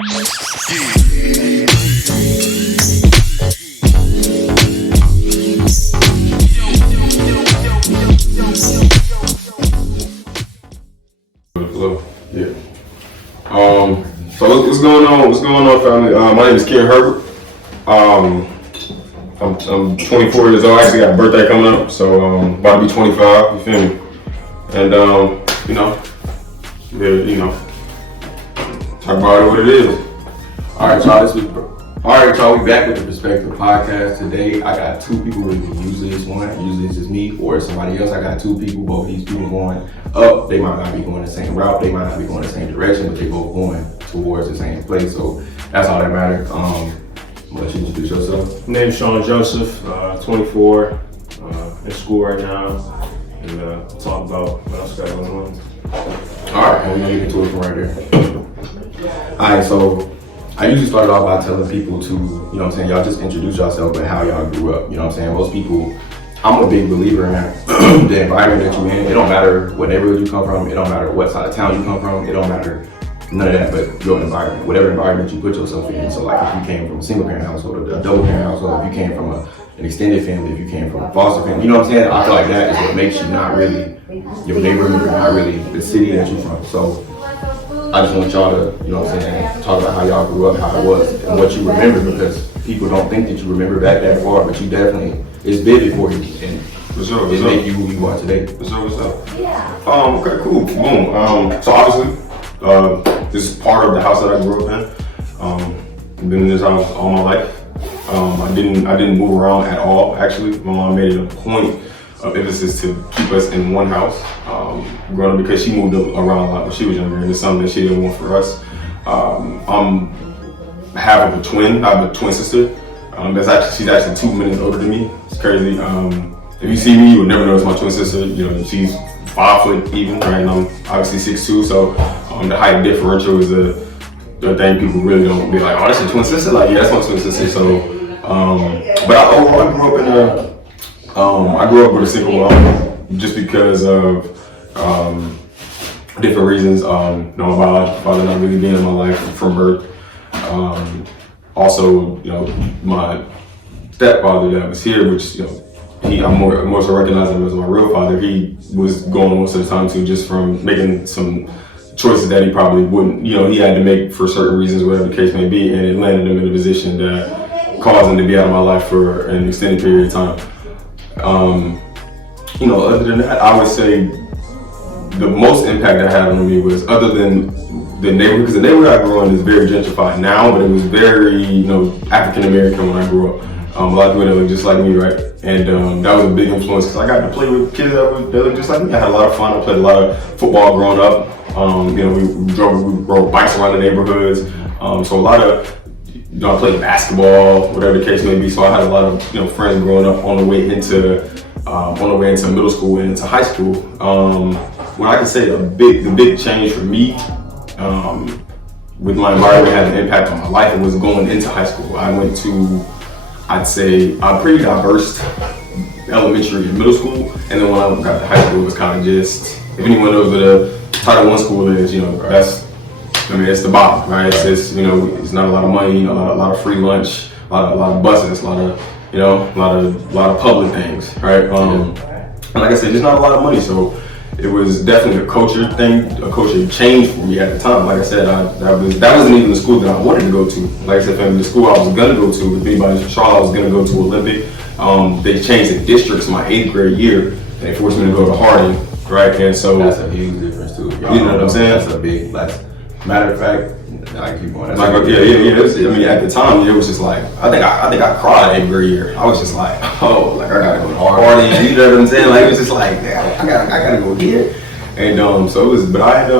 Yeah. So what's going on? What's going on, family? My name is Ken Herbert. I'm 24 years old. I actually got a birthday coming up, so about to be 25. You feel me? And talk about it what it is. All right, y'all. We back with the Perspective Podcast. Today, I got two people with me. Usually it's just me or somebody else. I got two people. Both of these people going up. They might not be going the same route. They might not be going the same direction, but they both going towards the same place. So that's all that matters. I'll let you introduce yourself. My name's Sean Joseph, 24, in school right now, and talk about what else got going on. All right, we're gonna get into it from right there. All right, so I usually start off by telling people to, y'all just introduce yourself and how y'all grew up. Most people, I'm a big believer in that. The environment that you're in, it don't matter what neighborhood you come from, it don't matter what side of town you come from, it don't matter none of that, but your environment, whatever environment you put yourself in. So like if you came from a single parent household or a double parent household, if you came from an extended family, if you came from a foster family, you know what I'm saying? I feel like that is what makes you not really your neighborhood, not really the city that you're from. So I just want y'all to, talk about how y'all grew up, how it was, and what you remember, because people don't think that you remember back that far, but you definitely, it's vivid for you, and it make you who you are today. What's up? Yeah. Okay, cool. Boom. So obviously, this is part of the house that I grew up in. I've been in this house all my life. I didn't move around at all. Actually, my mom made it a point of emphasis to keep us in one house growing up, because she moved around a lot when she was younger, and it's something that she didn't want for us. I'm half of a twin. I have a twin sister. She's actually 2 minutes older than me. It's crazy. If you see me, you would never know it's my twin sister. She's 5 foot even, right? And I'm obviously 6'2", so the height differential is a thing people really don't be like, oh, that's your twin sister? Like, yeah, that's my twin sister. So, but I grew up with a single mom just because of different reasons. My biological father not really being in my life from birth. Also, my stepfather that was here, which I more so recognize him as my real father. He was going most of the time too, just from making some choices that he probably wouldn't, he had to make for certain reasons, whatever the case may be, and it landed him in a position that caused him to be out of my life for an extended period of time. Other than that, I would say the most impact that had on me was, other than the neighborhood, because the neighborhood I grew in is very gentrified now, but it was very, African American when I grew up. A lot of people that look just like me, right? And that was a big influence, because I got to play with kids that look just like me. I had a lot of fun. I played a lot of football growing up. We rode bikes around the neighborhoods. So a lot of, I played basketball, whatever the case may be. So I had a lot of, friends growing up on the way into middle school and into high school. When I can say the big change for me, with my environment had an impact on my life, it was going into high school. I went to, I'd say, a pretty diverse elementary and middle school, and then when I got to high school, it was kind of just, if anyone knows what a Title I school is, it's the bottom, right? It's just, it's not a lot of money, a lot of free lunch, a lot of buses, a lot of public things, right? And like I said, just not a lot of money, so it was definitely a culture change for me at the time. Like I said, that wasn't even the school that I wanted to go to. Like I said, the school I was gonna go to, if anybody's from Charlotte, I was gonna go to Olympic. They changed the districts my 8th grade year, and they forced me to go to Harding, right? And so that's a huge difference too. You know what I'm saying? That's a big, matter of fact, I keep going. Yeah. At the time, it was just like, I think I cried every year. I was just like, oh, like I gotta go to Harding. You know what I'm saying? Like it was just like, I gotta go here. And so it was, but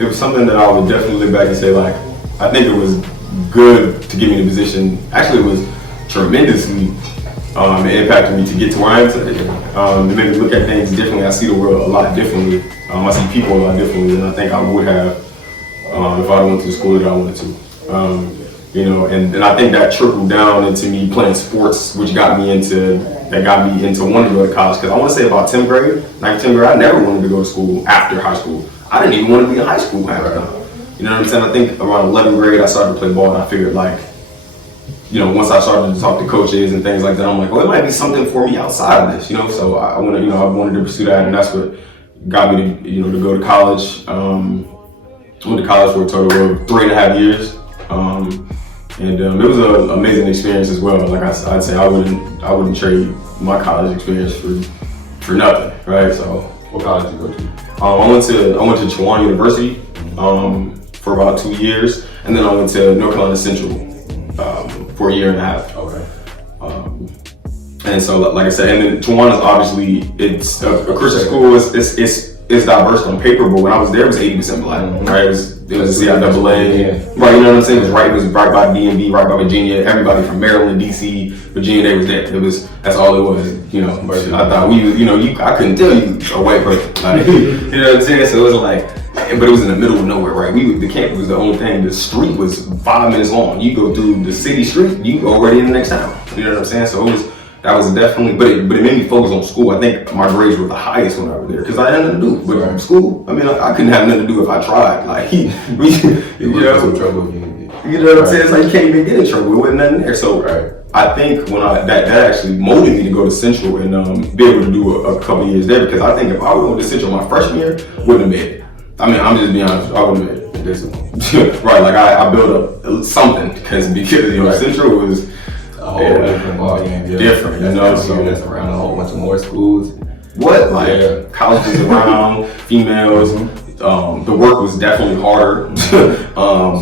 it was something that I would definitely look back and say, like, I think it was good to get me in a position. Actually, it was tremendously it impacted me to get to where I am today. It made me look at things differently. I see the world a lot differently. I see people a lot differently than I think I would have if I went to the school that I wanted to. And I think that trickled down into me playing sports, which got me into wanting to go to college. Because I want to say about 10th grade, I never wanted to go to school after high school. I didn't even want to be in high school half the time. You know what I'm saying? I think around 11th grade I started to play ball, and I figured like, you know, once I started to talk to coaches and things like that, I'm like, well, it might be something for me outside of this, you know. So I wanted, you know, I wanted to pursue that, and that's what got me to, you know, to go to college. I went to college for a total of 3.5 years, and it was an amazing experience as well. Like I'd say, I wouldn't trade my college experience for nothing, right? So, What college did you go to? I went to Chowan University for about 2 years, and then I went to North Carolina Central for 1.5 years. Okay. And so, like I said, and then Chowan is obviously it's a Christian school. It's diverse on paper, but when I was there, it was 80% black. Right? It was CIAA. Right, you know what I'm saying? It was right by DMV, right by Virginia. Everybody from Maryland, DC, Virginia, they was there. That's all it was. You know, but I thought I couldn't tell you a white person. Like, you know what I'm saying? So it was like, but it was in the middle of nowhere, right? The campus was the only thing. The street was 5 minutes long. You go through the city street, you go right in the next town. You know what I'm saying? So that was definitely, but it made me focus on school. I think my grades were the highest when I was there because I had nothing to do with school. I mean, I couldn't have nothing to do if I tried. Like, you know what I'm saying? It's like you can't even get in trouble. There wasn't nothing there. So I think when that actually motivated me to go to Central and be able to do a couple years there, because I think if I would have went to Central my freshman year, wouldn't have made it. I mean, I'm just being honest. I wouldn't have made it. Right? Like I built up something because you know Central was a whole different ballgame. Different, you know. So that's around a whole bunch of more schools. What? Like colleges around, females. The work was definitely harder.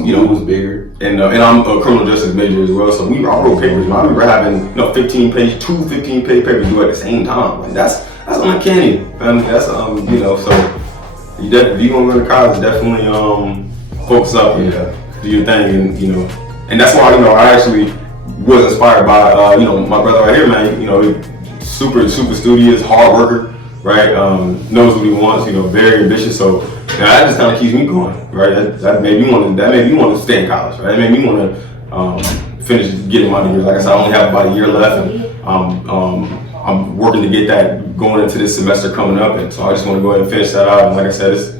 You know, it was bigger. And I'm a criminal justice major as well, so I wrote papers. I remember having 15-page papers due at the same time. Like that's uncanny. I mean, that's you know, so if you want to go to college, definitely focus up and do your thing, and you know, and that's why I actually was inspired by my brother right here, man. You know, super studious, hard worker, right? Knows what he wants. You know, very ambitious. So that just kind of keeps me going, right? That made me want to stay in college, right? That made me want to finish getting my degree. Like I said, I only have about a year left, and I'm working to get that going into this semester coming up, and so I just want to go ahead and finish that out. And like I said, it's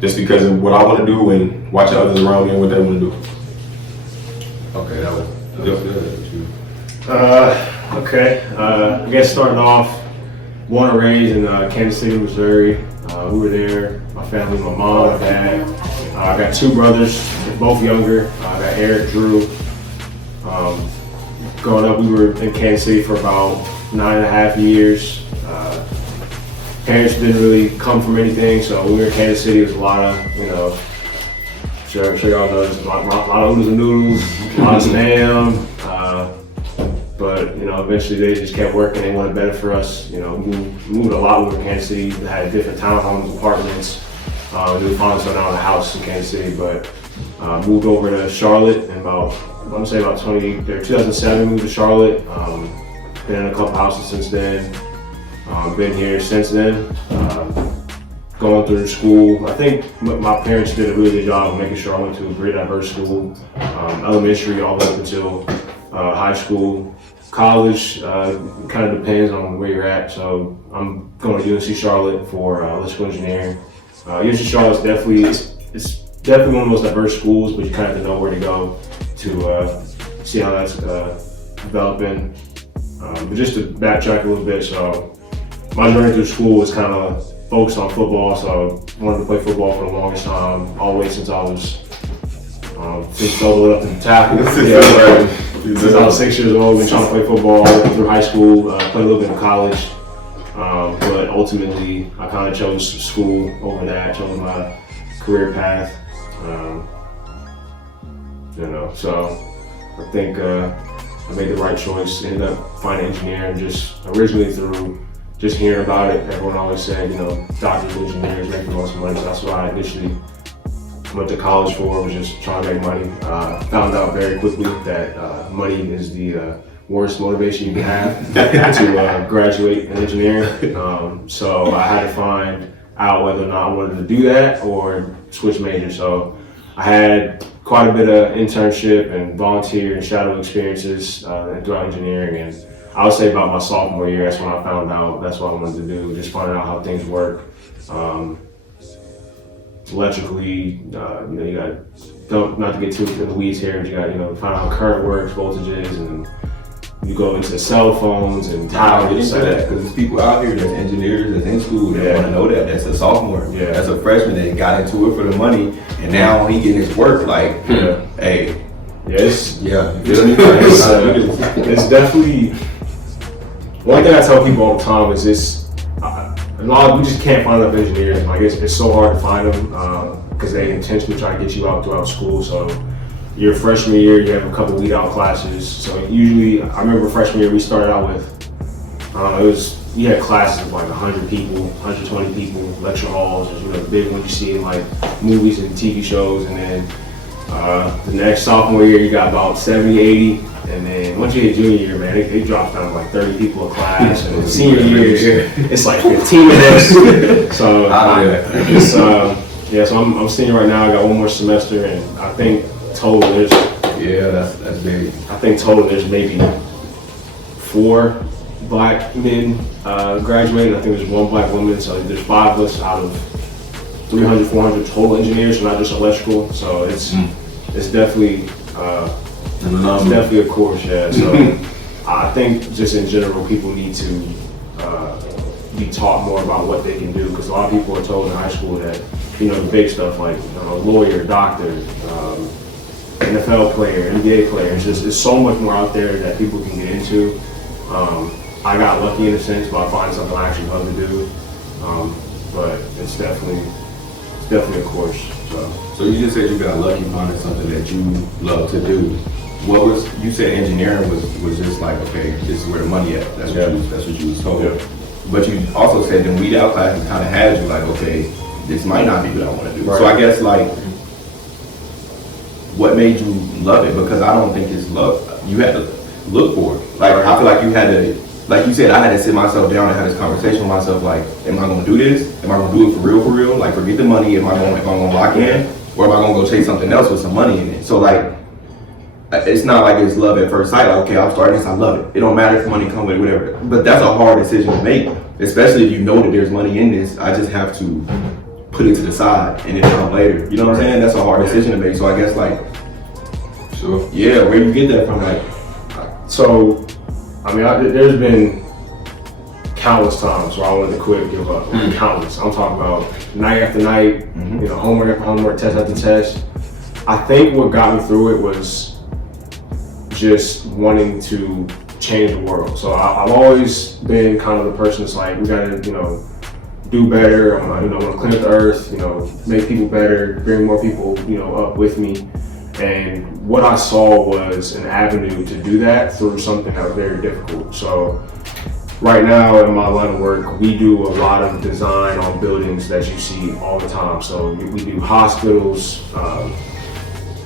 just because of what I want to do and watching others around me and what they want to do. Okay, that was good. Okay. I guess starting off, born and raised in Kansas City, Missouri. We were there. My family, my mom, my dad. I got 2 brothers, they're both younger. I got Eric, Drew. Growing up, we were in Kansas City for about 9.5 years. Parents didn't really come from anything, so when we were in Kansas City, it was a lot of, you know, I'm sure y'all know, a lot of oodles and noodles, a lot of spam. But you know, eventually they just kept working. They wanted better for us. You know, moved a lot when we were in Kansas City. We had different townhomes, apartments. We finally started out in a house in Kansas City, but moved over to Charlotte in about 2007. Moved to Charlotte. Been in a couple houses since then. Been here since then. Going through school. I think my parents did a really good job of making sure I went to a very diverse school. Elementary all the way up until high school. College kind of depends on where you're at. So I'm going to UNC Charlotte for electrical engineering. UNC Charlotte's definitely it's definitely one of the most diverse schools, but you kind of have to know where to go to see how that's developing. But just to backtrack a little bit, so my journey through school was kind of focused on football. So I wanted to play football for the longest time, all the way since I was since all the way up to the tackle. Since I was 6 years old, been trying to play football through high school, played a little bit in college, but ultimately I kind of chose school over that, chose my career path. You know, so I think I made the right choice. Ended up finding engineering just originally through just hearing about it. Everyone always said, you know, doctors, engineers make the most money. So that's what I initially went to college for, was just trying to make money. Found out very quickly that money is the worst motivation you can have to graduate in engineering. So I had to find out whether or not I wanted to do that or switch majors. So I had quite a bit of internship and volunteer and shadow experiences throughout engineering, and I would say about my sophomore year, that's when I found out that's what I wanted to do, just finding out how things work. electrically, you know, you got, not to get too into the weeds here, but you got, you know, find out how current works, voltages, and you go into cell phones and towers. Because there's people out here that's engineers that's in school that want to know that. That's a sophomore. Yeah. That's a freshman that got into it for the money, and now he getting his work. Like, hey, Yes. yeah, you feel me? It's definitely, one thing I tell people all the time is this, a lot of, we just can't find enough engineers. Like it's so hard to find them because they intentionally try to get you out throughout school. So your freshman year, you have a couple weed out classes. So usually, I remember freshman year, we started out with, you had classes of like 100 people, 120 people, lecture halls, you know, the big ones you see in like movies and TV shows. And then the next sophomore year, you got about 70, 80. And then once you hit junior year, man, it drops down to like 30 people a class. And then senior year, it's like 15 of us. So, so I'm senior right now. I got one more semester, and I think total there's that's big. I think total there's maybe 4 black men graduated. I think there's 1 black woman. So there's 5 of us out of 300, 400 total engineers, so not just electrical. So it's definitely it's definitely a course, yeah. So I think just in general, people need to be taught more about what they can do, because a lot of people are told in high school that, you know, the big stuff like lawyer, doctor, NFL player, NBA player. It's so much more out there that people can get into. I got lucky in a sense by finding something I actually love to do, but it's definitely a course. So you just said you got lucky finding something that you love to do. What was, you said engineering was just like, okay, this is where the money at. That's what you was told. Yeah. But you also said the weed out classes kind of had you like, okay, this might not be what I want to do. Right. So I guess like, what made you love it? Because I don't think it's love. You had to look for it. Like, I feel like you had to, like you said, I had to sit myself down and have this conversation with myself. Like, am I going to do this? Am I going to do it for real? Like, forget the money. Am I going to lock in? Or am I going to go chase something else with some money in it? So like, it's not like it's love at first sight. Like, okay, I'm starting this, I love it. It don't matter if money comes with it, whatever. But that's a hard decision to make, especially if you know that there's money in this. I just have to put it to the side and then come later. You know what I'm saying? That's a hard decision to make. So I guess like, sure. Yeah, where do you get that from? Like, so, I mean, there's been countless times where I wanted to quit, give up. Countless. I'm talking about night after night, you know, homework after homework, test after test. I think what got me through it was just wanting to change the world. So I've always been kind of the person that's like, we gotta, you know, do better. I want to clean up the earth, you know, make people better, bring more people, you know, up with me. And what I saw was an avenue to do that through something that was very difficult. So right now in my line of work, we do a lot of design on buildings that you see all the time. So we do hospitals,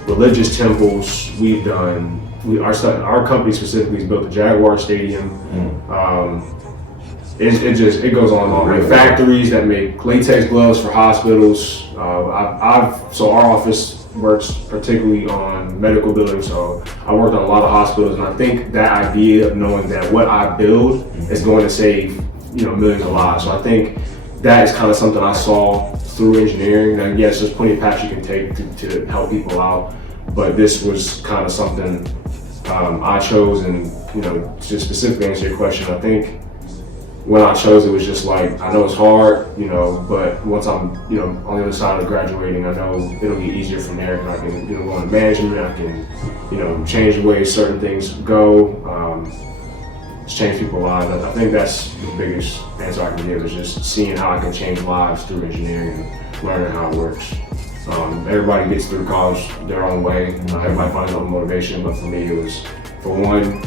religious temples. We've done, our company specifically has built the Jaguar Stadium. It goes on and on. Right? Factories that make latex gloves for hospitals. So our office works particularly on medical buildings, so I worked on a lot of hospitals, and I think that idea of knowing that what I build is going to save, you know, millions of lives. So I think that is kind of something I saw through engineering. Now, yes, there's plenty of paths you can take to help people out, but this was kind of something I chose. And, you know, to specifically answer your question, I think when I chose it was just like, I know it's hard, you know, but once I'm, you know, on the other side of graduating, I know it'll get easier from there. And I can, you know, go into management, I can, you know, change the way certain things go, just change people's lives. I think that's the biggest answer I can give, is just seeing how I can change lives through engineering and learning how it works. Everybody gets through college their own way. Everybody finds their own motivation, but for me it was, for one,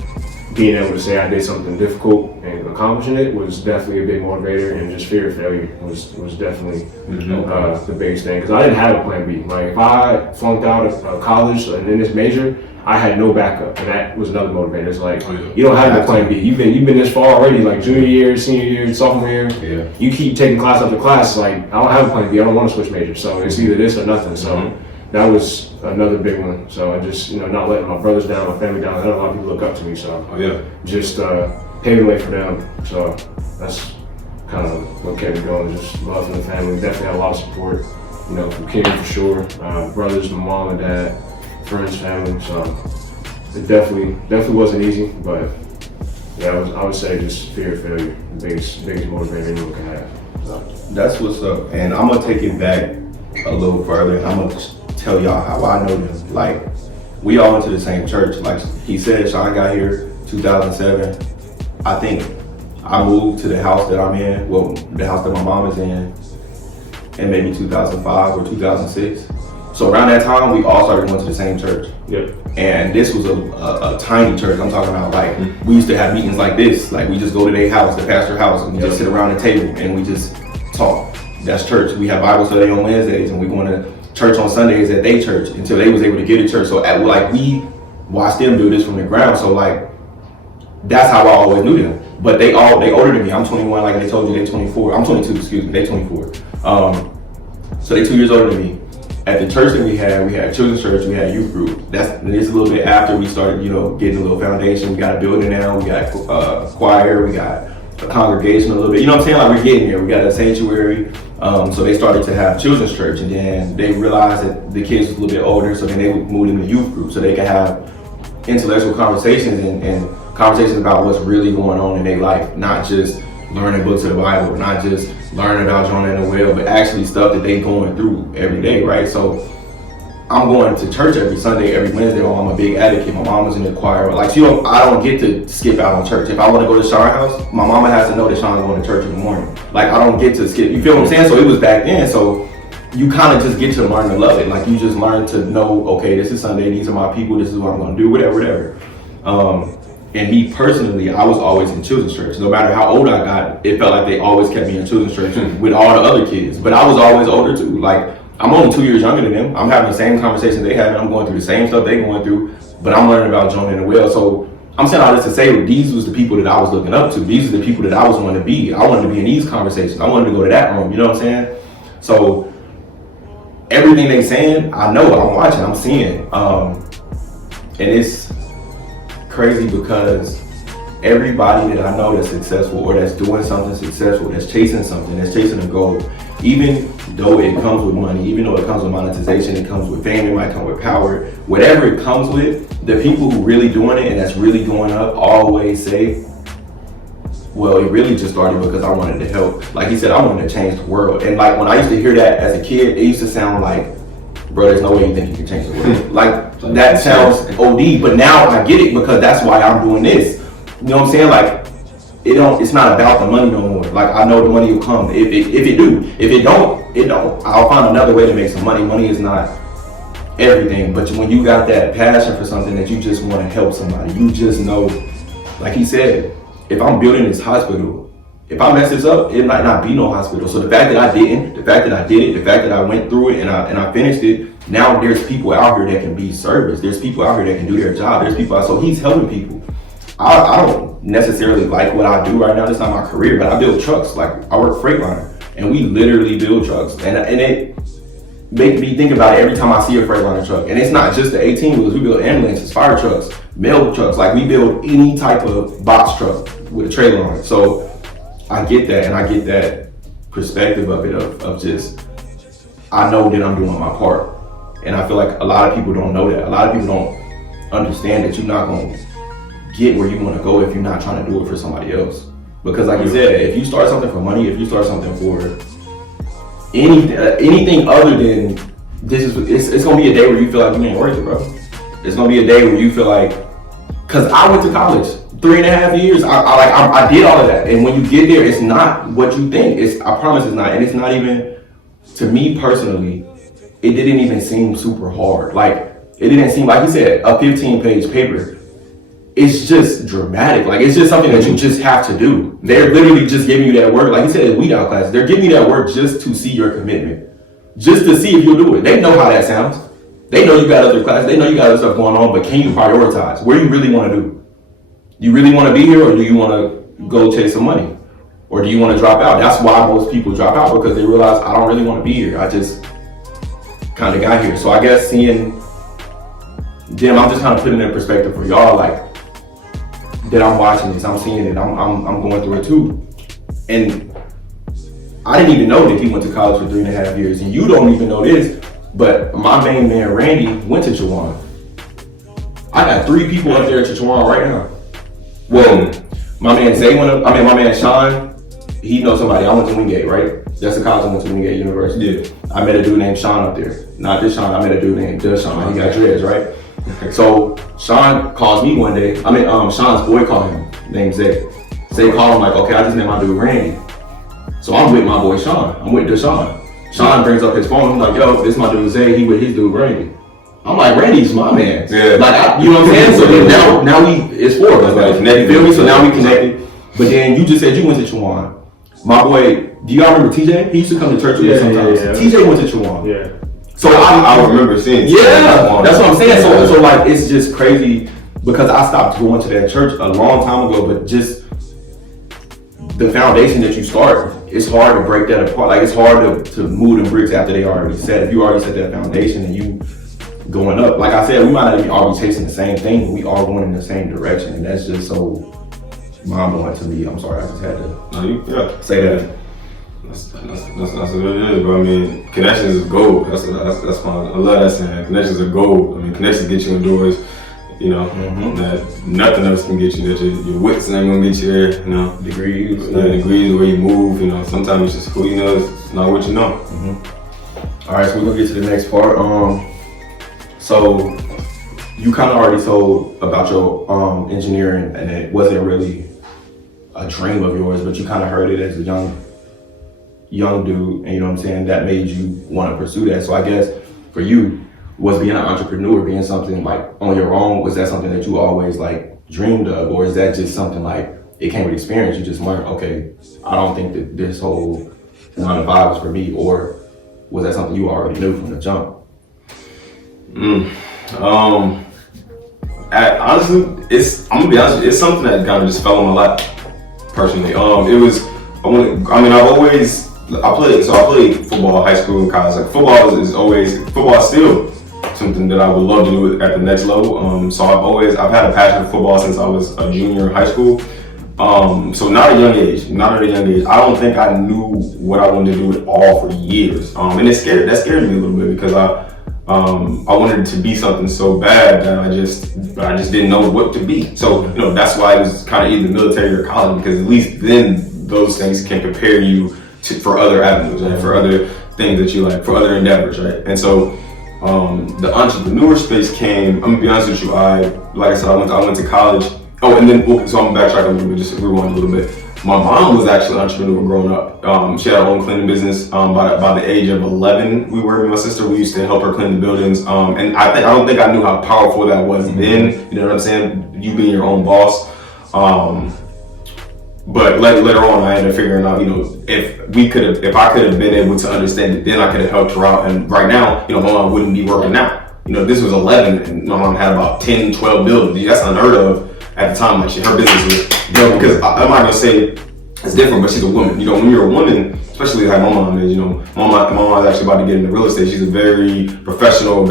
being able to say I did something difficult and accomplishing it was definitely a big motivator, and just fear of failure was definitely the biggest thing, because I didn't have a plan B. Like, if I flunked out of college and in this major, I had no backup, and that was another motivator. It's like, you don't have a plan B. You've been this far already, like junior year, senior year, sophomore year. Yeah. You keep taking class after class. Like, I don't have a plan B. I don't want to switch majors, so it's either this or nothing. So that was another big one. So I just, you know, not letting my brothers down, my family down. I had a lot of people look up to me, so just paving the way for them. So that's kind of what kept me going, just love from the family. Definitely had a lot of support. from Kenny for sure. Brothers, my mom and dad, friends, family. So it definitely wasn't easy, but yeah, I would say just fear of failure, the biggest motivator anyone can have. So. That's what's up. And I'm gonna take it back a little further, and I'm gonna tell y'all how I know them. Like, we all went to the same church. Like he said, Sean got here 2007. I think I moved to the house that I'm in, well, the house that my mom is in maybe 2005 or 2006. So around that time, we all started going to the same church. Yep. And this was a tiny church. I'm talking about, like, we used to have meetings like this. Like, we just go to their house, the pastor's house, and we just sit around the table and we just talk. That's church. We have Bible study on Wednesdays, and we going to church on Sundays at their church until they was able to get a church. So we watched them do this from the ground. So like, that's how I always knew them. But they older than me. I'm 21, like they told you, they 24. I'm 22, excuse me, they 24. So they 2 years older than me. At the church that we had children's church, we had youth group. This a little bit after we started, getting a little foundation. We got a building now, we got choir, we got a congregation a little bit. You know what I'm saying? Like, we're getting there. We got a sanctuary. So they started to have children's church, and then they realized that the kids was a little bit older, so then they moved into youth group so they could have intellectual conversations and conversations about what's really going on in their life, not just learning books of the Bible, not just learning about Jonah and the whale, but actually stuff that they going through every day, right? So I'm going to church every Sunday, every Wednesday. I'm a big advocate. My mom was in the choir. Like, I don't get to skip out on church. If I want to go to Sean's house, my mama has to know that Sean's going to church in the morning. Like, I don't get to skip. You feel what I'm saying? So it was back then. So you kind of just get to learn to love it. Like, you just learn to know, okay, this is Sunday. These are my people. This is what I'm going to do. Whatever. And me personally, I was always in children's church. No matter how old I got, it felt like they always kept me in children's church with all the other kids. But I was always older too. Like, I'm only 2 years younger than them. I'm having the same conversations they have, and I'm going through the same stuff they're going through, but I'm learning about Jonah and the whale. So I'm saying all this to say, these was the people that I was looking up to. These are the people that I was wanting to be. I wanted to be in these conversations. I wanted to go to that room, you know what I'm saying? So everything they saying, I know, I'm watching, I'm seeing. And it's crazy because everybody that I know that's successful or that's doing something successful, that's chasing something, that's chasing a goal, even though it comes with money, even though it comes with monetization, it comes with fame, it might come with power, whatever it comes with, the people who really doing it and that's really going up always say, well, it really just started because I wanted to help. Like he said, I wanted to change the world. And like, when I used to hear that as a kid, it used to sound like, bro, there's no way you think you can change the world. Like, that sounds OD, but now I get it because that's why I'm doing this. You know what I'm saying? Like, it's not about the money no more. Like, I know the money will come. If it do. If it don't, it don't. I'll find another way to make some money. Money is not everything, but when you got that passion for something that you just want to help somebody, you just know, like he said, if I'm building this hospital, if I mess this up, it might not be no hospital. So the fact that I didn't, the fact that I did it, the fact that I went through it and I finished it, now there's people out here that can be service. There's people out here that can do their job. There's people out, so he's helping people. I don't necessarily like what I do right now. It's not my career, but I build trucks. Like, I work Freightliner, and we literally build trucks. And it makes me think about it every time I see a Freightliner truck. And it's not just the 18 wheels. We build ambulances, fire trucks, mail trucks. Like, we build any type of box truck with a trailer on it. So I get that, and I get that perspective of it, of just, I know that I'm doing my part. And I feel like a lot of people don't know that. A lot of people don't understand that you're not going to get where you want to go if you're not trying to do it for somebody else. Because like you said, if you start something for money, if you start something for anything other than it's going to be a day where you feel like you ain't worth it, bro. It's going to be a day where you feel like, because I went to college 3.5 years. I did all of that. And when you get there, it's not what you think. I promise it's not. And it's not even, to me personally, it didn't even seem super hard. Like, it didn't seem, like you said, a 15-page paper. It's just dramatic. Like, it's just something that you just have to do. They're literally just giving you that work. Like you said, in weed out class, they're giving you that work just to see your commitment. Just to see if you'll do it. They know how that sounds. They know you got other classes. They know you got other stuff going on, but can you prioritize? What do you really want to do? You really want to be here, or do you want to go chase some money? Or do you want to drop out? That's why most people drop out, because they realize, I don't really want to be here. I just kind of got here. So I guess seeing them, I'm just kind of putting it in perspective for y'all, like, that I'm watching this, I'm seeing it, I'm going through it too. And I didn't even know that he went to college for 3.5 years, and you don't even know this, but my main man Randy went to Chowan. I got 3 people up there at Chowan right now. Well, my man Zay my man Sean, he knows somebody. I went to Wingate, right? That's the college I went to, Wingate University. Yeah. I met a dude named Sean up there. Not this Sean, I met a dude named Deshaun. He got dreads, right? So Sean calls me one day. Sean's boy called him, named Zay. Zay called him like, okay, I just met my dude Randy. So I'm with my boy Sean. I'm with Deshaun. Sean brings up his phone. I'm like, yo, this my dude Zay. He with his dude Randy. I'm like, Randy's my man. Yeah. Like, you know what I'm saying? So then now it's 4 of us. Like, you feel me? So now we connected. But then you just said you went to Chowan. My boy, do y'all remember TJ? He used to come to church with me sometimes. Yeah. TJ went to Chowan. Yeah. So I remember seeing. Yeah, that's what I'm saying. So like, it's just crazy because I stopped going to that church a long time ago, but just the foundation that you start, it's hard to break that apart. Like, it's hard to move the bricks after they already set. If you already set that foundation and you going up, like I said, we might not be all be chasing the same thing, but we all going in the same direction, and that's just so mind-blowing to me. I'm sorry, I just had to say that. That's what it is, bro. I mean, connections is gold. That's fine. I love that saying. Connections are gold. I mean, connections get you indoors. You know, that nothing else can get you. That your wits ain't gonna get you there. You know, degrees, degrees, the way you move. You know, sometimes it's just who you know. It's not what you know. All right, so we're gonna get to the next part. So you kind of already told about your engineering, and it wasn't really a dream of yours, but you kind of heard it as a young dude, and you know what I'm saying, that made you want to pursue that. So I guess for you, was being an entrepreneur, being something like on your own, was that something that you always like dreamed of, or is that just something like it came with experience? You just learned, okay, I don't think that this whole 9 to 5 was for me, or was that something you already knew from the jump? Honestly, I'm gonna be honest, it's something that kind of just fell on my lap. Personally, I played football, high school, and college. Like, football is still something that I would love to do at the next level. So I've had a passion for football since I was a junior in high school. So not at a young age. I don't think I knew what I wanted to do at all for years. And that scared me a little bit because I wanted it to be something so bad that I just didn't know what to be. So, you know, that's why it was kind of either military or college, because at least then those things can prepare you for other avenues, right? For other things that you like, for other endeavors, right? And so the entrepreneur space came. I'm gonna be honest with you. Like I said, I went to college. So I'm backtracking a little bit, just rewind a little bit. My mom was actually an entrepreneur growing up. She had her own cleaning business. By the age of 11, we were with my sister. We used to help her clean the buildings. And I don't think I knew how powerful that was then. You know what I'm saying? You being your own boss. But later on, I ended up figuring out, you know, if I could have been able to understand it, then I could have helped her out. And right now, you know, my mom wouldn't be working now. You know, this was 11, and my mom had about 10, 12 buildings. That's unheard of at the time. Like, her business was, you know, because I'm not gonna say it's different, but she's a woman. You know, when you're a woman, especially like my mom is, you know, my mom is actually about to get into real estate. She's a very professional,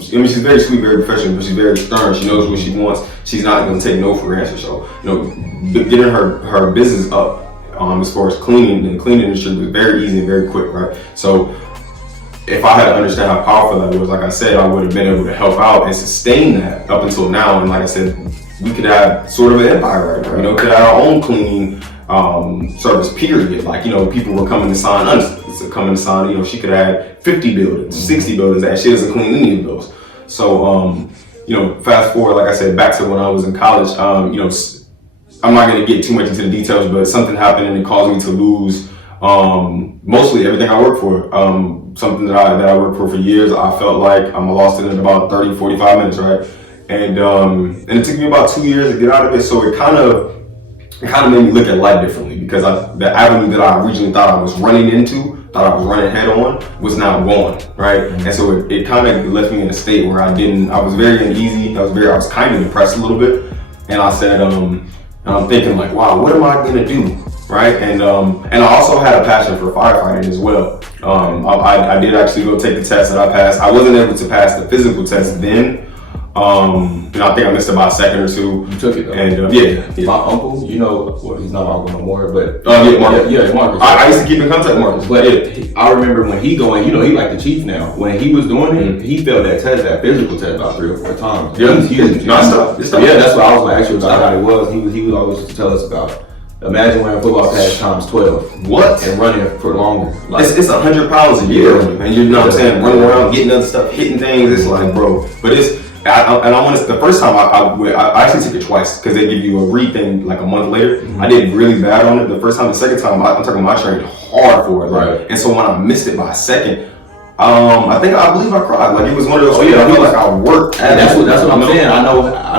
she's very sweet, very professional, but she's very stern. She knows what she wants. She's not gonna take no for an answer. So, you know, getting her business up, as far as cleaning, and cleaning industry was very easy and very quick, right? So if I had to understand how powerful that was, like I said, I would have been able to help out and sustain that up until now. And like I said, we could have sort of an empire right now. You know, could have our own cleaning service, period. Like, you know, people were coming to sign us. You know, she could have had 50 buildings, 60 buildings, and she doesn't clean any of those. So, you know, fast forward, like I said, back to when I was in college, you know, I'm not going to get too much into the details, but something happened and it caused me to lose mostly everything I worked for. Something that I worked for years, I felt like I lost it in about 30, 45 minutes, right? And it took me about 2 years to get out of it. So it kind of made me look at life differently, because the avenue that I originally thought I was running head on was now gone, right? And so it kind of left me in a state where I was very uneasy. I was kind of depressed a little bit. And I said, and I'm thinking like, wow, what am I gonna do? Right? And I also had a passion for firefighting as well. I did actually go take the test that I passed. I wasn't able to pass the physical test then, I think I missed it by a second or two. You took it though. And yeah. My uncle, well, he's not my uncle no more, but Yeah, Marcus. yeah, Marcus. I used to keep in contact with Marcus. But I remember when he going, he like the Chief now. When he was doing it, he failed that physical test about 3 or 4 times. Yeah, He was nonstop. Yeah, that's what I was like, actually about how it was. He would always just tell us about. Imagine wearing football pads times 12. What? And running for longer. Like, It's 100 pounds a year, and you know what I'm saying, running around, getting other stuff, hitting things. It's like, bro. But I want to. The first time I actually took it twice because they give you a re-thing like a month later. I did really bad on it the first time. The second time, I'm talking about I trained hard for it, Right. And so when I missed it by a second, I believe I cried. Like it was one of those. yeah, I feel like I worked. and that's what I'm saying. I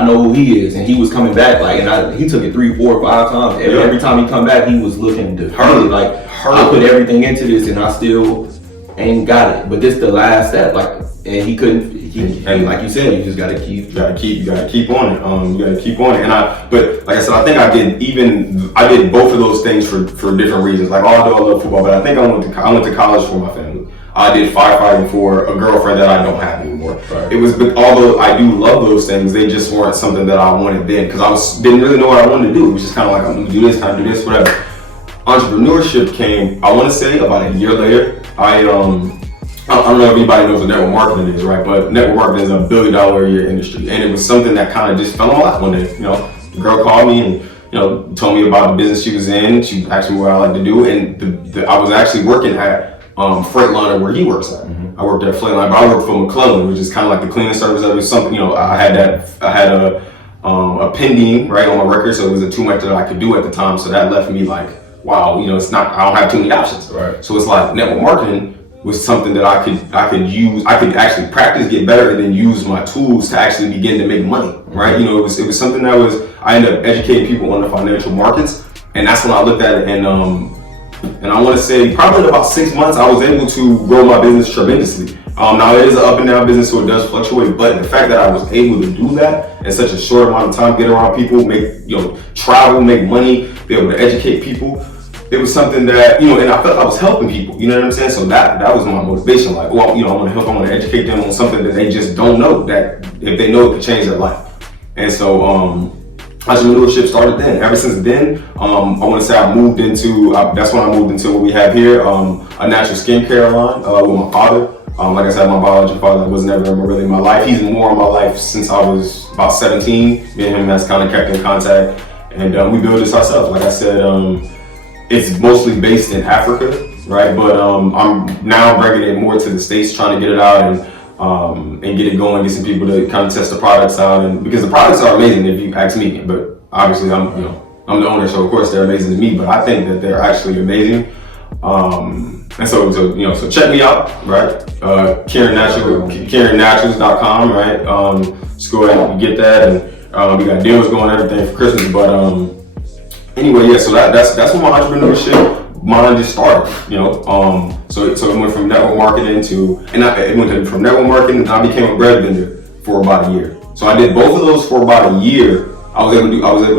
know who he is, and he was coming back like, and he took it 3, 4, 5 times. Every time he come back, he was looking defeated. Like I put everything into this, and I still ain't got it. But this the last step, like, and he couldn't. And like you said, you just gotta keep. You gotta keep on it. You gotta keep on it. But like I said, I think I did both of those things for different reasons. Like although I love football, but I think I went to college for my family. I did firefighting for a girlfriend that I don't have anymore. Right. It was, although I do love those things, they just weren't something that I wanted then because didn't really know what I wanted to do. It was just kind of like I'm gonna do this, kind of do this, whatever. Entrepreneurship came, I want to say, about a year later. I don't know if anybody knows what network marketing is, right? But network marketing is $1 billion a year industry, and it was something that kind of just fell on my lap one day. The girl called me and told me about the business she was in. She asked me what I like to do, and I was actually working at Freightliner where he works at. I worked at Freightliner, but I worked for McClellan, which is kind of like the cleaning service. It was something, I had a pending right on my record, so it was too much that I could do at the time. So that left me like, wow, it's not. I don't have too many options. Right. So it's like network marketing was something that I could use. I could actually practice, get better, and then use my tools to actually begin to make money. Right. It was something that I ended up educating people on the financial markets, and that's when I looked at it and I want to say probably in about 6 months, I was able to grow my business tremendously. Now it is an up and down business, so it does fluctuate, but the fact that I was able to do that in such a short amount of time, get around people, travel, make money, be able to educate people, it was something that, and I felt I was helping people, you know what I'm saying? So that was my motivation, like, well, I want to help, I want to educate them on something that they just don't know, that if they know it could change their life. And so, entrepreneurship started then. Ever since then, I want to say I moved into, that's when I moved into what we have here, a natural skincare line with my father. Like I said, my biological father was never really in my life. He's more in my life since I was about 17. Me and him has kind of kept in contact, and we built this ourselves. Like I said, it's mostly based in Africa, right? But I'm now bringing it more to the States, trying to get it out and get it going, get some people to kind of test the products out, and because the products are amazing if you ask me. But obviously, I'm the owner, so of course they're amazing to me. But I think that they're actually amazing. And so check me out, right? KieranNaturals.com, right? Just go ahead and get that, and we got deals going, everything for Christmas. But anyway, yeah. So that's when my entrepreneurship mine just started, So it went from network marketing from network marketing, and I became a bread vendor for about a year. So I did both of those for about a year. I was able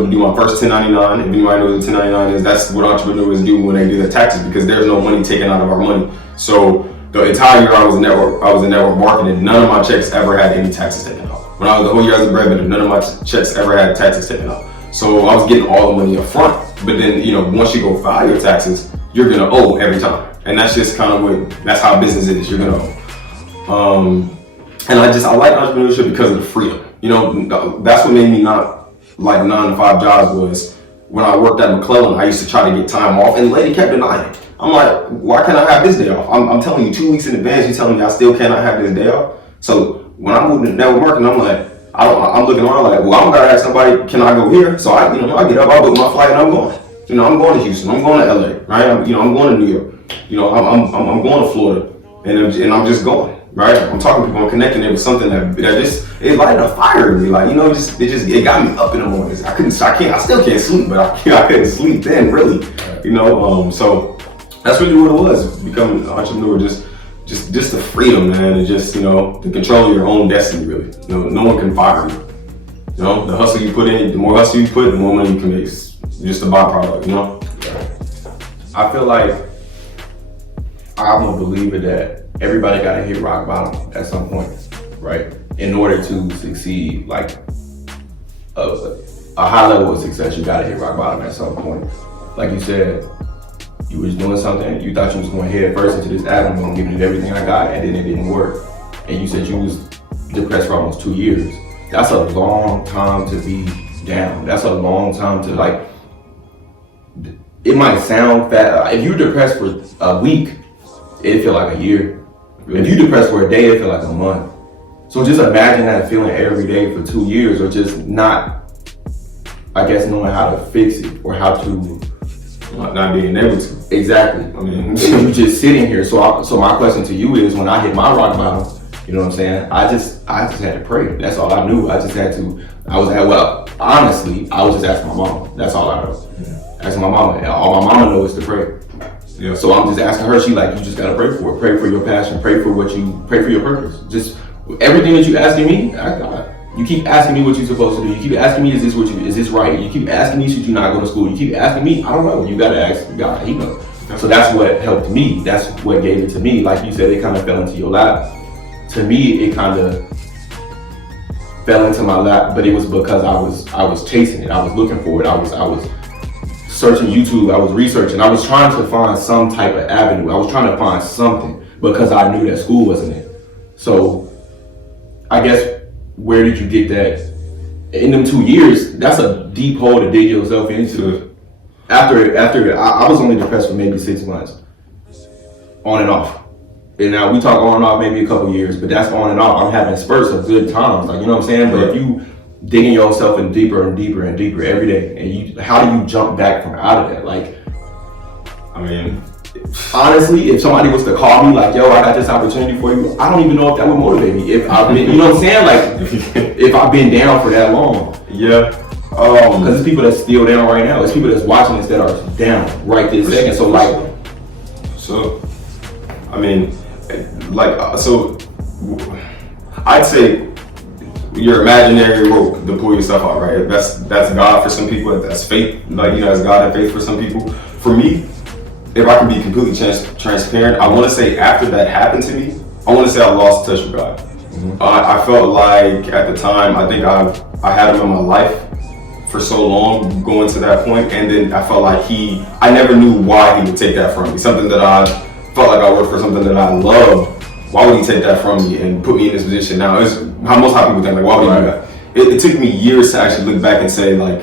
to do my first 1099. If anybody knows what 1099 is, that's what entrepreneurs do when they do their taxes, because there's no money taken out of our money. So the entire year I was in network marketing, none of my checks ever had any taxes taken out. When I was the whole year as a bread vendor, none of my checks ever had taxes taken out. So I was getting all the money up front. But then, once you go file your taxes, you're gonna owe every time. And that's just kind of that's how business is. You're gonna owe. And I like entrepreneurship because of the freedom. That's what made me not like 9 to 5 jobs was when I worked at McClellan. I used to try to get time off, and the lady kept denying it. I'm like, why can't I have this day off? I'm telling you 2 weeks in advance, you're telling me I still cannot have this day off. So when I moved to network marketing, I'm like, I'm looking around like, well, I'm gonna ask somebody, can I go here? So I get up, I book my flight, and I'm going. I'm going to Houston, I'm going to LA, right? I'm going to New York. I'm going to Florida, and I'm just going. Right, I'm talking to people, I'm connecting. It was something that just it lighted a fire in me. Like it got me up in the mornings. I still can't sleep, but I couldn't sleep then, really. So that's really what it was. Becoming an entrepreneur, just the freedom, man, and just the control of your own destiny. Really, no one can fire you. The hustle you put in, the more hustle you put, the more money you can make. It's just a byproduct. I feel like I'm a believer that everybody got to hit rock bottom at some point, right? in order to succeed, like a high level of success, you gotta hit rock bottom at some point. Like you said, you was doing something, you thought you was going head first into this avenue, I'm giving it everything I got, and then it didn't work. And you said you was depressed for almost 2 years. That's a long time to be down. That's a long time to, like, it might sound fat. If you're depressed for a week, it'd feel like a year. If you're depressed for a day, it'd feel like a month. So just imagine that feeling every day for 2 years, or just not, I guess, knowing how to fix it or how to. Not being able to. Exactly. I mean, you just sitting here. So my question to you is, when I hit my rock bottom, you know what I'm saying? I just had to pray. That's all I knew. I just had to. Honestly, I was just asking my mom. That's all I know. Asking my mama. And all my mama knows is to pray. Yeah. So I'm just asking her. She like, you just gotta pray for it. Pray for your passion. Pray for your purpose. Just everything that you asking me, I got. You keep asking me what you're supposed to do. You keep asking me, is this right? You keep asking me, should you not go to school? You keep asking me, I don't know. You gotta ask God. He knows. So that's what helped me. That's what gave it to me. Like you said, it kind of fell into your lap. To me, it kind of fell into my lap, but it was because I was chasing it. I was looking for it. I was searching YouTube. I was researching. I was trying to find some type of avenue. I was trying to find something because I knew that school wasn't it. So I guess, where did you get that? In them 2 years, that's a deep hole to dig yourself into. After I was only depressed for maybe 6 months, on and off. And now we talk on and off maybe a couple years, but that's on and off. I'm having spurts of good times, like, you know what I'm saying? But if you digging yourself in deeper and deeper and deeper every day, and how do you jump back from out of that? Like, I mean, honestly, if somebody was to call me like, yo, I got this opportunity for you, I don't even know if that would motivate me. If I've been, you know what I'm saying? Like, if I've been down for that long. Yeah. Because it's people that's still down right now. It's people that's watching this that are down right this second. So like, I mean, like, so I'd say your imaginary rope to pull yourself out, right? That's God for some people. That's faith, like, you know, that's God and faith for some people. For me, if I can be completely transparent, I want to say after that happened to me, I want to say I lost touch with God. Mm-hmm. I felt like at the time, I think I had him in my life for so long going to that point, and then I felt like I never knew why he would take that from me. Something that I felt like I worked for, something that I loved. Why would he take that from me and put me in this position now? It's how most people think, like, why would he do that? It took me years to actually look back and say, like,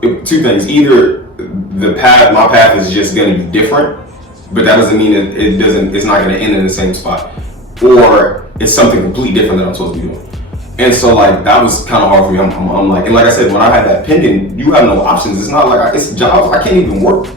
two things. Either my path is just gonna be different, but that doesn't mean it's not gonna end in the same spot. Or it's something completely different that I'm supposed to be doing. And so, like, that was kind of hard for me. I'm like, and like I said, when I had that pending, you have no options. It's not like it's jobs. I can't even work.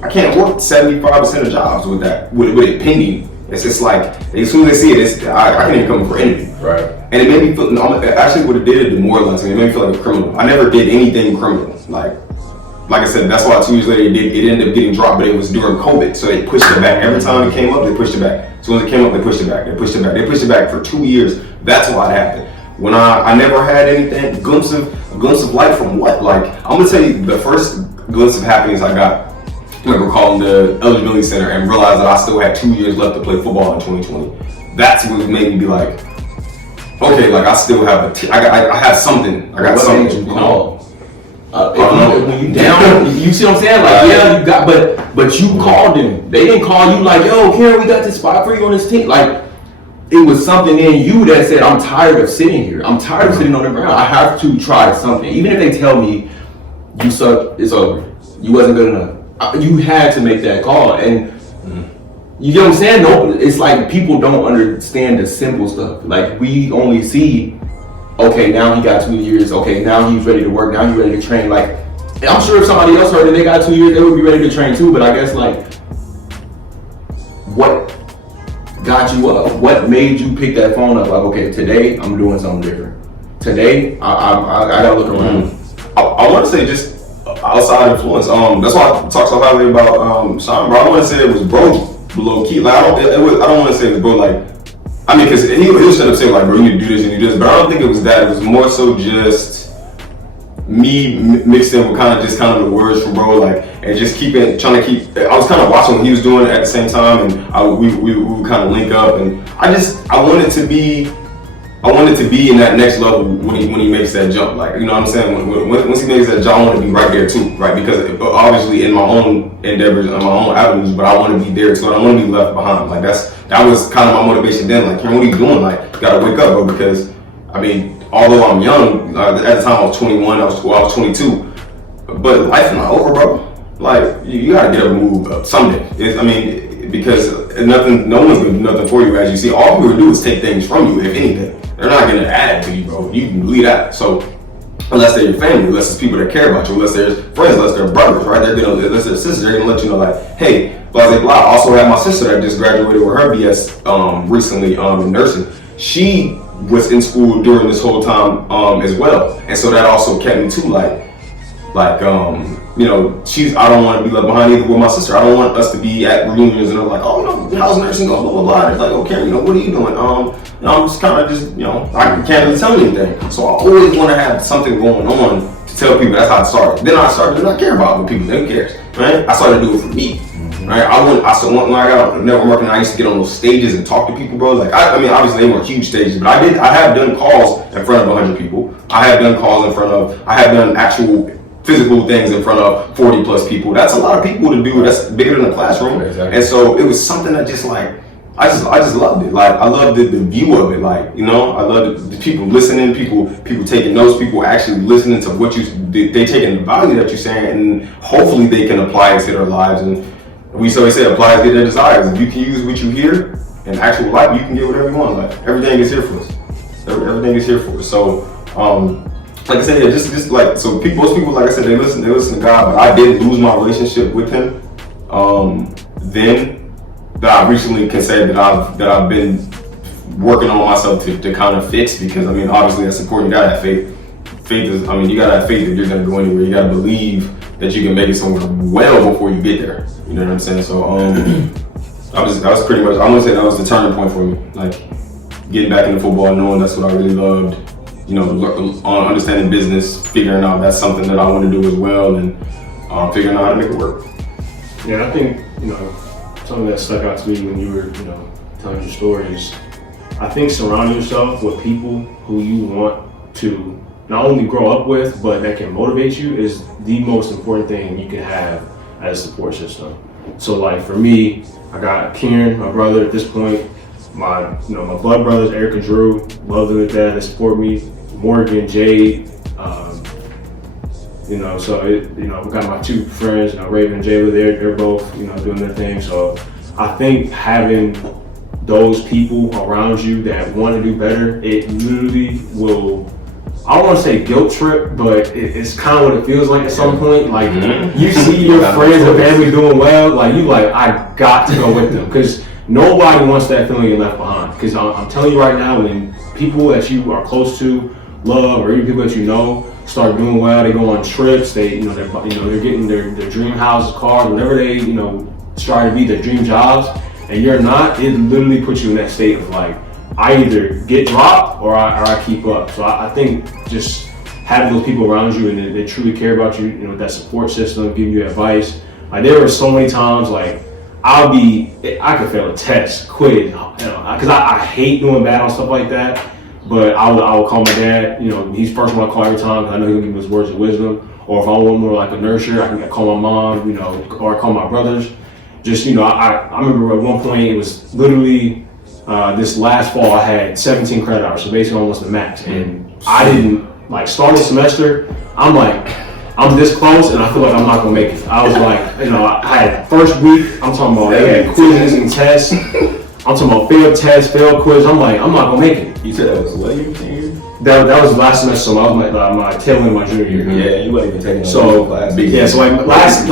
I can't work 75% of jobs with that, with it pending. It's just like, as soon as they see it, I can't even come for anything. right. And it made me feel, actually what it did, demoralized me. It made me feel like a criminal. I never did anything criminal. Like I said, that's why 2 years later it ended up getting dropped, but it was during COVID. So they pushed it back. Every time it came up, they pushed it back. As soon as it came up, they pushed it back. They pushed it back. They pushed it back for 2 years. That's why it happened. When I never had anything, glimpse of light from what? Like, I'm gonna tell you the first glimpse of happiness I got, I remember calling the eligibility center and realized that I still had 2 years left to play football in 2020. That's what made me be like, okay, like I still have I have something. I got what something. made you call? When you down, you see what I'm saying? Like, yeah, you got, but you called them. They didn't call you like, yo, Karen, we got this spot for you on this team. Like, it was something in you that said, I'm tired of sitting here. I'm tired of sitting on the ground. I have to try something. Even if they tell me you suck, it's over. You wasn't good enough. You had to make that call. And you know what I'm saying? No, it's like people don't understand the simple stuff. Like, we only see, okay, now he got 2 years. Okay, now he's ready to work. Now he's ready to train. Like, I'm sure if somebody else heard that they got 2 years, they would be ready to train too. But I guess, like, what got you up? What made you pick that phone up? Like, okay, today I'm doing something different. Today I gotta look around. I want to say just outside influence. That's why I talk so highly about Sean, bro. I want to say it was bro low key. Like, I don't want to say it was bro, like, I mean, because he'll shut up saying, like, bro, you need to do this and do this, but I don't think it was that. It was more so just me mixed in with kind of the words from bro, like, and just trying to keep. I was kind of watching what he was doing at the same time, and we would kind of link up, and I wanted to be I wanted to be in that next level when he makes that jump. Like, you know what I'm saying? Once he makes that jump, I want to be right there too, right? Because obviously in my own endeavors, in my own avenues, but I want to be there too. I don't want to be left behind. Like that was kind of my motivation then. Like, what are you doing? Like, you gotta wake up, bro. Because I mean, although I'm young, at the time I was 21, I was 22, but life is not over, bro. Like, you gotta get up and move up someday. Because no one's gonna do nothing for you, as you see. All people gonna do is take things from you, if anything. They're not gonna add to you, bro. You can believe that. So, unless they're your family, unless it's people that care about you, unless they're friends, unless they're brothers, right? Unless they're sisters, they're gonna let you know, like, hey, blah, blah, blah. I also have my sister that just graduated with her BS recently in nursing. She was in school during this whole time as well. And so that also kept me too, I don't want to be left behind either with my sister. I don't want us to be at reunions and they're like, oh, how's nursing going, blah, blah, blah. And it's like, okay, what are you doing? I'm just kind of I can't really tell anything. So I always want to have something going on to tell people. That's how it started. Then I started to not care about what people think. Who cares, right? I started to do it for me, right? When I got on network marketing, I used to get on those stages and talk to people, bro. Like, obviously they weren't huge stages, but I have done calls in front of 100 people. I have done actual physical things in front of 40 plus people. That's a lot of people to do. That's bigger than a classroom. Exactly. And so it was something that just like, I just loved it. Like, I loved the view of it. Like, I loved the people listening, people taking notes, people actually listening to what they taking the value that you're saying, and hopefully they can apply it to their lives. And we always say apply it to their desires. If you can use what you hear in actual life, you can get whatever you want. Like, everything is here for us. Everything is here for us. So, like I said, just like, so most people, like I said, they listen to God, but I did lose my relationship with Him. Then that I recently can say that I've been working on myself to kind of fix, because obviously that's important. You gotta have faith. You gotta have faith that you're gonna go anywhere. You gotta believe that you can make it somewhere well before you get there. You know what I'm saying? So I was pretty much, I'm gonna say that was the turning point for me. Like, getting back into football, knowing that's what I really loved. Understanding business, figuring out that's something that I want to do as well, and figuring out how to make it work. Yeah, I think, something that stuck out to me when you were, telling your stories, I think surrounding yourself with people who you want to not only grow up with, but that can motivate you is the most important thing you can have as a support system. So, like, for me, I got Kieran, my brother at this point, my blood brothers, Eric and Drew, love them to death, they support me. Morgan, Jade, we got my two friends, Raven and Jayla, they're both, doing their thing. So I think having those people around you that want to do better, it literally will, I don't want to say guilt trip, but it's kind of what it feels like at some point. Like, you see your friends and family doing well, like, I got to go with them, because nobody wants that feeling you're left behind. Because I'm telling you right now, when people that you are close to, love, or even people that start doing well, they go on trips, they're getting their dream houses, cars, whatever they strive to be, their dream jobs, and you're not, it literally puts you in that state of like, I either get dropped or I keep up. So I think just having those people around you and they truly care about you, that support system, giving you advice. Like, there were so many times, like, I could fail a test, quiz, because I hate doing bad on stuff like that. But I would call my dad, he's the first one I call every time, because I know he'll give me his words of wisdom. Or if I want more like a nurture, I can call my mom, or I call my brothers. Just, I remember at one point, it was literally this last fall, I had 17 credit hours, so basically almost the max. And I didn't, start the semester, I'm this close, and I feel like I'm not gonna make it. I was like, I had first week, I'm talking about, they had quizzes and tests. I'm talking about failed tests, failed quiz. I'm like, I'm not gonna make it. You said that was what year? That was last semester, so I was my tail end of my junior year. Yeah, you wasn't even taking class. Yeah, so last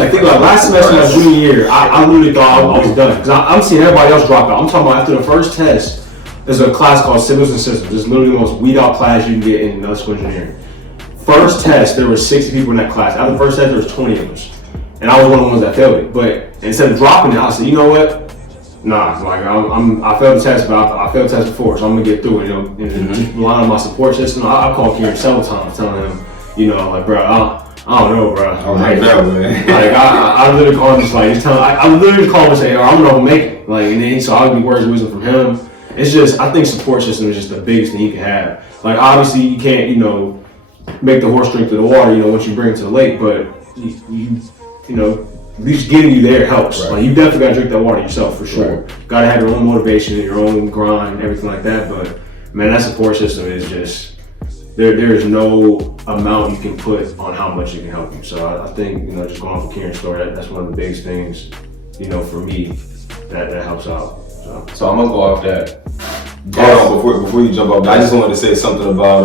semester of my junior year, I literally thought I was done, because I'm seeing everybody else drop out. I'm talking about after the first test, there's a class called Civils and Systems. It's literally the most weed out class you can get in electrical engineering. First test, there were 60 people in that class. After the first test, there was 20 of us, and I was one of the ones that failed it. But instead of dropping it, I said, you know what? Nah, I failed the test, but I failed the test before, so I'm gonna get through it. And just relying on my support system. I called Kieran several times, telling him, bro, I don't know, bro. I literally called him just I literally called him and say, I don't know if I'll make it. And then so I would be words of wisdom from him. it's just, I think support system is just the biggest thing you can have. Like, obviously, you can't, make the horse drink to the water, once you bring it to the lake, but at least getting you there helps. Right. Like, you definitely gotta drink that water yourself, for sure. Right. Gotta have your own motivation, your own grind, and everything like that, but man, that support system is just, there is no amount you can put on how much it can help you. So I think, just going off of Kieran's story, that's one of the biggest things, for me, that helps out. So I'm gonna go off that. Hold on, before you jump off, I just wanted to say something about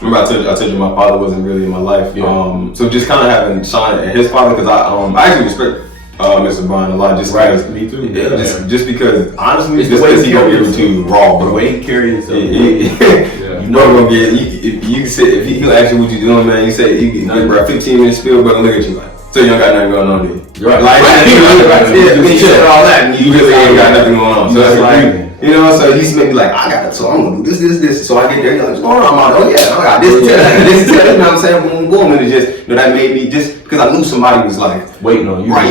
remember I told you my father wasn't really in my life. Yeah. So just kind of having Sean and his father, because I actually respect Mr. Brian a lot, just Right, because, me too. yeah, just because honestly, It's just the way because he gonna he give it to you raw, The bro. way he carries himself. Yeah. You know gonna get. You can say if he'll ask you what you doing, man. You say you get bro 15 minutes spill, but look at you like. So you don't got nothing going on there. Right. Like, yeah, you said all that, and you really ain't got nothing going on. So that's like, so he's maybe like, I got it, so I'm gonna do this. So I get there, you're like, what's going on? I'm like, oh yeah, I got this, this, you know what I'm saying? Boom, boom, and it just, that made me just because I knew somebody was like waiting on you. right. I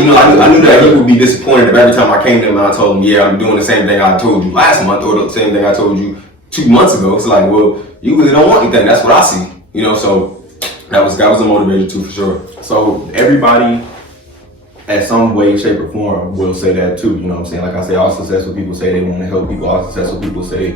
knew that he would be disappointed if every time I came to him and I told him, yeah, I'm doing the same thing I told you last month or the same thing I told you 2 months ago. It's like, well, you really don't want anything. That's what I see, So that was a motivator too, for sure. So everybody, at some way, shape, or form, will say that too. You know what I'm saying? Like I say, all successful people say they want to help people. All successful people say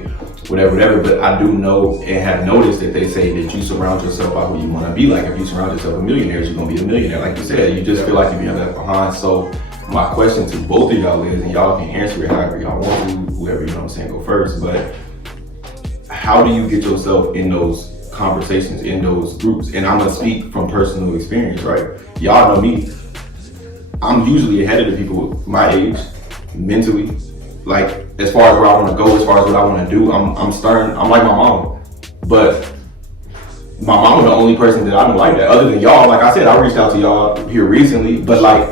whatever. But I do know and have noticed that they say that you surround yourself by who you want to be. Like if you surround yourself with millionaires, you're gonna be a millionaire. Like you said, you just feel like you're being left behind. So my question to both of y'all is, and y'all can answer it however y'all want to, whoever go first. But how do you get yourself in those conversations, in those groups? And I'm gonna speak from personal experience, right? Y'all know me. I'm usually ahead of the people my age, mentally. Like, as far as where I want to go, as far as what I want to do, I'm stern. I'm like my mom. But my mom was the only person that I don't like that. Other than y'all, like I said, I reached out to y'all here recently. But like,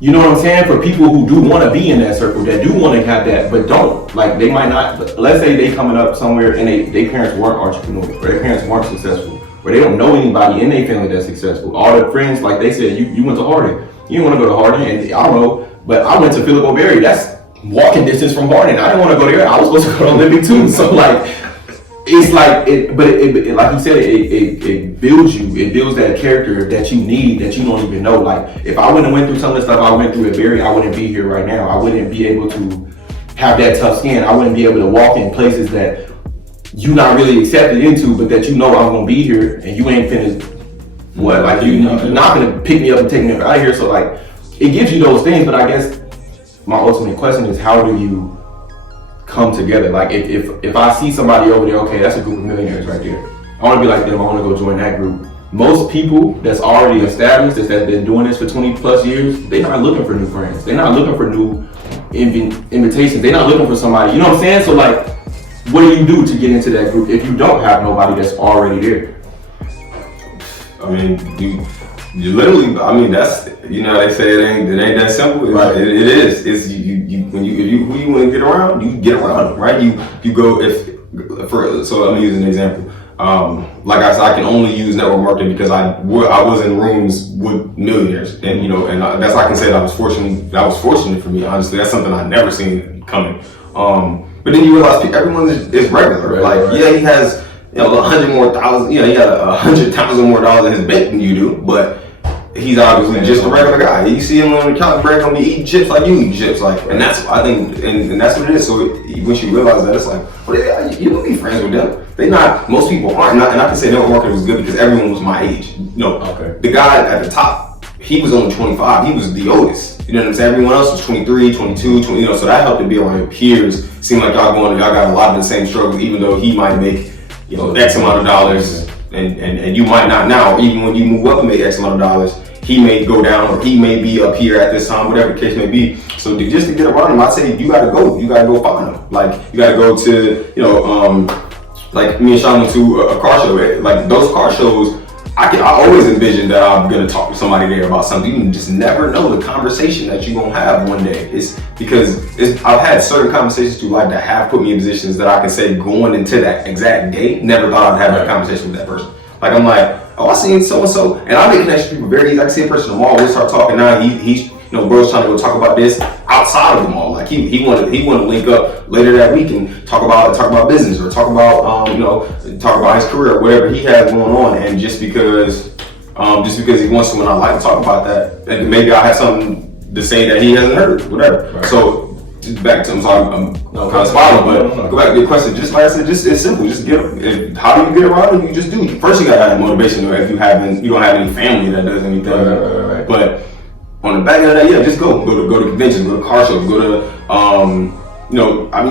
you know what I'm saying? For people who do want to be in that circle, that do want to have that, but don't. Like, they might not, let's say they coming up somewhere and their parents weren't entrepreneurs, or their parents weren't successful, or they don't know anybody in their family that's successful. All their friends, like they said, you went to Harding. You didn't want to go to Harding, and I don't know, but I went to Philip O'Berry. That's walking distance from Harding. I didn't want to go there. I was supposed to go to Olympic too. So like, it's like, like you said, it builds you. It builds that character that you need, that you don't even know. Like, if I wouldn't have went through some of the stuff I went through at Berry, I wouldn't be here right now. I wouldn't be able to have that tough skin. I wouldn't be able to walk in places that you not really accepted into, but that I'm gonna be here, and you ain't finished. What, like you're not gonna pick me up and take me out of here. So like, it gives you those things. But I guess my ultimate question is, how do you come together? Like, if I see somebody over there, okay, that's a group of millionaires right there. I want to be like them. I want to go join that group. Most people that's already established, that's been doing this for 20 plus years, they're not looking for new friends. They're not looking for new invitations. They're not looking for somebody. You know what I'm saying? So like, what do you do to get into that group if you don't have nobody that's already there? I mean, you literally. I mean, that's they say it ain't that simple. Right. It is. It's you when you who you want to get around, you get around them, right? You go so I'm gonna use an example. Like I said, I can only use network marketing because I was in rooms with millionaires, and that's I can say that I was fortunate. That was fortunate for me. Honestly, that's something I never seen coming. But then you realize everyone is regular. Right, like right. Yeah, he has. $100,000 more. He got $100,000 more dollars in his bank than you do, but he's obviously just a regular guy. You see him on the couch, break on me eating chips like you eat chips, like, and that's I think, and that's what it is. So once you realize that, it's like, well, you don't be friends with them. They not. Most people aren't. And I can say network marketing was good because everyone was my age. Okay. The guy at the top, he was only 25. He was the oldest. You know what I'm saying? Everyone else was 23, 22, 20. So that helped to be around your peers. Seemed like y'all got a lot of the same struggles, even though he might make X amount of dollars, and you might not now. Even when you move up and make X amount of dollars, he may go down, or he may be up here at this time, whatever the case may be. So just to get around him, I say you gotta go find him. Like, you gotta go to, like me and Sean went to a car show. Like, those car shows, I always envision that I'm gonna talk to somebody there about something. You can just never know the conversation that you're gonna have one day. It's because I've had certain conversations through life that have put me in positions that I can say going into that exact day, never thought I'd have that conversation with that person. Like, I'm like, oh, I seen so and so, and I make connections with people very easy. I can see a person tomorrow, we start talking now. He's bro's trying to go talk about this outside of the mall. Like he wanted to link up later that week and talk about business or talk about talk about his career or whatever he has going on. And just because he wants to, and I like to talk about that, and maybe I have something to say that he hasn't heard, whatever. Right. So just back to, I'm kind of spiraling, but go back to your question. Just like I said, just it's simple. Just how do you get around it? You just do. First, you gotta have motivation. If you don't have any family that does anything. Right. But on the back end of that, yeah, just go to conventions, go to car shows, go to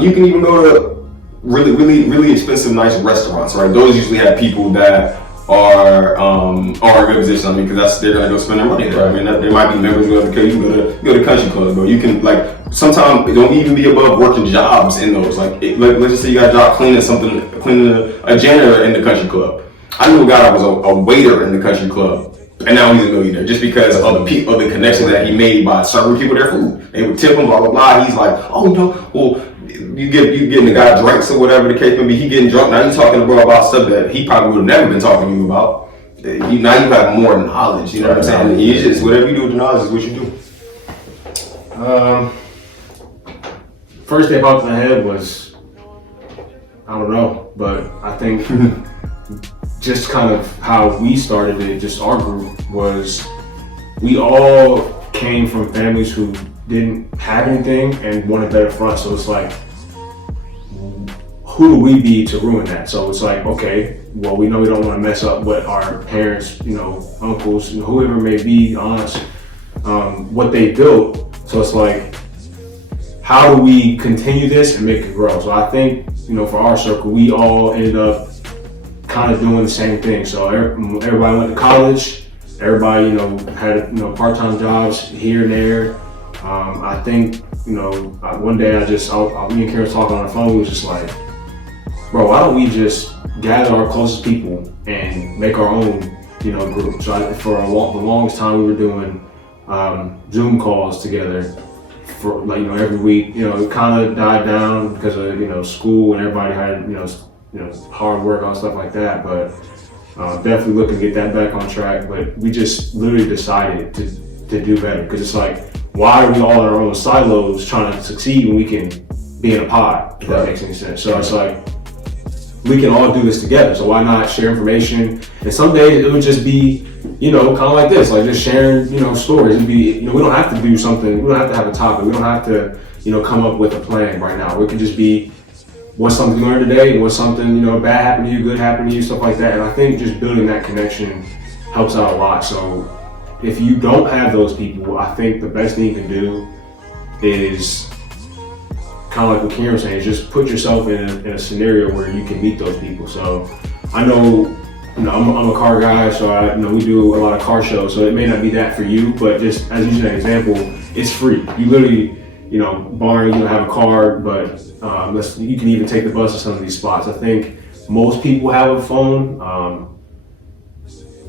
you can even go to really, really, really expensive, nice restaurants. Right, those usually have people that are in a good position. Because they're gonna go spend their money there. I mean, there might be members who have you go to country clubs, but you can sometimes it don't even be above working jobs in those. Let's just say you got a job cleaning a janitor in the country club. I knew a guy that was a waiter in the country club, and now he's a millionaire just because of the connections that he made by serving people their food. They would tip him, blah blah blah. He's like, oh no, well. You getting the guy drinks or whatever the case may be. He getting drunk. Now you talking to bro about stuff that he probably would have never been talking to you about. Now you have more knowledge. You know what I'm saying? You just whatever you do with the knowledge is what you do. First thing popped in my head was, I don't know, but I think just kind of how we started it, just our group, was we all came from families who didn't have anything and wanted better for us. So it's like, who do we be to ruin that? So it's like, okay, well, we know we don't want to mess up what our parents, uncles, whoever it may be, aunts, what they built. So it's like, how do we continue this and make it grow? So I think, for our circle, we all ended up kind of doing the same thing. So everybody went to college, everybody, had, part-time jobs here and there. I think, one day me and Karen was talking on the phone, we was just like, bro, why don't we just gather our closest people and make our own, group? So for the longest time we were doing Zoom calls together for every week. It kind of died down because of, school and everybody had, hard work and stuff like that. But definitely looking to get that back on track. But we just literally decided to do better, because it's like, why are we all in our own silos trying to succeed when we can be in a pod, if that makes any sense? So it's like, we can all do this together, so why not share information? And some days it would just be, kind of like this, like just sharing, stories. It'd be, we don't have to do something, we don't have to have a topic, we don't have to, come up with a plan right now. It could just be, what's something you learned today, and what's something, bad happened to you, good happened to you, stuff like that. And I think just building that connection helps out a lot. So if you don't have those people, I think the best thing you can do is kind of like what Kieran was saying, is just put yourself in a scenario where you can meet those people. So I know, I'm a car guy, so we do a lot of car shows. So it may not be that for you, but just as using an example, it's free. You literally, barring you don't have a car, but you can even take the bus to some of these spots. I think most people have a phone.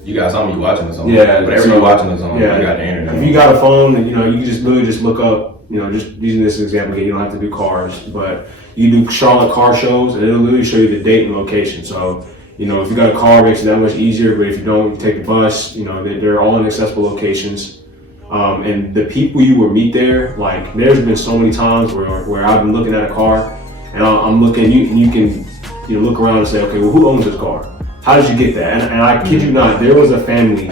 You got something you watching this on. Yeah. Whatever you're watching this on, yeah, you got the internet. If you got a phone, and you can just literally just look up, just using this example again, you don't have to do cars, but you do Charlotte car shows and it'll literally show you the date and location. So, if you got a car, it makes it that much easier, but if you don't, you take the bus, they're all in accessible locations. And the people you will meet there, like there's been so many times where I've been looking at a car and I'm looking, you can look around and say, okay, well, who owns this car? How did you get that? And I kid you not, there was a family,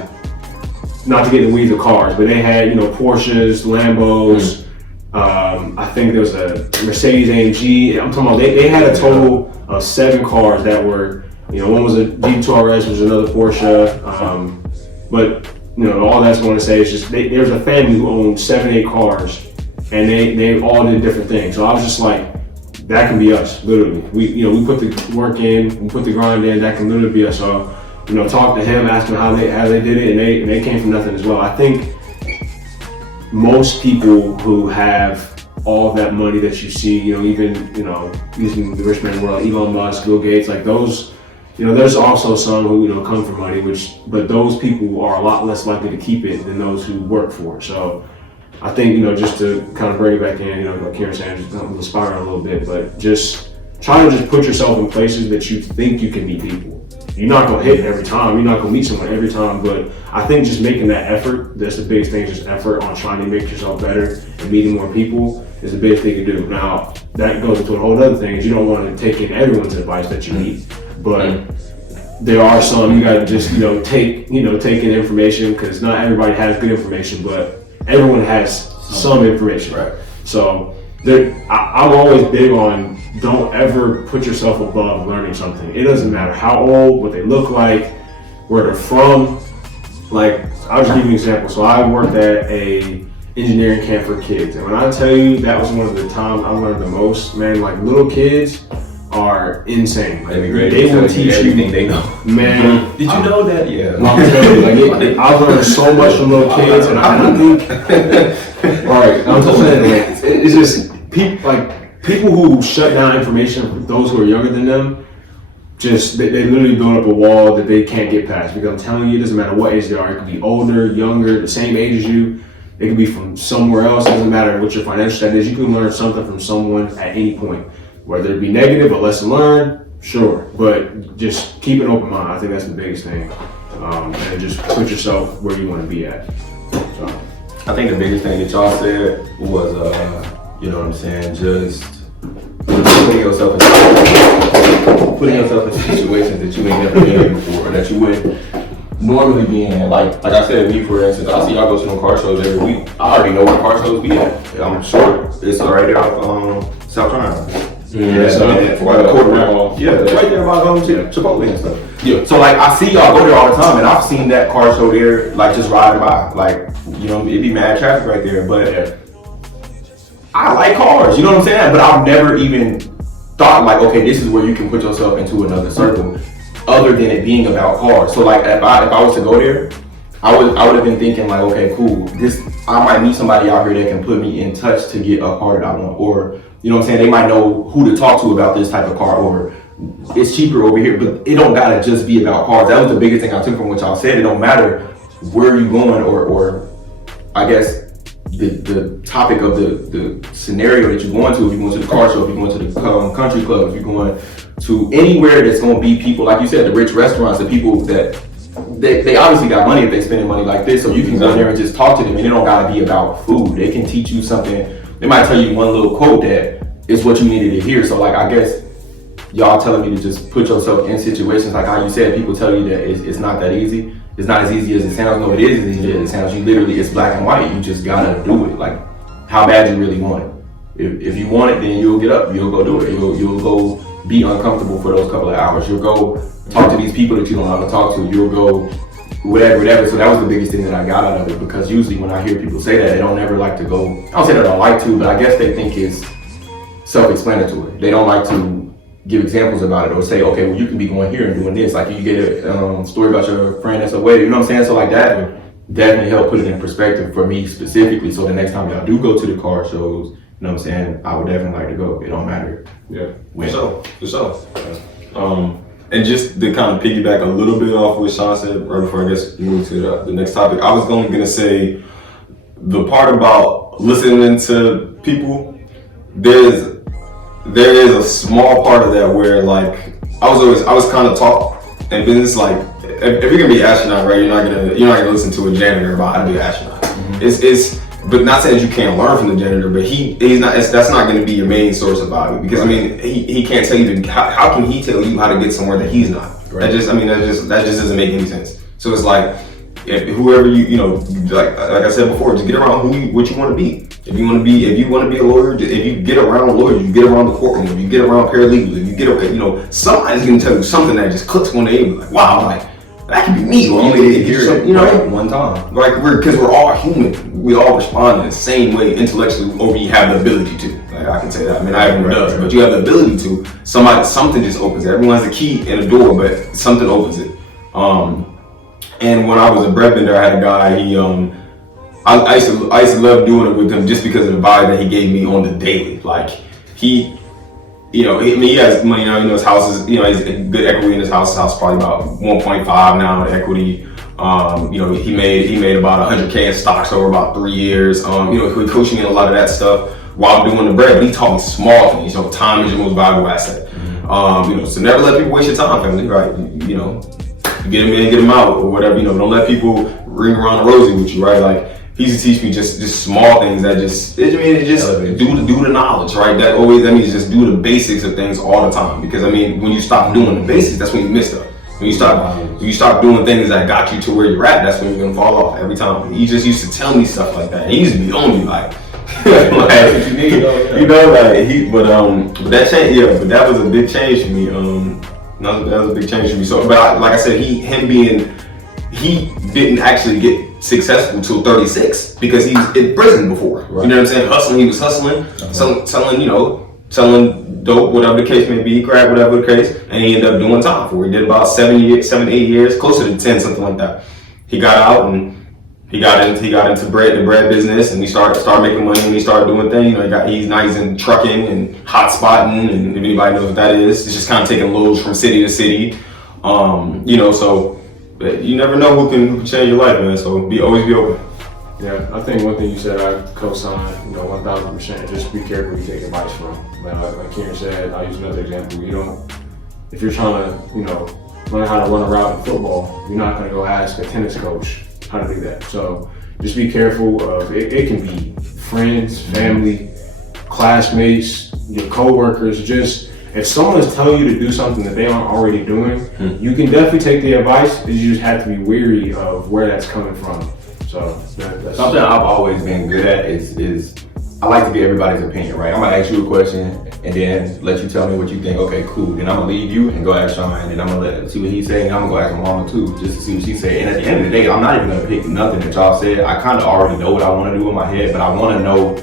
not to get in the weeds of cars, but they had, Porsches, Lambos, I think there was a Mercedes AMG. I'm talking about, they had a total of 7 cars that were, one was a G2RS, which was another Porsche. But, all that's going to say is just, there's a family who owned 7, 8 cars, and they all did different things. So I was just like, that can be us, literally. We put the work in, we put the grind in, that can literally be us. So, talk to him, ask him how they did it, and they came from nothing as well. I think most people who have all of that money that you see, even, using the rich man world, Elon Musk, Bill Gates, like those, there's also some who, come from money, but those people are a lot less likely to keep it than those who work for it. So I think, just to kind of bring it back in, like Kieran said, just kind of inspire a little bit, but just try to just put yourself in places that you think you can meet people. you're not gonna hit every time. You're not gonna meet someone every time. But I think just making that effort, that's the biggest thing. Just effort on trying to make yourself better and meeting more people is the biggest thing to do. Now that goes into a whole other thing. Is you don't want to take in everyone's advice that you meet, but there are some you gotta just take in information, because not everybody has good information, but everyone has some information. Right. So I'm always big on, don't ever put yourself above learning something. It doesn't matter how old, what they look like, where they're from. Like, I'll just give you an example. So I worked at a engineering camp for kids, and when I tell you that was one of the times I learned the most, man, like little kids are insane. Like, they will teach you everything they know. Man, Did you know that? Yeah. I'm telling you, like, I've learned so much from little kids, and I think, right, I'm just saying, like, it's just people who shut down information for those who are younger than them, just they literally build up a wall that they can't get past. Because I'm telling you, it doesn't matter what age they are. It could be older, younger, the same age as you. They could be from somewhere else. It doesn't matter what your financial status is. You can learn something from someone at any point. Whether it be negative, a lesson learned, sure. But just keep an open mind. I think that's the biggest thing. And just put yourself where you want to be at. So. I think the biggest thing that y'all said was, you know what I'm saying, just putting yourself in situations that you ain't never been in before, or that you wouldn't normally be in. Like I said, me for instance, I see y'all go to them car shows every week. I already know where car shows be at. I'm sure it's right there off South Carolina. Right there by Chipotle and stuff. Yeah. So like I see y'all go there all the time, and I've seen that car show there, like just riding by. Like, it'd be mad traffic right there, but I like cars, you know what I'm saying? But I've never even thought like, okay, this is where you can put yourself into another circle, other than it being about cars. So like if I was to go there, I would have been thinking like, okay, cool, I might meet somebody out here that can put me in touch to get a car that I want, or you know what I'm saying, they might know who to talk to about this type of car, or it's cheaper over here. But it don't gotta just be about cars. That was the biggest thing I took from what y'all said. It don't matter where you going, or I guess the topic of the scenario that you're going to. If you're going to the car show, if you're going to the country club, if you're going to anywhere that's going to be people, like you said, the rich restaurants, the people that they obviously got money if they spending money like this, so you can go there and just talk to them, and it don't gotta be about food. They can teach you something. They might tell you one little quote that is what you needed to hear. So like, I guess y'all telling me to just put yourself in situations like how you said, people tell you that it's not that easy. It's not as easy as it sounds. No, it is as easy as it sounds. You literally, it's black and white. You just gotta do it. Like, how bad you really want it. If you want it, then you'll get up. You'll go do it. You'll go be uncomfortable for those couple of hours. You'll go talk to these people that you don't know how to talk to. You'll go whatever. So that was the biggest thing that I got out of it, because usually when I hear people say that, they don't ever like to go, I don't say they don't like to, but I guess they think it's self-explanatory. They don't like to give examples about it, or say, okay, well, you can be going here and doing this. Like, you get a story about your friend that's away, you know what I'm saying? So like that definitely helped put it in perspective for me specifically. So the next time y'all do go to the car shows, you know what I'm saying, I would definitely like to go. It don't matter. Yeah, for sure. And just to kind of piggyback a little bit off what Sean said right before I guess we move to the next topic, I was only gonna say the part about listening to people. There is a small part of that where like I was kind of taught in business, like if you're gonna be an astronaut, right, you're not gonna listen to a janitor about how to be an astronaut. It's but not saying that you can't learn from the janitor, but that's not going to be your main source of value, because I mean he can't tell you how can he tell you how to get somewhere that he's not. Right. That just doesn't make any sense. So it's like if whoever like I said before, just get around what you want to be. If you want to be a lawyer, if you get around lawyers, you get around the courtroom, if you get around paralegals, if you get somebody's going to tell you something that just clicks one day, like wow, like that could be me. Or you only hear it one time. Like because we're all human. We all respond in the same way intellectually, or we have the ability to. Like I can say that. I mean, everyone does, but you have the ability to. Something just opens it. Everyone has a key and a door, but something opens it. And when I was a bread vendor, I had a guy. I used to love doing it with him just because of the value that he gave me on the daily. Like he has money now. His house is, he has good equity in his house. His house is probably about 1.5 now in equity. He made about 100K in stocks over about 3 years. He was coaching me in a lot of that stuff while doing the bread. But he taught me small things. Time is your most valuable asset. So never let people waste your time, family, right? You know, get them in, get them out, or whatever. You know, don't let people ring around the rosy with you, right? Like he used to teach me just small things that just do the knowledge, right? That means just do the basics of things all the time. Because I mean, when you stop doing the basics, that's when you miss stuff. When you stop doing things that got you to where you're at, that's when you're gonna fall off every time. He just used to tell me stuff like that. He used to be on me like, like what you need, you know, like but that changed, yeah. But that was a big change for me. That was a big change for me. So, but like I said, he didn't actually get successful till 36 because he was in prison before. Right. You know what I'm saying? Hustling, he was hustling, selling dope, whatever the case may be, crack, whatever the case, and he ended up doing time for it. He did about 7 to 8 years, closer to 10, something like that. He got out and he got into the bread business, and he started making money, and he started doing things. You know, he's in trucking and hot spotting, and if anybody knows what that is, it's just kind of taking loads from city to city. So you never know who can change your life, man. So always be open. Yeah, I think one thing you said I co-sign, 1,000%. Just be careful who you take advice from. Like Kieran said, I'll use another example. If you're trying to, learn how to run a route in football, you're not going to go ask a tennis coach how to do that. So just be careful of it. It can be friends, family, classmates, your coworkers. Just if someone is telling you to do something that they aren't already doing, you can definitely take the advice. You just have to be wary of where that's coming from. So that's something I've always been good at is I like to get everybody's opinion, right? I'm gonna ask you a question and then let you tell me what you think. Okay, cool. Then I'm gonna leave you and go ask Sean, and then I'm gonna see what he's saying. And I'm gonna go ask my mama too, just to see what she said. And at the end of the day, I'm not even gonna pick nothing that y'all said. I kind of already know what I want to do in my head, but I want to know,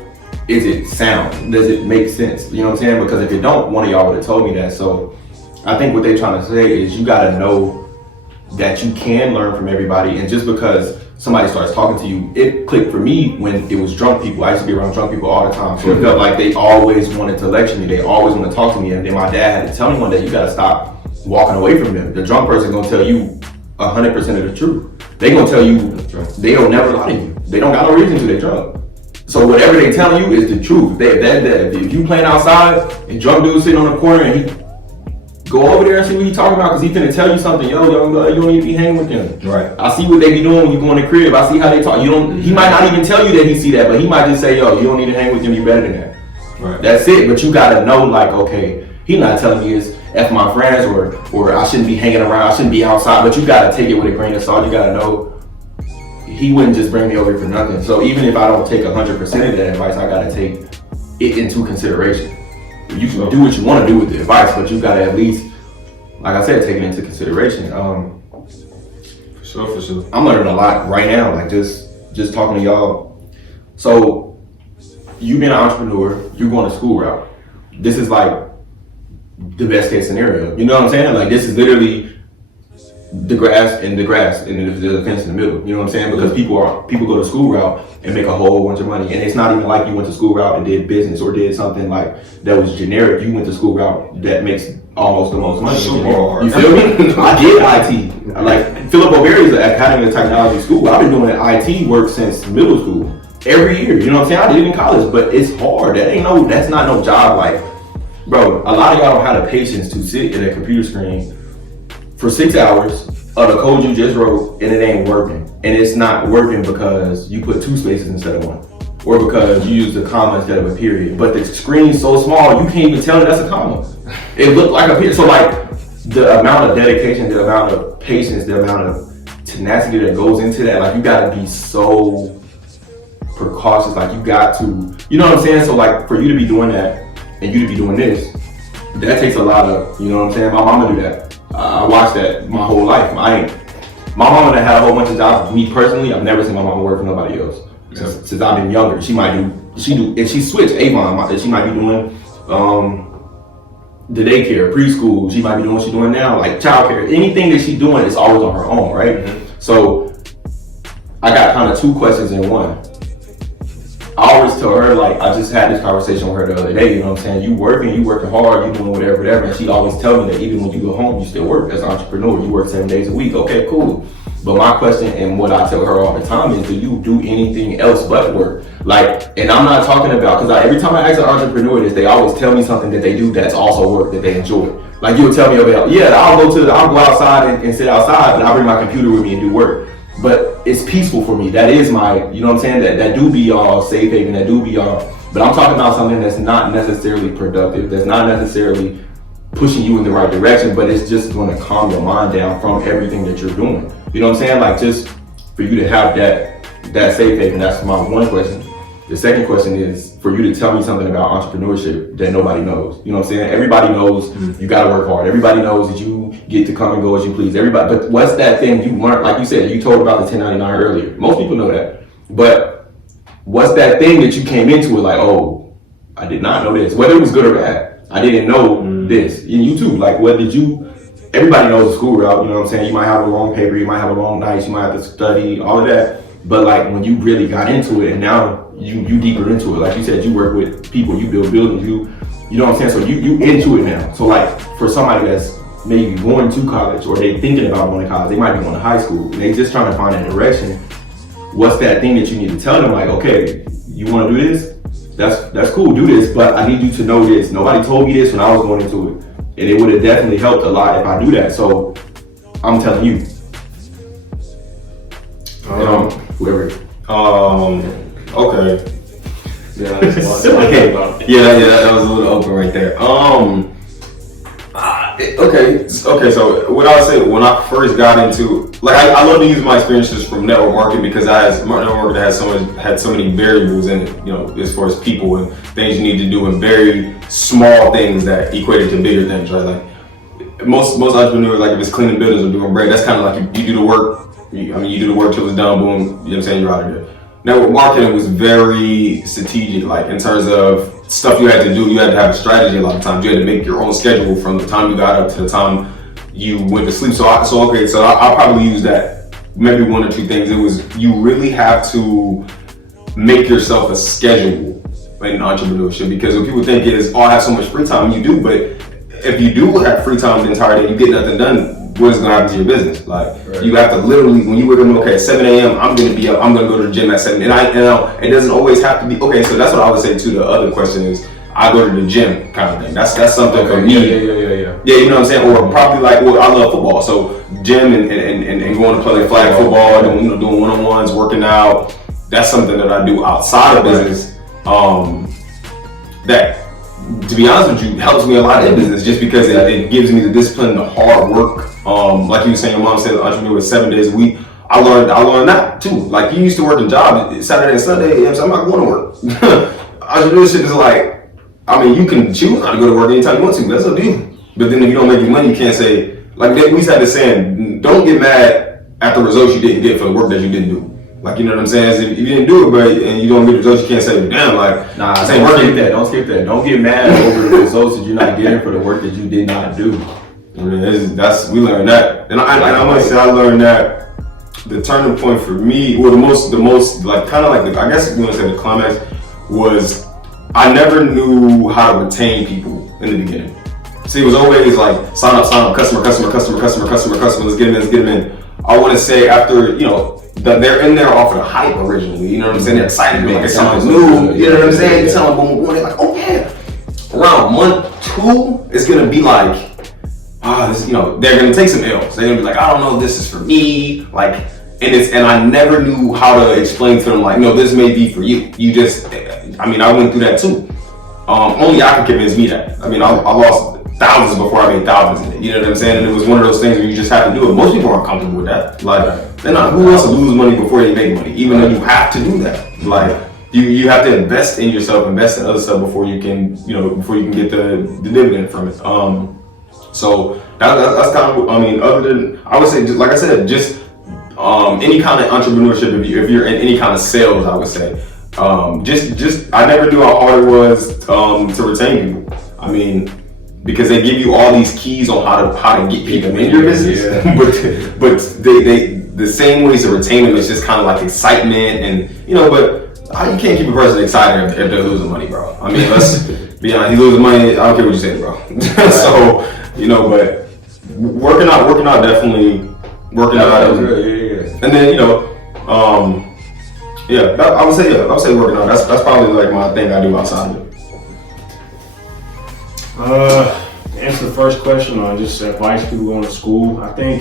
is it sound? Does it make sense? You know what I'm saying? Because if it don't, one of y'all would have told me that. So I think what they're trying to say is you gotta know that you can learn from everybody, and just because somebody starts talking to you, it clicked for me when it was drunk people. I used to be around drunk people all the time, so it felt like they always wanted to lecture me. They always want to talk to me, and then my dad had to tell me one day, you gotta stop walking away from them. The drunk person gonna tell you 100% of the truth. They gonna tell you, they'll never lie to you. They don't got no reason to, they drunk. So whatever they telling you is the truth. If you playing outside and drunk dude sitting on the corner and he go over there and see what he talking about, because he finna tell you something. Yo, you don't need to be hanging with them. Right. I see what they be doing when you go in the crib. I see how they talk. He might not even tell you that he see that, but he might just say, yo, you don't need to hang with them. You better than that. Right. That's it. But you gotta know, like, okay, he not telling me it's F my friends or I shouldn't be hanging around. I shouldn't be outside. But you gotta take it with a grain of salt. You gotta know he wouldn't just bring me over here for nothing. So even if I don't take 100% of that advice, I gotta take it into consideration. You can do what you want to do with the advice, but you gotta at least, like I said, take it into consideration. For sure. I'm learning a lot right now, like just talking to y'all. So you being an entrepreneur, you're going to school route. This is like the best case scenario. You know what I'm saying? Like this is literally the grass, and then there's a fence in the middle. You know what I'm saying? Because people go to school route and make a whole bunch of money, and it's not even like you went to school route and did business or did something like that was generic. You went to school route that makes almost the most money. You feel me? I did IT. Like Philip O'Berry is an Academy of Technology school. I've been doing IT work since middle school. Every year, you know what I'm saying? I did it in college, but it's hard. That's not no job. Like, bro, a lot of y'all don't have the patience to sit at a computer screen for 6 hours of the code you just wrote, and it ain't working. And it's not working because you put 2 spaces instead of 1, or because you use a comma instead of a period. But the screen's so small, you can't even tell that that's a comma. It looked like a period. So like the amount of dedication, the amount of patience, the amount of tenacity that goes into that, like you gotta be so precautious. Like you got to, you know what I'm saying? So like for you to be doing that and you to be doing this, that takes a lot of, you know what I'm saying? My mama do that. I watched that my whole life. My mama that had a whole bunch of jobs. Me personally, I've never seen my mama work for nobody else since I've been younger. She do, and she switched Avon. She might be doing the daycare, preschool. She might be doing what she's doing now, like childcare. Anything that she's doing is always on her own, right? Mm-hmm. So I got kind of 2 questions in one. I always tell her, like, I just had this conversation with her the other day, you know what I'm saying? You working hard, you doing whatever, and she always tells me that even when you go home, you still work as an entrepreneur, you work 7 days a week, okay, cool. But my question, and what I tell her all the time, is do you do anything else but work? Like, and I'm not talking about, because every time I ask an entrepreneur this, they always tell me something that they do that's also work, that they enjoy. Like you'll tell me about, I'll go outside and sit outside, but I'll bring my computer with me and do work. But it's peaceful for me. That is my, you know what I'm saying? That do be all safe haven, that do be all. But I'm talking about something that's not necessarily productive, that's not necessarily pushing you in the right direction, but it's just going to calm your mind down from everything that you're doing. You know what I'm saying? Like just for you to have that safe haven. That's my one question. The second question is for you to tell me something about entrepreneurship that nobody knows. You know what I'm saying? Everybody knows you got to work hard. Everybody knows that you get to come and go as you please. Everybody, but what's that thing you learned? Like you said, you told about the 1099 earlier. Most people know that, but what's that thing that you came into it like, oh, I did not know this, whether it was good or bad. I didn't know this. And you too. Like, what did you? Everybody knows the school route. You know what I'm saying? You might have a long paper, you might have a long night, you might have to study, all of that. But like when you really got into it, and now you deeper into it, like you said, you work with people, you build buildings, you know what I'm saying? So you into it now. So like for somebody that's maybe going to college or they thinking about going to college, they might be going to high school, and they just trying to find a direction. What's that thing that you need to tell them? Like, okay, you want to do this? That's cool, do this, but I need you to know this. Nobody told me this when I was going into it, and it would have definitely helped a lot if I do that. So I'm telling you. Whoever. Okay. Yeah, Okay. That was a little open right there. Okay. So what I would say when I first got into, like, I love to use my experiences from network marketing because network marketing had so many variables in it. You know, as far as people and things you need to do, and very small things that equated to bigger things, right? Like most entrepreneurs, like if it's cleaning buildings or doing bread, that's kind of like you do the work. You do the work till it's done, boom, you know what I'm saying, you're out of there. Network marketing was very strategic, like in terms of stuff you had to do. You had to have a strategy a lot of times. You had to make your own schedule from the time you got up to the time you went to sleep. So I'll probably use that, maybe one or two things. It was, you really have to make yourself a schedule in entrepreneurship, because when people think is, I have so much free time, you do, but if you do have free time the entire day, you get nothing done, what is going to happen to your business? Like, right. You have to literally, when you wake up, okay, at 7 a.m., I'm going to be up, I'm going to go to the gym at 7. And it doesn't always have to be, okay, so that's what I would say too. The other question is, I go to the gym kind of thing. That's something for me. Yeah, you know what I'm saying? Or probably like, well, I love football. So gym and going to play flag football, and, you know, doing one-on-ones, working out, that's something that I do outside of business. That, to be honest with you, helps me a lot in business, just because it gives me the discipline, the hard work. Like you were saying, your mom said the entrepreneur was 7 days a week. I learned that too. Like, you used to work a job Saturday and Sunday, you know, so I'm not going to work. Entrepreneurship is like, I mean, you can choose not to go to work anytime you want to. That's up to you. But then if you don't make any money, you can't say, like we used to have this saying, don't get mad at the results you didn't get for the work that you didn't do. Like, you know what I'm saying? If you didn't do it, but and you don't get the results, you can't say, damn, like, nah, don't skip that. Don't get mad over the results that you're not getting for the work that you did not do. I mean, we learned that. And I want to say I learned that the turning point for me, well, the most like, kind of like, I guess you want to say the climax was, I never knew how to retain people in the beginning. See, it was always like, sign up, customer, let's get them in. I want to say after, you know, they're in there off of the hype originally, you know what I'm saying? They're excited to make something new, you know what I'm saying? You tell them, boom, they're like, oh yeah. Around month 2, it's gonna be like, this, you know, they're gonna take some L's. They're gonna be like, I don't know, this is for me, like, and I never knew how to explain to them, like, no, this may be for you. You just, I mean, I went through that too. Only I could convince me that. I mean, I lost thousands before I made thousands in it. You know what I'm saying? And it was one of those things where you just have to do it. Most people aren't comfortable with that. Like, they're not. Who wants to lose money before they make money? Even though you have to do that. Like, you have to invest in yourself, invest in other stuff before you can, you know, get the dividend from it. So that's kind of, I mean, other than, I would say, just like I said, just any kind of entrepreneurship. If you're in any kind of sales, I would say, just I never knew how hard it was to retain people. I mean, because they give you all these keys on how to get people in your business, but they the same ways to retain them is just kind of like excitement, and you know, but you can't keep a person excited if they're losing money, bro. I mean, let's be honest, he's losing money, I don't care what you say, bro. So, you know, but working out definitely working out. And then, you know, I would say working out. That's probably like my thing I do outside of it. answer the first question on just advice people going to school, I mean,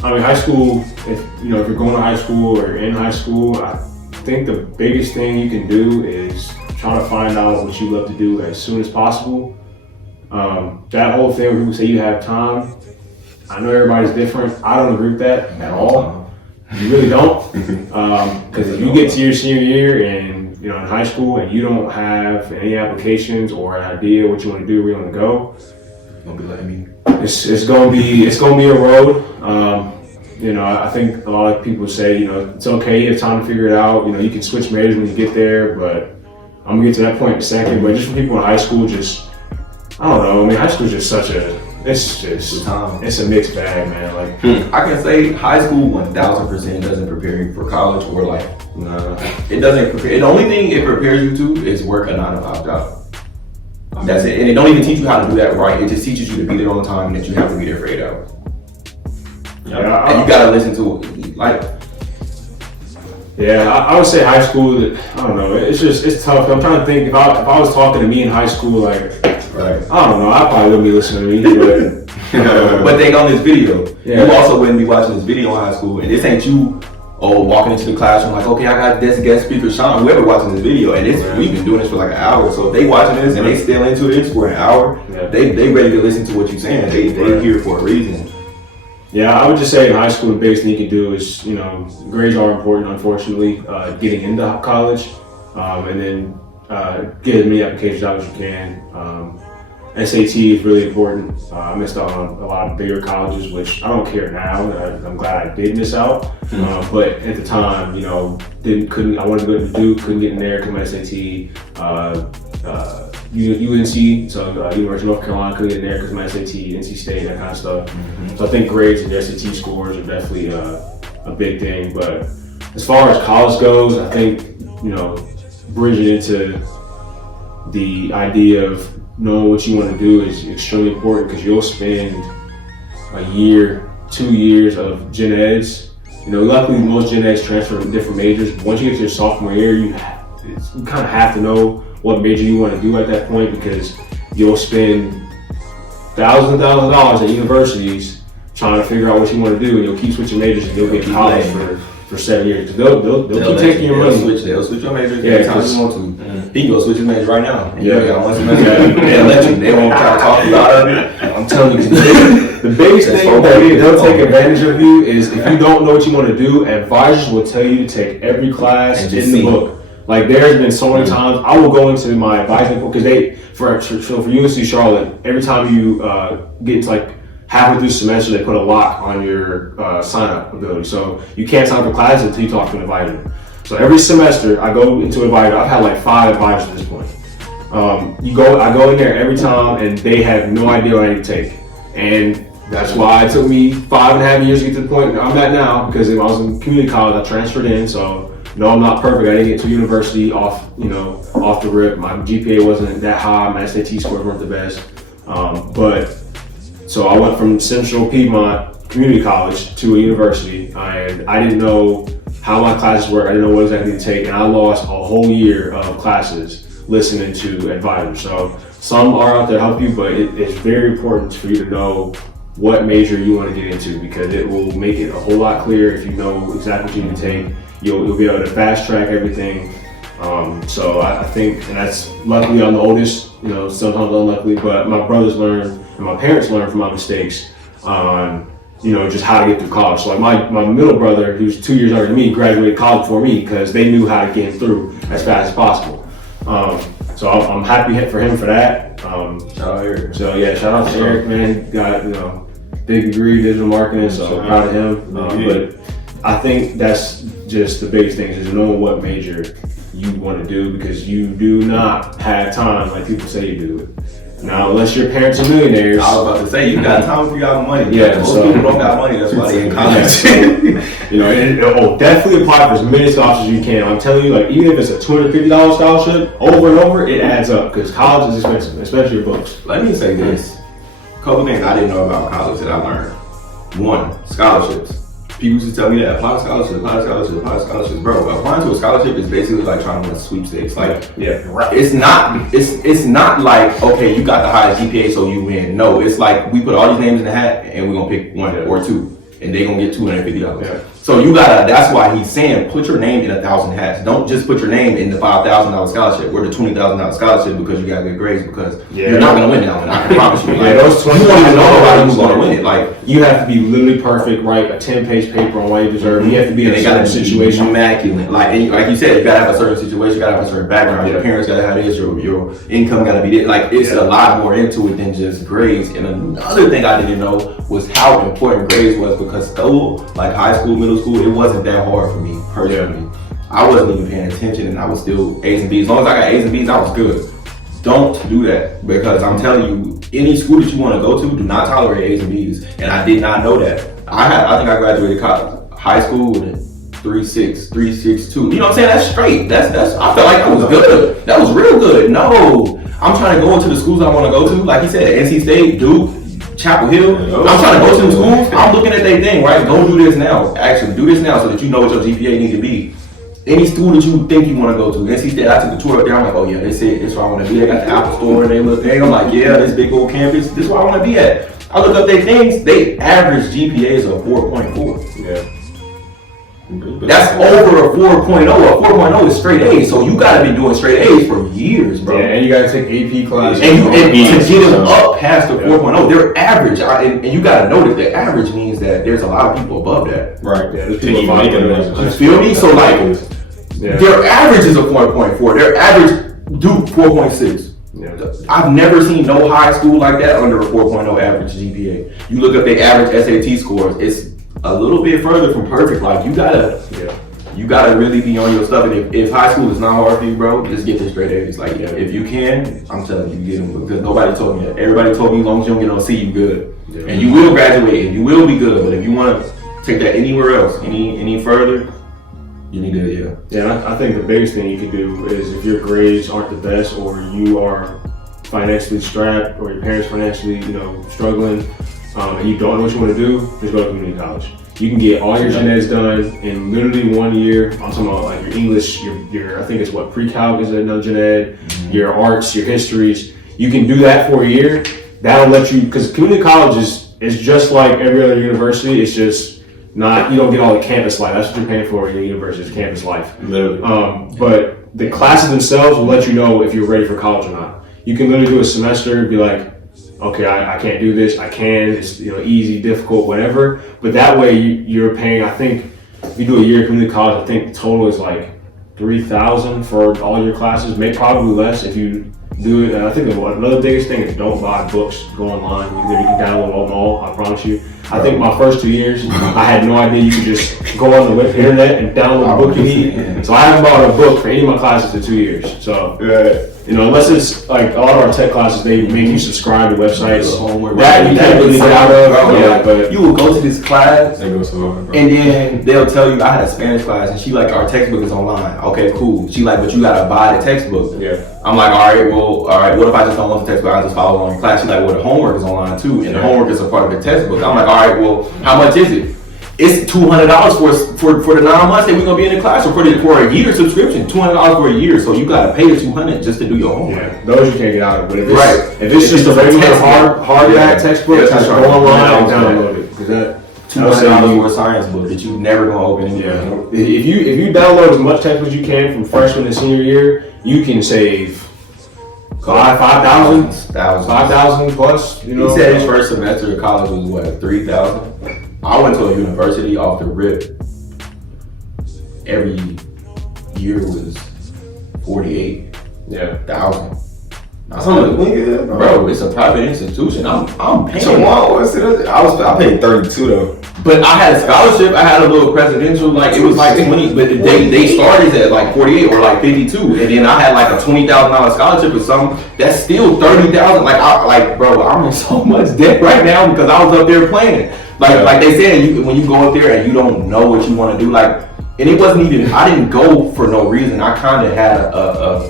high school, if you're going to high school or in high school, I think the biggest thing you can do is try to find out what you love to do as soon as possible. That whole thing where people say you have time, I know everybody's different. I don't agree with that at all. You really don't. Because if you get to your senior year and in high school and you don't have any applications or an idea what you want to do, where you want to go, Don't be letting me. it's gonna be a road. I think a lot of people say, it's okay, you have time to figure it out. You can switch majors when you get there, but I'm gonna get to that point in a second. But just for people in high school, I don't know. I mean, high school is just it's a mixed bag, man. Like, I can say high school 1000% doesn't prepare you for college or life. It doesn't prepare. The only thing it prepares you to is work a 9-to-5 job. That's it. And it don't even teach you how to do that right. It just teaches you to be there on time and that you have to be there for 8 hours. yeah, And you gotta listen to it. I would say high school. I don't know. It's tough. I'm trying to think. If I was talking to me in high school, like, Right. I don't know. I probably wouldn't be listening to me. But they on this video. Yeah. You also wouldn't be watching this video in high school, and this ain't you. Walking into the classroom like, okay, I got this guest speaker, Sean. Whoever watching this video, and we've been doing this for like an hour. So if they watching this and they still into this for an hour, they ready to listen to what you're saying. They here for a reason. Yeah, I would just say in high school, the biggest thing you can do is, grades are important, unfortunately, getting into college, and then get as many applications out as you can. SAT is really important. I missed out on a lot of bigger colleges, which I don't care now. I'm glad I did miss out. But at the time, couldn't. I wanted to go to Duke, couldn't get in there because my SAT. UNC, so University of North Carolina, couldn't get in there because my SAT, NC State, that kind of stuff. So I think grades and SAT scores are definitely a big thing. But as far as college goes, I think bridging into the idea of knowing what you want to do is extremely important because you'll spend a year, 2 years of gen eds. Luckily most gen eds transfer to different majors. But once you get to your sophomore year, you kind of have to know what major you want to do at that point because you'll spend thousands and thousands of dollars at universities trying to figure out what you want to do, and you'll keep switching majors and you'll be in college for 7 years. They'll keep taking your money. They'll switch your major anytime you want to. He can go switch his major right now. Yeah. They'll let you. They won't try to talk you out of it. I'm telling you, the biggest thing that they'll take advantage of you is if you don't know what you want to do, advisors will tell you to take every class in the book. Like there's been so many times I will go into my advising book because for UNC Charlotte, every time you get to like halfway through the semester, they put a lock on your sign up ability. So you can't sign up for classes until you talk to an advisor. So every semester I go into an advisor. I've had like 5 advisors at this point. I go in there every time and they have no idea what I need to take. And that's why it took me 5.5 years to get to the point I'm at now, because when I was in community college, I transferred in. So no, I'm not perfect. I didn't get to university off the rip. My GPA wasn't that high. My SAT scores weren't the best. So I went from Central Piedmont Community College to a university, and I didn't know how my classes work. I didn't know what exactly to take, and I lost a whole year of classes listening to advisors. So some are out there to help you, but it's very important for you to know what major you want to get into, because it will make it a whole lot clearer if you know exactly what you need to take. You'll be able to fast track everything. So I think, and that's luckily I'm the oldest, sometimes unluckily, but my brothers learned and my parents learned from my mistakes on, just how to get through college. So like my middle brother, who's 2 years younger than me, graduated college before me because they knew how to get him through as fast as possible. So I'm happy for him for that. Shout out Eric. So yeah, shout out to Eric, man. He got, big degree, digital marketing, so proud of him. But I think that's just the biggest thing is knowing what major you want to do, because you do not have time like people say you do. Now, unless your parents are millionaires. I was about to say, you got time if you got money. Yeah, most people don't got money, that's why they in college. It will definitely apply for as many scholarships as you can. I'm telling you, like, even if it's a $250 scholarship, over and over, it adds up, because college is expensive, especially your books. Let me say this. A couple things I didn't know about college that I learned. 1, scholarships. People used to tell me that apply to scholarship, apply to scholarship, apply to scholarships. Bro, applying to a scholarship is basically like trying to win sweepstakes. Like, it's not like, okay, you got the highest GPA so you win. No, it's like we put all these names in the hat and we're gonna pick one or two, and they gonna get $250. Yeah. So that's why he's saying put your name in 1,000 hats. Don't just put your name in the $5,000 scholarship or the $20,000 scholarship because you got good grades, because you're not gonna win that one. I can promise you. Like, those 20, you don't even know nobody who's gonna win it. Like, you have to be literally perfect, write a 10-page paper on why you deserve it. You have to be in a certain situation. Immaculate. Like you said, you gotta have a certain situation, you gotta have a certain background. Your parents gotta have this, your income gotta be this. Like, it's a lot more into it than just grades. And another thing I didn't know was how important grades was, because school, like high school, middle school, it wasn't that hard for me personally. I wasn't even paying attention, and I was still A's and B's. As long as I got A's and B's, I was good. Don't do that, because I'm telling you, any school that you want to go to, do not tolerate A's and B's. And I did not know that. I think I graduated high school with 3.6, 3.62. You know what I'm saying? That's straight. That's. I felt like that was good. That was real good. No, I'm trying to go into the schools I want to go to. Like he said, NC State, Duke, Chapel Hill. I'm trying to go to them schools. I'm looking at their thing, right? Go do this now. Actually, do this now so that you know what your GPA needs to be. Any school that you think you want to go to. NC State, I took the tour up there. I'm like, oh yeah, they said this is where I want to be. They got the Apple Store and they look there. I'm like, yeah, this big old campus. This is where I want to be at. I look up their things. They average GPAs of 4.4. Yeah. That's over a 4.0. A 4.0 is straight A's. So you got to be doing straight A's for years, bro. Yeah, and you got to take AP classes. And to get them up past the 4.0, they're average. And you got to notice that average means that there's a lot of people above that. Right. Yeah, there's people above that. You feel me? So like, their average is a 4.4. Their average Duke 4.6. Yeah. I've never seen no high school like that under a 4.0 average GPA. You look up their average SAT scores, it's a little bit further from perfect. Like, you gotta really be on your stuff. And if high school is not hard for you, bro, just get the straight A's. Like, if you can, I'm telling you, get them, because nobody told me that. Everybody told me as long as you don't get on C, you good. Yeah. And you will graduate and you will be good. But if you want to take that anywhere else, any further, you need to, Yeah, I think the biggest thing you can do is, if your grades aren't the best, or you are financially strapped, or your parents financially, struggling, and you don't know what you want to do, just go to community college. You can get all your gen eds done in literally 1 year. I'm talking about like your English, your I think it's what, pre-calc is another gen ed, your arts, your histories. You can do that for a year. That'll let you, because community college is just like every other university. It's just not, you don't get all the campus life. That's what you're paying for in your university, is campus life. Literally. But the classes themselves will let you know if you're ready for college or not. You can literally do a semester and be like, okay, I can't do this. I can. It's easy, difficult, whatever. But that way you're paying. I think if you do a year of community college, I think the total is like $3,000 for all your classes. Maybe probably less if you do it. And I think another biggest thing is don't buy books. Go online. You can download them all. I promise you. I think my first 2 years, I had no idea you could just go on the internet and download a book you need. So I haven't bought a book for any of my classes in 2 years. So, unless it's like a lot of our tech classes, they make you subscribe to websites. That you can't really get out of. But you will go to this class, They go so hard, bro. and then they'll tell you, I had a Spanish class, and she like, our textbook is online. Okay, cool. She like, but you gotta buy the textbook. Yeah. I'm like, all right, what if I just don't want the textbook? I just follow along in class. She's like, well, the homework is online too, and the homework is a part of the textbook. I'm like, all right, well, how much is it? It's $200 for the 9 months that we're gonna be in the class, or for a year subscription. $200 for a year, so you gotta pay the $200 just to do your homework. Yeah, those you can't get out of. But if If it's just a regular hard textbook, Yeah, just right. go online and Yeah. download it. Because that $200 for a science book that you never gonna open anyway. If you download as much textbooks as you can from freshman to senior year, you can save $5,000 plus. He said his first semester of college was what, $3,000? I went to a university off the rip. Every year was $48,000. Bro, it's a private institution. I'm paying. So what was it? I paid 32 though. But I had a scholarship. I had a little presidential. Like, it was like 20, but they started at like 48 or like 52, and then I had like a $20,000 scholarship or something. That's still $30,000. Bro, I'm in so much debt right now because I was up there playing. Like they said, when you go up there and you don't know what you want to do, and it wasn't even. I didn't go for no reason. I kind of had a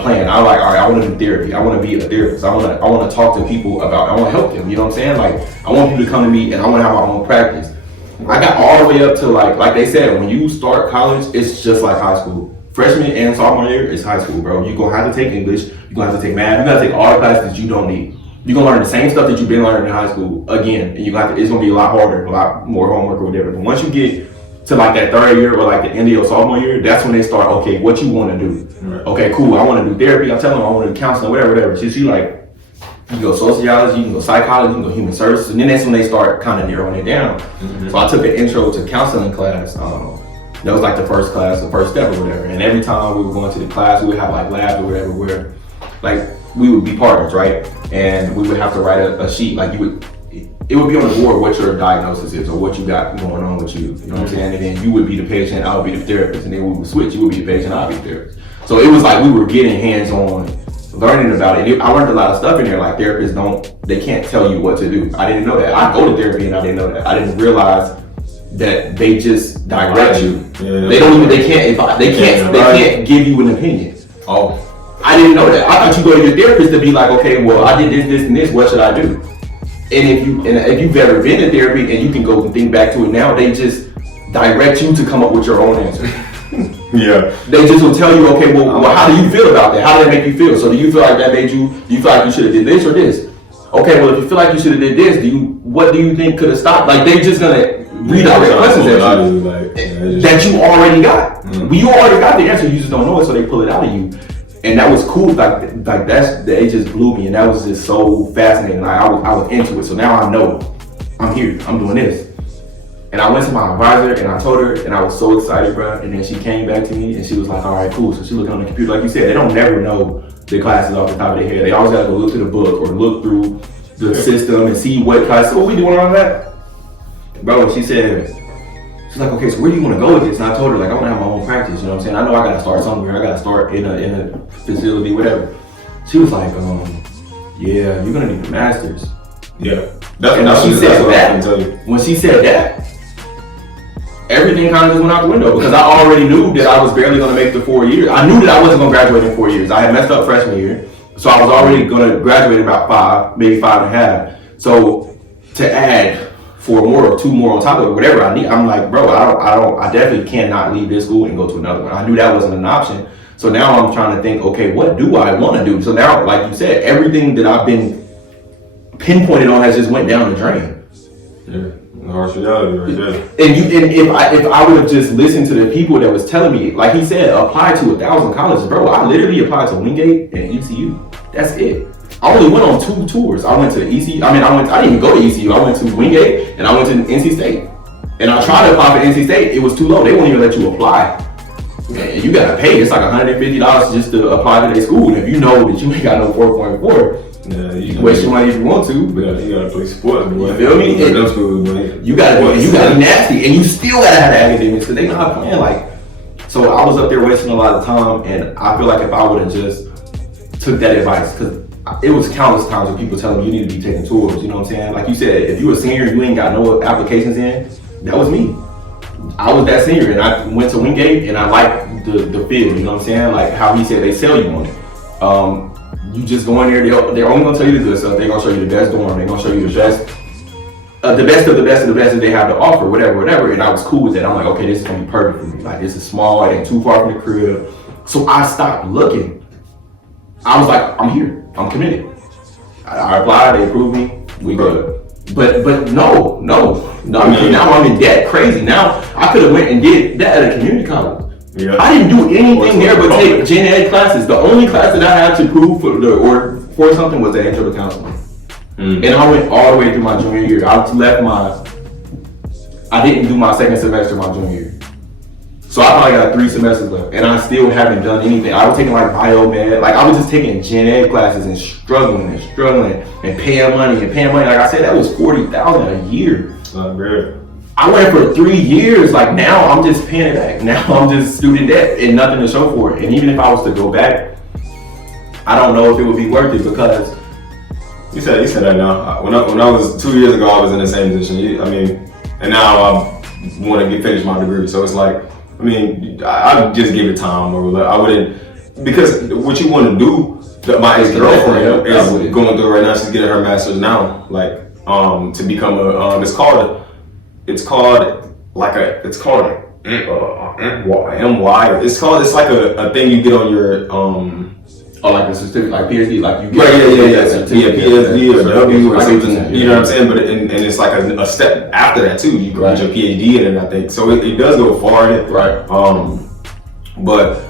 plan. I was like, all right, I want to do therapy. I want to be a therapist. I want to talk to people about. I want to help them. You know what I'm saying? Like, I want people to come to me, and I want to have my own practice. I got all all the way up to like they said, when you start college, it's just like high school. Freshman and sophomore year is high school, bro. You're gonna have to take English, you're gonna have to take math, you're gonna take all the classes that you don't need. You're gonna learn the same stuff that you've been learning in high school again, and it's gonna be a lot harder, a lot more homework or whatever. But once you get to like that third year or like the end of your sophomore year, that's when they start, okay, what you wanna do. Right. Okay, cool, I wanna do therapy, I'm telling them I wanna do counseling, whatever. So she like, you can go sociology, you can go psychology, you can go human services, and then that's when they start kind of narrowing it down. Mm-hmm. So I took an intro to counseling class. That was like the first class, the first step or whatever. And every time we were going to the class, we would have like labs or whatever where like we would be partners, right? And we would have to write a sheet. Like it would be on the board what your diagnosis is or what you got going on with you. You know what I'm saying? And then you would be the patient, I would be the therapist, and then we would switch. You would be the patient, I would be the therapist. So it was like we were getting hands-on learning about it. I learned a lot of stuff in there. Like therapists they can't tell you what to do. I didn't know that. I go to therapy and I didn't know that. I didn't realize that they just direct you. Yeah, they can't give you an opinion. Oh, I didn't know that. I thought you go to your therapist to be like, okay, well, I did this, and this. What should I do? And if you've ever been in therapy and you can go and think back to it now, they just direct you to come up with your own answer. Yeah. They just will tell you, okay, well, how do you feel about that? How did that make you feel? So do you feel like that made you? Do you feel like you should have did this or this? Okay, well, if you feel like you should have did this, what do you think could have stopped? Like they just gonna redirect questions at you that you already got. Mm-hmm. You already got the answer, you just don't know it, so they pull it out of you. And that was cool. Like it just blew me, and that was just so fascinating. Like I was into it, so now I know I'm here. I'm doing this. And I went to my advisor and I told her, and I was so excited, bro. And then she came back to me and she was like, all right, cool. So she looked on the computer. Like you said, they don't never know the classes off the top of their head. They always gotta go look through the book or look through the system and see what class. So what we doing on that? Bro, she's like, okay, so where do you want to go with this? And I told her, like, I want to have my own practice. You know what I'm saying? I know I got to start somewhere. I got to start in a facility, whatever. She was like, yeah, you're going to need a master's. Yeah. That's she said that. When she said that, everything kind of just went out the window because I already knew that I was barely going to make the 4 years. I knew that I wasn't going to graduate in 4 years. I had messed up freshman year. So I was already going to graduate in about 5, maybe 5.5. So to add 4 more or 2 more on top of it, whatever I need, I'm like, bro, I definitely cannot leave this school and go to another one. I knew that wasn't an option. So now I'm trying to think, okay, what do I want to do? So now, like you said, everything that I've been pinpointed on has just went down the drain. Yeah, harsh reality right there. And if I would have just listened to the people that was telling me, like he said, apply to 1,000 colleges, bro. I literally applied to Wingate and ECU. That's it. I only went on 2 tours. I went to ECU. I didn't even go to ECU. I went to Wingate and I went to NC State. And I tried to apply for NC State. It was too low. They won't even let you apply. And you gotta pay. It's like $150 just to apply to their school. And if you know that you ain't got no 4.4, you can waste your money if you want to. But you gotta play sports. You feel me? You gotta be nasty, and you still gotta have the academics because they not playing like. So I was up there wasting a lot of time, and I feel like if I would have just took that advice, because it was countless times where people telling me you need to be taking tours. You know what I'm saying? Like you said, if you a senior, you ain't got no applications in. That was me. I was that senior, and I went to Wingate, and I liked the field. You know what I'm saying? Like how he said they sell you on it. You just go in there, they're only gonna tell you the good stuff. They're gonna show you the best dorm. They're gonna show you the best of the best of the best that they have to offer, whatever. And I was cool with that. I'm like, okay, this is gonna be perfect for me. Like this is small, it ain't too far from the crib. So I stopped looking. I was like, I'm here, I'm committed. I applied, they approved me, we good. But no. Now I'm in debt, crazy. Now I could have went and did that at a community college. Yeah. I didn't do anything there but take gen ed classes. The only class that I had to prove for something was the intro to counseling. Mm. And I went all the way through my junior year. I didn't do my second semester my junior year. So I probably got 3 semesters left, and I still haven't done anything. I was taking like biomed, like I was just taking gen ed classes and struggling and paying money. Like I said, that was $40,000 a year. Not bad. I went for 3 years. Like now I'm just paying it back. Now I'm just student debt and nothing to show for it. And even if I was to go back, I don't know if it would be worth it because you said that now. When I was 2 years ago, I was in the same position. And now I want to finish my degree. So it's like, I just give it time, or I wouldn't, because what you want to do. My ex-girlfriend is going through it right now. She's getting her master's now, like to become a. It's called it's called MY. It's like a thing you get on your Oh, like the certificate, like PhD, like you Right, yeah, certificate. PhD or W or I get what you're something. saying, You know what I'm saying? But and it's like a step after that too. You can get your PhD in it, I think. So it does go far in it. Right. But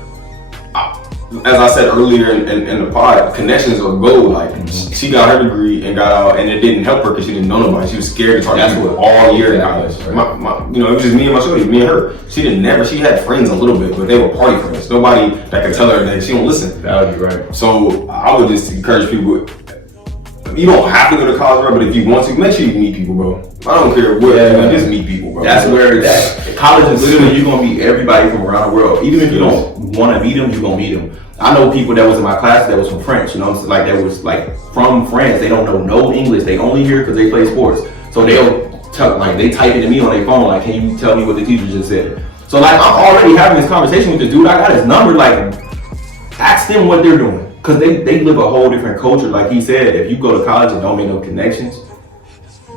as I said earlier in the pod, connections are gold. Like she got her degree and got out, and it didn't help her because she didn't know nobody. She was scared to talk to people all year in college. Right. You know, it was just me and my shorty, me and her. She had friends a little bit, but they were party friends. Nobody that could tell her that she don't listen. That would be right. So I would just encourage people. You don't have to go to college, bro, but if you want to, make sure you meet people, bro. I don't care what, just meet people, bro. That's where college is literally, you're going to meet everybody from around the world. Even if you don't want to meet them, you're going to meet them. I know people that was in my class that was from France, you know, like that was like from France. They don't know no English. They only hear because they play sports. So they'll tell, like they type it to me on their phone, like, can you tell me what the teacher just said? So like I'm already having this conversation with the dude. I got his number, like ask them what they're doing. Cause they live a whole different culture. Like he said, if you go to college and don't make no connections,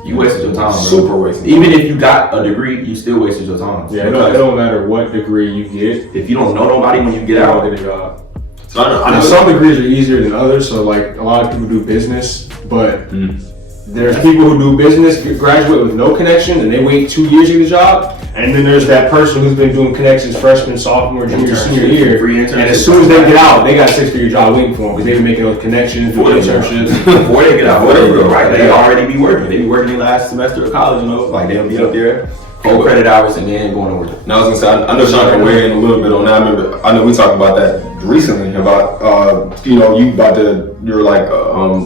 you wasted your time, bro. Super wasted. Even if you got a degree, you still wasted your time. Yeah, it don't matter what degree you get. If you don't know nobody when you get You out, don't get a job. So I know And some degrees are easier than others. So like a lot of people do business, but there's people who do business, graduate with no connection, and they wait 2 years to get a job. And then there's that person who's been doing connections freshman, sophomore, junior, senior year. And as soon as they get out, they got a 6-figure job waiting for them because they've been making those connections, doing internships. before they get out, whatever, right? They already be working. They be working the last semester of college, you know, like they'll be up there, full credit hours, and then going to work. Now I was gonna say, I know Sean can weigh in a little bit on that. I know we talked about that recently about you you're like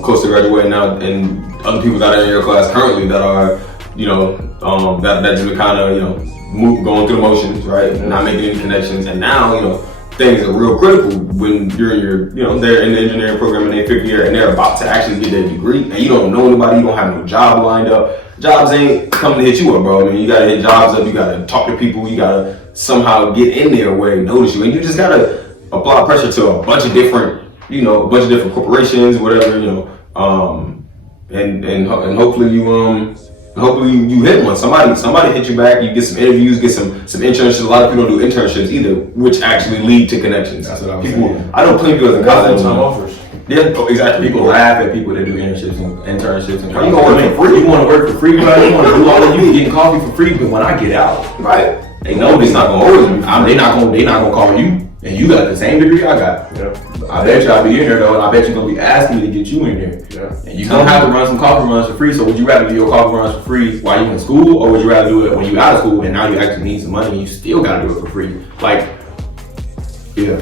close to graduating now, and other people that are in your class currently that are that just kind of going through the motions, right? Not making any connections, and now things are real critical when you're in they're in the engineering program in their 5th year and they're about to actually get their degree, and you don't know anybody, you don't have no job lined up. Jobs ain't coming to hit you up, bro. I mean, you gotta hit jobs up, you gotta talk to people, you gotta somehow get in there where they notice you, and you just gotta apply pressure to a bunch of different corporations, whatever, and hopefully you hit one. Somebody hit you back. You get some interviews, get some internships. A lot of people don't do internships either, which actually lead to connections. That's what I was saying. I know plenty of people in college. Full-time offers. Yeah, exactly. People laugh at people that do internships and internships. And you gonna work for free? You want to work for free, bro? You want to do all that? You getting coffee for free, but when I get out, right? they know It's not gonna always be free. They not gonna call you, and you got the same degree I got. Yeah. I bet you I'll be in there though, and I bet you're gonna be asking me to get you in there. Yeah. And you're gonna have to run some coffee runs for free. So would you rather do your coffee runs for free while you're in school, or would you rather do it when you're out of school and now you actually need some money and you still gotta do it for free? Like, yeah.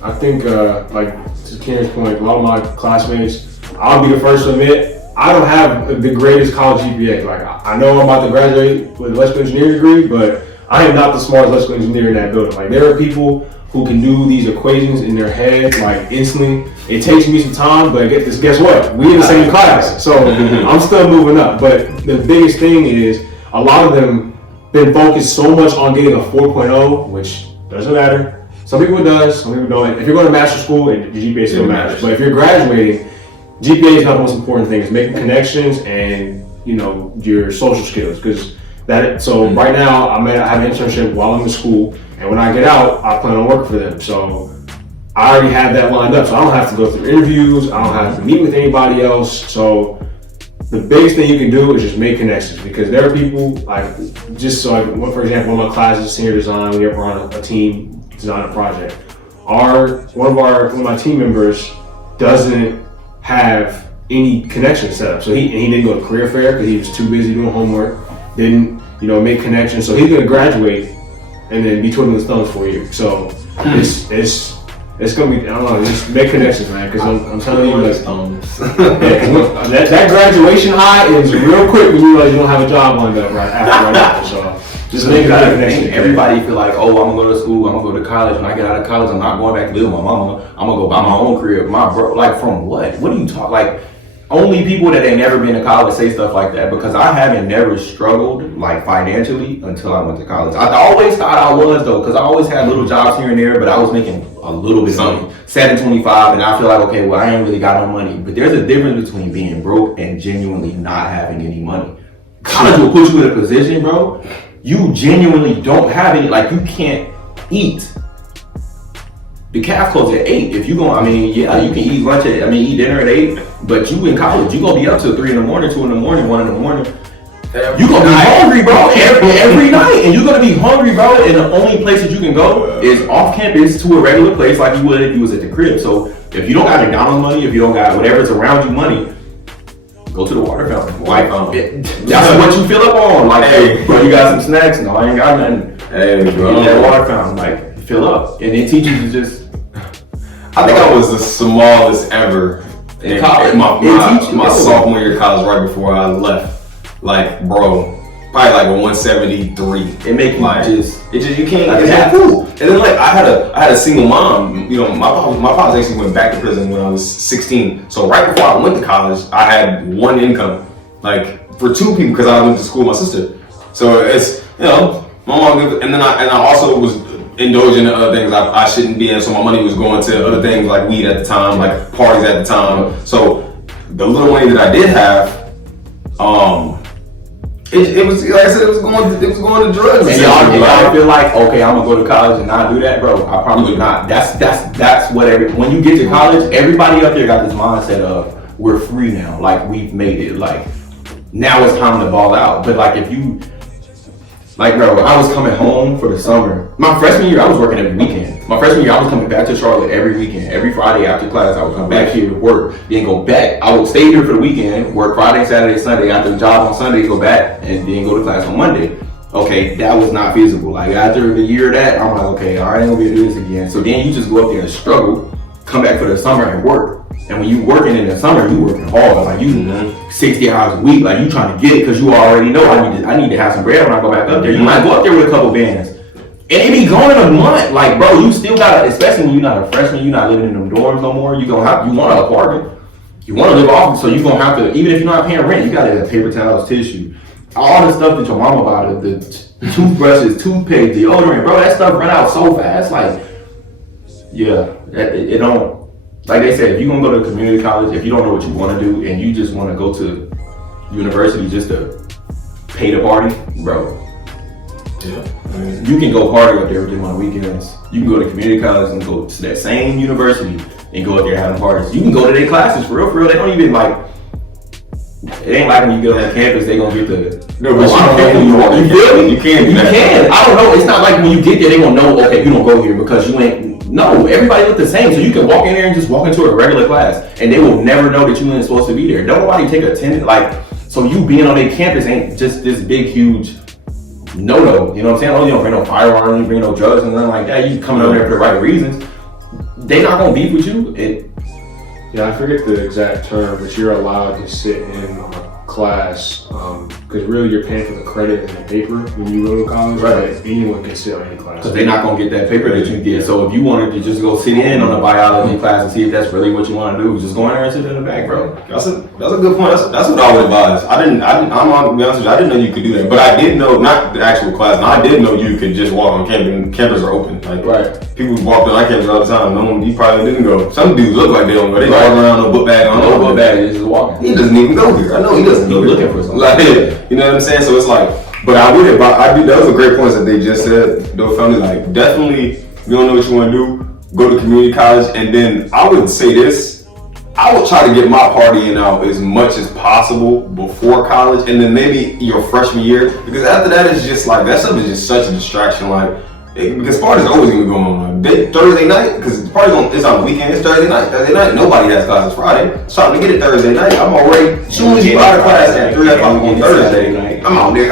I think, like to Karen's point, a lot of my classmates, I'll be the first to admit, I don't have the greatest college GPA. Like, I know I'm about to graduate with an electrical engineering degree, but I am not the smartest electrical engineer in that building. Like, there are people who can do these equations in their head, like, instantly. It takes me some time, but guess what? We in the same class, so I'm still moving up. But the biggest thing is, a lot of them been focused so much on getting a 4.0, which doesn't matter. Some people it does, some people don't. If you're going to master school, your GPA still matters. But if you're graduating, GPA is not the most important thing. It's making connections and your social skills. So right now I have an internship while I'm in school, and when I get out, I plan on working for them. So I already have that lined up. So I don't have to go through interviews. I don't have to meet with anybody else. So the biggest thing you can do is just make connections, because there are people for example, one of my classes, senior design, we're on a team design a project. One of my team members doesn't have any connection set up, so he didn't go to career fair because he was too busy doing homework. Didn't make connections, so he's gonna graduate and then be twiddling his thumbs for a year. So it's gonna be, I don't know, just make connections, man. Because I'm telling you, like, that graduation high is real quick when you realize you don't have a job lined up right after. So just make a connection. Everybody feel like, oh, I'm gonna go to school, I'm gonna go to college. When I get out of college, I'm not going back to live with my mama. I'm gonna go buy my own crib. My bro, like, from what? What are you talking? Like, only people that ain't never been to college say stuff like that, because I haven't never struggled like financially until I went to college. I always thought I was, though, because I always had little jobs here and there, but I was making a little bit of money, $7.25, and I feel like, okay, well, I ain't really got no money. But there's a difference between being broke and genuinely not having any money. College will put you in a position, bro. You genuinely don't have any, like you can't eat. The calf closes at 8. If you go, I mean, yeah, you can eat lunch at, eat dinner at 8, but you in college, you gonna be up till 3 in the morning, 2 in the morning, 1 in the morning. You gonna be hungry, bro, every night, and you're gonna be hungry, bro. And the only place that you can go is off campus to a regular place, like you would if you was at the crib. So if you don't got McDonald's money, if you don't got whatever's around you money, go to the water fountain. Like, that's what you fill up on. Like, hey, bro, you got some snacks? No, I ain't got nothing. Hey, bro, get that water fountain, like, fill up, and it teaches you just. I think I was the smallest ever in college. My sophomore year of college, right before I left. Like, bro, probably like a 173. It make you like, you can't like, get that food. And then like I had a single mom. You know, my pops actually went back to prison when I was 16. So right before I went to college, I had one income, like for two people because I went to school with my sister. So it's, you know, my mom, and I also was indulging in other things I shouldn't be in. So my money was going to other things like weed at the time, like parties at the time. So the little money that I did have, it was, like I said, it was going to drugs. And y'all feel like, okay, I'm gonna go to college and not do that, bro. I promise you not. That's what when you get to college, everybody up there got this mindset of we're free now. Like we've made it. Like now it's time to ball out. But like if you, like bro, I was coming home for the summer. My freshman year, I was working every weekend. My freshman year, I was coming back to Charlotte every weekend. Every Friday after class, I would come back here to work, then go back. I would stay here for the weekend, work Friday, Saturday, Sunday, after the job on Sunday, go back, and then go to class on Monday. Okay, that was not feasible. Like after the year of that, I'm like, okay, I ain't gonna be able to do this again. So then you just go up there and struggle, come back for the summer and work. And when you working in the summer, you working hard. Like you 60 hours a week, like you trying to get it because you already know I need to have some bread when I go back up there. You might go up there with a couple bands. And it be going in a month. Like, bro, you still gotta, especially when you're not a freshman, you're not living in them dorms no more. You want an apartment. You want to live off, so you're gonna have to, even if you're not paying rent, you gotta have paper towels, tissue, all the stuff that your mama bought, the toothbrushes, toothpaste, deodorant, bro, that stuff run out so fast. Like, yeah, it don't, like they said, if you're gonna go to community college, if you don't know what you wanna do and you just wanna go to university just to pay the party, bro. Yeah. You can go party up there with them on weekends. You can go to community college and go to that same university and go up there having parties. You can go to their classes for real. They don't even like. It ain't like when you get on campus, they gonna get the. No, but you feel me? You can. I don't know. It's not like when you get there, they gonna know. Okay, you don't go here because you ain't. No, everybody look the same. So you can walk in there and just walk into a regular class, and they will never know that you ain't supposed to be there. Don't nobody take attendance. Like, so you being on their campus ain't just this big, huge. No, you know what I'm saying? Oh, you don't bring no firearms, you bring no drugs and nothing like that. You coming over there for the right reasons. They not gonna beef with you. Yeah, I forget the exact term, but you're allowed to sit in class because really you're paying for the credit and the paper when you go to college. Right. Anyone can sit on any class. Because they're not gonna get that paper that you get. So if you wanted to just go sit in on a biology class and see if that's really what you want to do, just go in there and sit in the back, bro. That's a good point. That's what I would advise. I'm gonna be honest with you, I didn't know you could do that, but I did know, not the actual class, and I did know you could just walk on campus, and campus are open. Like, right. People walk on our campus all the time. No one, you probably didn't go. Some dudes look like they don't go. They walk around no book bag on. No book bag, they just walking. He doesn't even go here. I know he doesn't go looking for something. Like, you know what I'm saying? So it's like, but I would advise, that was a great point that they just said, though, family, like, definitely, if you don't know what you want to do, go to community college, and then I would say this, I would try to get my partying out as much as possible before college, and then maybe your freshman year, because after that, it's just like, that stuff is just such a distraction, like, because parties are always going to be going on. Thursday night, because the party it's on the weekend, it's Thursday night, nobody has classes Friday. So I'm going to get it Thursday night, I'm already, as soon as you out of class at 3 o'clock on Thursday night, I'm out there,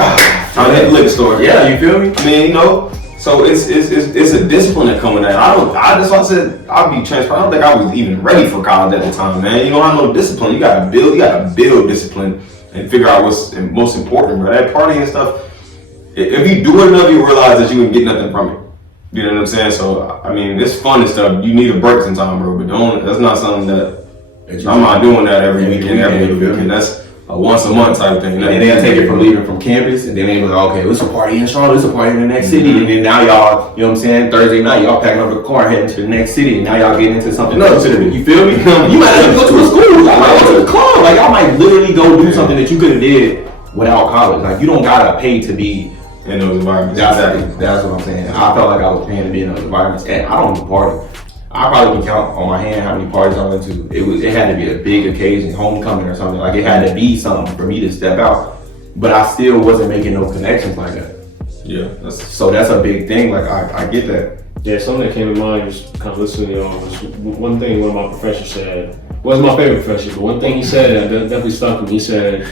trying to hit the liquor store. Yeah, you feel me? I mean, you know, so it's a discipline that coming in. That's why I said, I'll be transparent. I don't think I was even ready for college at the time, man. You don't have no discipline. You gotta build discipline and figure out what's most important, bro. That party and stuff, if you do it enough, you realize that you can get nothing from it. You know what I'm saying? So, I mean, it's fun and stuff. You need a break sometime, bro, but that's not something that, I'm not doing that every weekend, every weekend. That's a once a month type thing. And they'll take it from leaving from campus, and then they be like, okay, it's a party in Charlotte, it's a party in the next city, and then now y'all, you know what I'm saying, Thursday night, y'all packing up the car, heading to the next city, and now y'all getting into something else. You feel me? You might have to go to a school, y'all might go to the club, like y'all might literally go do something that you could have did without college. Like, you don't gotta pay to be in those environments. That's what I'm saying. I felt like I was paying to be in those environments, and I don't even party. I probably can count on my hand how many parties I went to. It had to be a big occasion, homecoming or something. Like, it had to be something for me to step out. But I still wasn't making no connections like that. Yeah. So that's a big thing. Like, I get that. Yeah, something that came to mind just kind of listening to y'all was one thing one of my professors said. Wasn't my favorite professor, but one thing he said that definitely stuck with me. He said,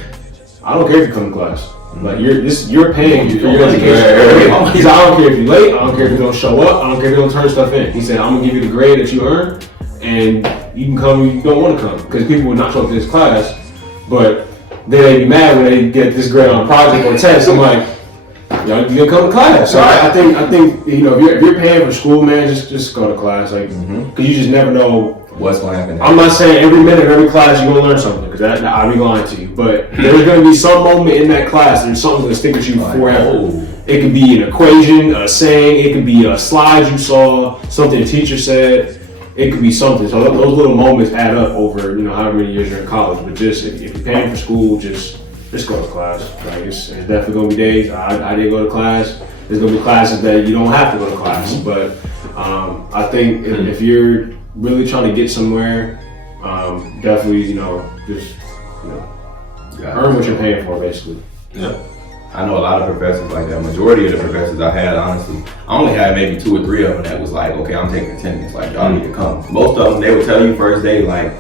"I don't care if you come to class. Like, you're paying for your education. He said, I don't care if you're late. I don't care if you don't show up. I don't care if you don't turn stuff in. He said, I'm gonna give you the grade that you earned, and you can come. You don't want to come because people would not show up to this class, but then they be mad when they get this grade on a project or test. I'm like, y'all, you gonna come to class. So I think you know, if you're paying for school, man, just go to class, like, because you just never know what's going to happen. I'm not saying every minute of every class you're gonna learn something, because I'll be lying to you. But there's gonna be some moment in that class and something's gonna stick with you forever. It could be an equation, a saying, it could be a slide you saw, something a teacher said. It could be something. So those little moments add up over, you know, however many years you're in college. But just if you're paying for school, just go to class. Like, it's definitely gonna be days I didn't go to class. There's gonna be classes that you don't have to go to class. But I think if you're really trying to get somewhere, definitely, you know, just, you know, earn what you're paying for, basically. Yeah. I know a lot of professors like that. Majority of the professors I had, honestly, I only had maybe 2 or 3 of them that was like, okay, I'm taking attendance. Like, y'all need to come. Most of them, they would tell you first day, like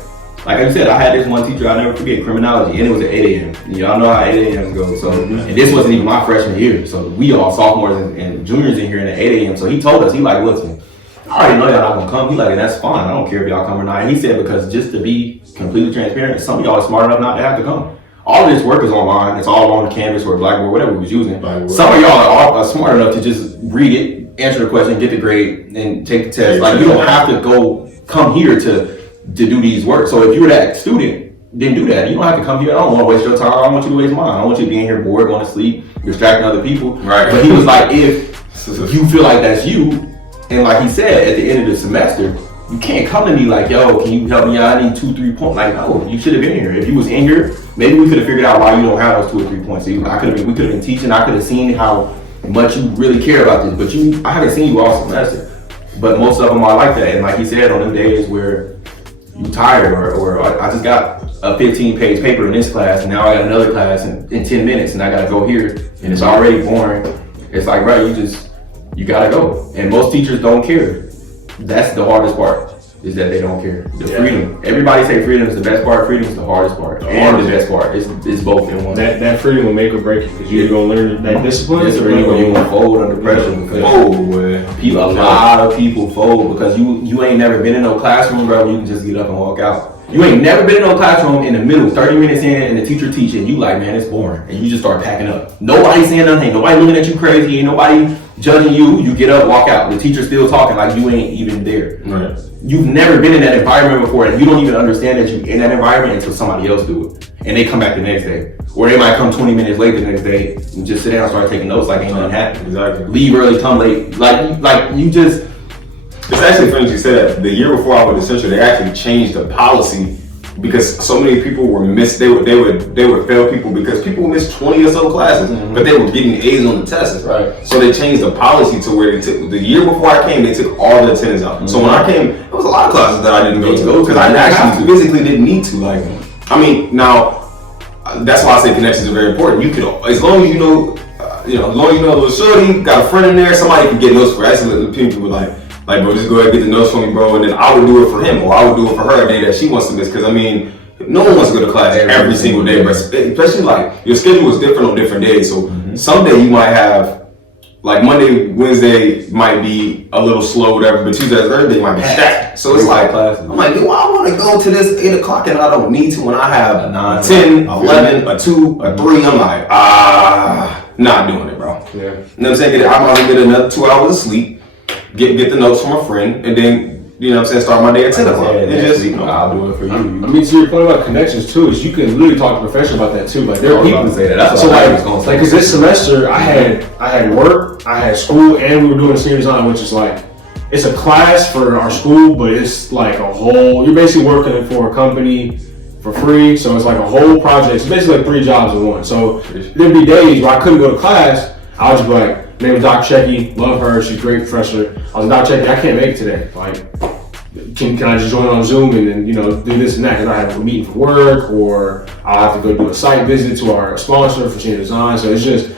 I said, I had this one teacher, I'll never forget, criminology, and it was at 8 a.m. Y'all know how 8 a.m. goes. So, and this wasn't even my freshman year. So we all sophomores and juniors in here at 8 a.m. So he told us, he like, listen, I already know y'all not gonna come. He like, and that's fine. I don't care if y'all come or not. And he said, because just to be completely transparent, some of y'all are smart enough not to have to come. All this work is online. It's all on the Canvas or Blackboard, whatever we was using. Some of y'all are smart enough to just read it, answer the question, get the grade, and take the test. Like, you don't have to come here to do these work. So if you were that student, then do that. You don't have to come here. I don't want to waste your time. I don't want you to waste mine. I don't want you to be in here bored, going to sleep, distracting other people. Right. But he was like, if you feel like that's you, and like he said, at the end of the semester, you can't come to me like, yo, can you help me out? I need 2-3 points. Like, no, you should have been here. If you was in here, maybe we could have figured out why you don't have those 2 or 3 points. So we could have been teaching. I could have seen how much you really care about this. But I haven't seen you all semester. But most of them are like that. And like he said, on them days where you tired or I just got a 15-page paper in this class, and now I got another class in 10 minutes, and I gotta go here, and it's already boring. It's like, right, you gotta go. And most teachers don't care. That's the hardest part, is that they don't care. The freedom. Everybody say freedom is the best part. Freedom is the hardest part. The best part. It's both in one. That freedom will make or break you, because you're going to learn that discipline. Or you're going to fold under pressure. Because a lot of people fold because you ain't never been in no classroom, bro. You can just get up and walk out. You ain't never been in no classroom in the middle, 30 minutes in, and the teacher teaching. You like, man, it's boring. And you just start packing up. Nobody saying nothing. Nobody looking at you crazy. Ain't nobody judging you. You get up, walk out. The teacher's still talking like you ain't even there. Right. You've never been in that environment before, and you don't even understand that you're in that environment until somebody else do it. And they come back the next day. Or they might come 20 minutes late the next day and just sit down and start taking notes like ain't nothing happened. Exactly. Leave early, come late. Like you just... It's actually funny you said that. The year before I went to Central, they actually changed the policy because so many people were they would fail people because people missed 20 or so classes, but they were getting A's on the tests. Right. So they changed the policy to where they took, the year before I came, they took all the attendance out. So when I came, there was a lot of classes that I didn't go to because I actually physically didn't need to. Like, I mean, now that's why I say connections are very important. You can, as long as you know, as long as you know a little shorty, got a friend in there, somebody can get notes for. Actually, people were like, bro, just go ahead and get the notes for me, bro, and then I would do it for him, or I would do it for her a day that she wants to miss. Because I mean, no one wants to go to class every single day, but especially like your schedule is different on different days. So someday you might have, like Monday, Wednesday might be a little slow, whatever, but Tuesday, Thursday might be stacked. So it's like, I'm like, do I want to go to this 8 o'clock and I don't need to when I have a 9, 10, 11, a 2, a 3. I'm like, not doing it, bro. Yeah. You know what I'm saying? I'm gonna get another 2 hours of sleep. Get the notes from a friend, and then, you know what I'm saying, start my day at 10 o'clock. And just, I'll do it for you. I mean, to your point about connections too, is you can literally talk to a professional about that too. Like, there are people to say that. That's so what I was gonna say. like, cause this semester I had work, I had school, and we were doing senior design, which is like, it's a class for our school, but it's like a whole, you're basically working for a company for free. So it's like a whole project. It's basically like 3 jobs in one. So there'd be days where I couldn't go to class. I would just be like, name is Dr. Checky, love her, she's a great professor. I was like, Dr. Checky, I can't make it today. Like, can I just join on Zoom and then, do this and that? Because I have a meeting for work, or I'll have to go do a site visit to our sponsor for Senior Design. So it's just,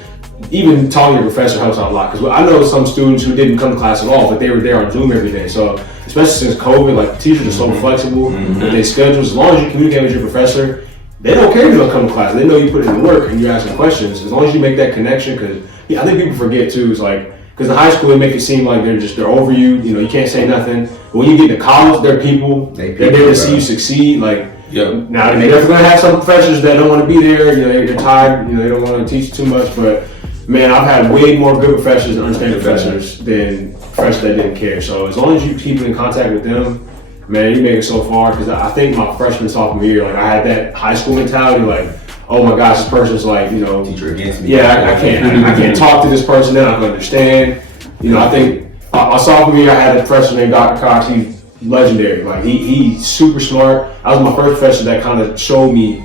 even talking to your professor helps out a lot. Because I know some students who didn't come to class at all, but they were there on Zoom every day. So especially since COVID, like teachers are so flexible with their schedules. As long as you communicate with your professor, they don't care if you don't come to class. They know you put in the work and you're asking questions. As long as you make that connection, because I think people forget too, it's like, because in high school they make it seem like they're over you, you can't say nothing. But when you get to college, they're people. They're there to see you succeed. Like, now they're definitely gonna have some professors that don't want to be there. They're tired. They don't want to teach too much. But man, I've had way more good professors and understanding professors than professors that didn't care. So as long as you keep in contact with them, man, you make it so far. Because I think my freshman, sophomore year, like I had that high school mentality, like, oh my gosh, this person's like, teacher against me. Yeah, I can't talk to this person. They're not gonna understand. I think my sophomore year, I had a professor named Dr. Cox. He's legendary. Like he's super smart. I was my first professor that kind of showed me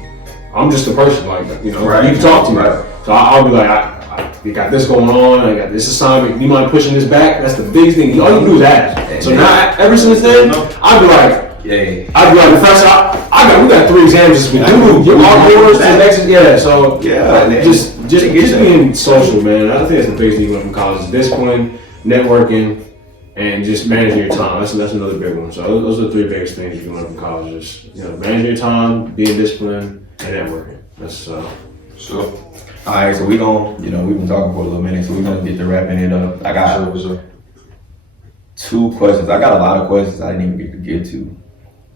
I'm just a person. Like you can talk to me. Right. So I'll be like, I got this going on. I got this assignment. You mind pushing this back? That's the biggest thing. All you can do is ask. So now, ever since then, I'd be like. Professor, we got 3 exams this week. Dude, you're all yours to the next. Yeah, so just being social, man. I think that's the biggest thing you want from college is discipline, networking, and just managing your time. That's another big one. So those are the 3 biggest things you want from college: is managing your time, being disciplined, and networking. That's sure. All right, so we've been talking for a little minute, so we're gonna get to wrapping it up. I got 2 questions. I got a lot of questions I didn't even get to.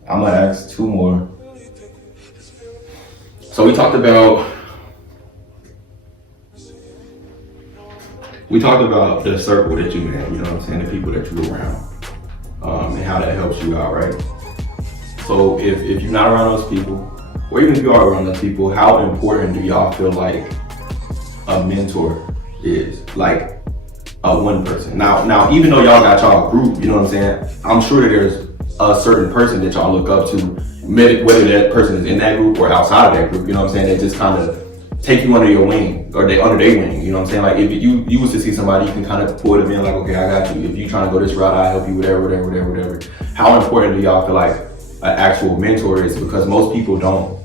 I'm gonna ask 2 more. So we talked about the circle that you had, the people that you were around, and how that helps you out, right? So if you're not around those people, or even if you are around those people, how important do y'all feel like a mentor is? Like a one person. Now, even though y'all got y'all group, I'm sure that there's a certain person that y'all look up to, whether that person is in that group or outside of that group, that just kind of take you under your wing, or they under their wing, Like if you was to see somebody, you can kind of pull them in, like, okay, I got you. If you trying to go this route, I'll help you, whatever. How important do y'all feel like an actual mentor is? Because most people don't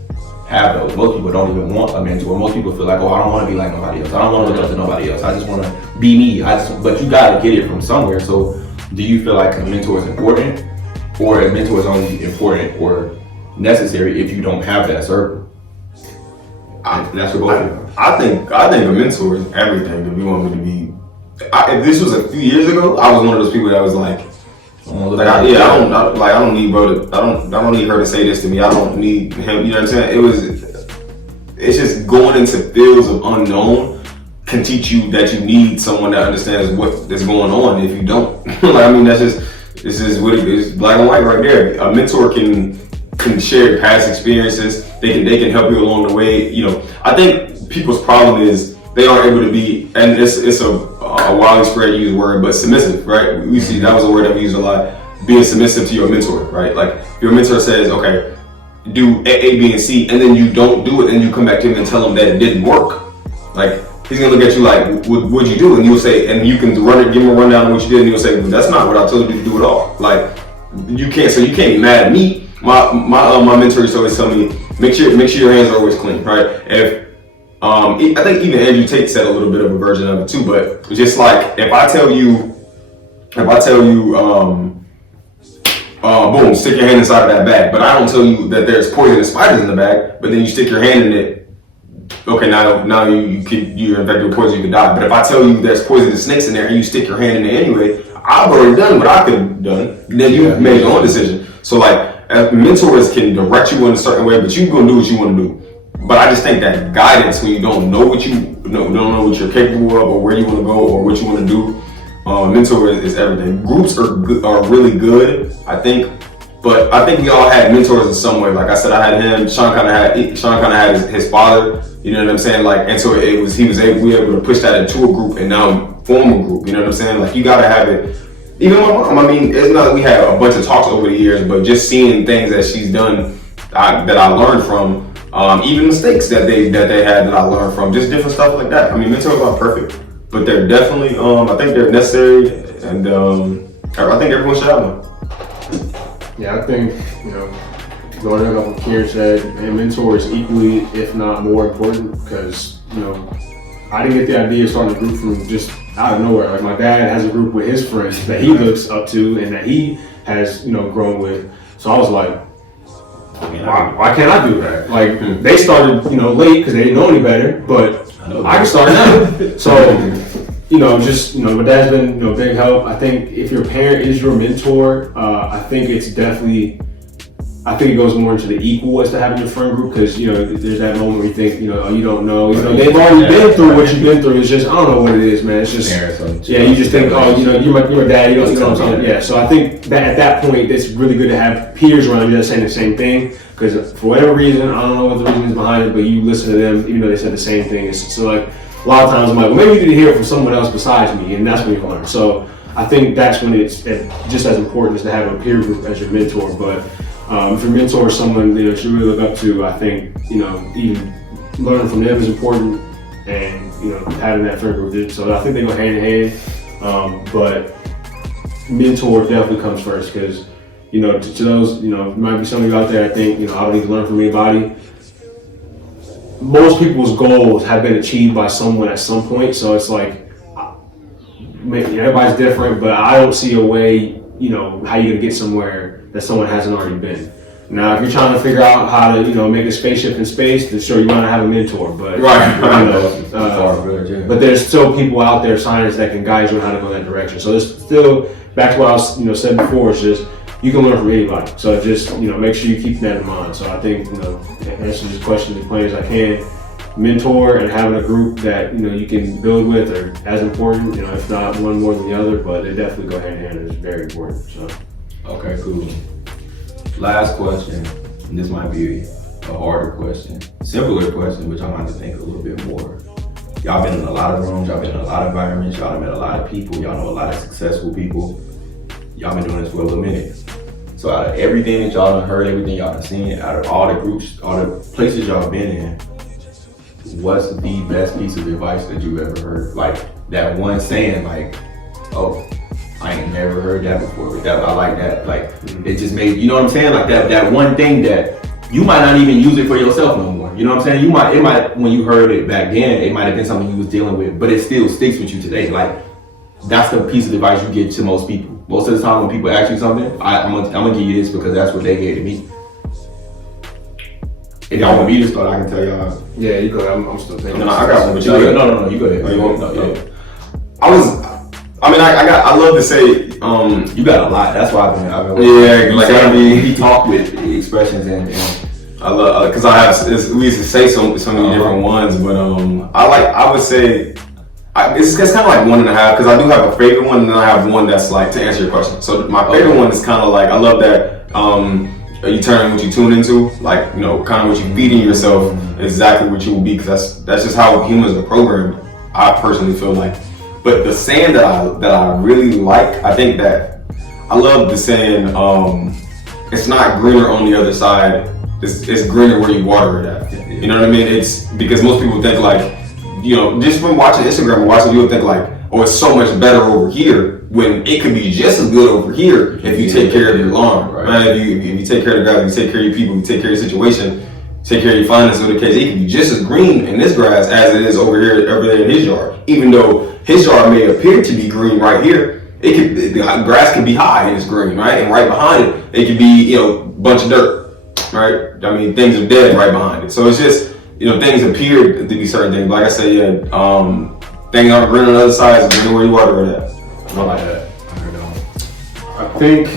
have those. Most people don't even want a mentor. Most people feel like, oh, I don't want to be like nobody else. I don't want to look up to nobody else. I just want to be me. But you got to get it from somewhere. So do you feel like a mentor is important? Or a mentor is only important or necessary if you don't have that circle? That's what both of them. I think a mentor is everything. If you want me to be, if this was a few years ago, I was one of those people that was like, I don't need bro to, I don't need her to say this to me. I don't need him. You know what I'm saying? It's just going into fields of unknown can teach you that you need someone that understands what is going on. If you don't, this is what it is, black and white right there. A mentor can share past experiences. They can help you along the way. I think people's problem is they aren't able to be, and it's a widely spread used word, but submissive, right? We see that was a word that we use a lot. Being submissive to your mentor, right? Like your mentor says, okay, do A, B, and C, and then you don't do it, and you come back to him and tell him that it didn't work. Like he's gonna look at you like, what'd you do? And you'll say, and you can give him a rundown of what you did, and he'll say, well, that's not what I told you to do at all. Like you can't be mad at me. My mentor used to always tell me, make sure your hands are always clean, right? I think even Andrew Tate said a little bit of a version of it too, but just like if I tell you, boom, stick your hand inside of that bag, but I don't tell you that there's poisonous spiders in the bag, but then you stick your hand in it. Okay, now you're infected with poison, you could die. But if I tell you there's poisonous snakes in there and you stick your hand in there anyway, I've already done what I could have done. Then you've made your own decision. So like, mentors can direct you in a certain way, but you're gonna do what you want to do. But I just think that guidance when you don't know what you're capable of, or where you want to go, or what you want to do, mentor is everything. Groups are really good, I think. But I think we all had mentors in some way. Like I said, I had him. Sean kind of had his father. You know what I'm saying? Like, and so we were able to push that into a group and now form a group. You know what I'm saying? Like, you gotta have it. Even my mom. I mean, it's not that we had a bunch of talks over the years, but just seeing things that she's done that I learned from, even mistakes that they had that I learned from, just different stuff like that. I mean, mentors aren't perfect, but they're definitely, I think they're necessary, and I think everyone should have one. Yeah, I think, going up what Kieran said, a mentor is equally, if not more important, because, I didn't get the idea of starting a group from just out of nowhere. Like, my dad has a group with his friends that he looks up to and that he has, grown with. So I was like, why can't I do that? Like, they started, late because they didn't know any better, but I can start now. So, my dad's been, big help. I think if your parent is your mentor, I think it goes more into the equal as to having your friend group, because, there's that moment where you think, you don't know. They've already been through what you've been through. It's just, I don't know what it is, man. It's just, you just think, you're my dad, you don't know what I'm saying. Yeah, so I think that at that point, it's really good to have peers around you that are saying the same thing, because for whatever reason, I don't know what the reason is behind it, but you listen to them, even though they said the same thing. So, like, a lot of times I'm like, well, maybe you need to hear it from someone else besides me, and that's when you learn. So I think that's when it's just as important as to have a peer group as your mentor. But if your mentor is someone that you really look up to, I think, even learning from them is important, and, having that friend group. So I think they go hand in hand, but mentor definitely comes first, because, to those, might be some of you out there, I think, I don't need to learn from anybody. Most people's goals have been achieved by someone at some point, so it's like, everybody's different, but I don't see a way, how you're gonna get somewhere that someone hasn't already been. Now, if you're trying to figure out how to, make a spaceship in space, then sure, you might not have a mentor, but but there's still people out there, scientists, that can guide you on how to go in that direction. So there's still, back to what I was, said before, it's just, you can learn from anybody. So just, make sure you keep that in mind. So I think, answer this question as plain as I can. Mentor and having a group that, you can build with are as important, if not one more than the other, but they definitely go hand in hand. It's very important. So. Okay, cool. Last question, and this might be a harder question, simpler question, which I'm going to have to think a little bit more. Y'all been in a lot of rooms, y'all been in a lot of environments, y'all have met a lot of people, y'all know a lot of successful people. Y'all been doing this for a little minute. So out of everything that y'all done heard, everything y'all done seen, out of all the groups, all the places y'all been in, what's the best piece of advice that you ever heard? Like that one saying, like, oh, I ain't never heard that before, but I like that. Like, it just made, you know what I'm saying? Like that one thing that you might not even use it for yourself no more. You know what I'm saying? It might, when you heard it back then, it might have been something you was dealing with, but it still sticks with you today. Like, that's the piece of advice you give to most people. Most of the time when people ask you something, I'm gonna give you this because that's what they gave to me. If y'all want me to start, I can tell y'all. Yeah, you go ahead. I'm still thinking. No, I got one. But you go ahead. No, you go ahead. Oh, you want? No, yeah. I love to say, you got a lot. That's why I've been yeah, like he talk with expressions and I love, because we used to say so many different ones, but I would say, it's kind of like 1.5, because I do have a favorite one, and then I have one that's like, to answer your question. So my favorite one is kind of like, I love that you turn what you tune into, like, kind of what you feeding yourself, exactly what you will be, because that's just how humans are programmed, I personally feel like. But the saying that I really like, I think that I love the saying, it's not greener on the other side, it's greener where you water it at. You know what I mean? It's because most people think like, just from watching Instagram and watching, you'll think like, oh, it's so much better over here, when it could be just as good over here if you take care of your lawn, right? If you take care of the guys, you take care of your people, you take care of your situation, take care of your finances, whatever the case, it can be just as green in this grass as it is over there in his yard. Even though his yard may appear to be green right here, the grass can be high and it's green, right? And right behind it could be, a bunch of dirt, right? I mean, things are dead right behind it. So it's just, things appear to be certain things. Like I said, things aren't green on the other side, it's green where you water it at. I like that. I think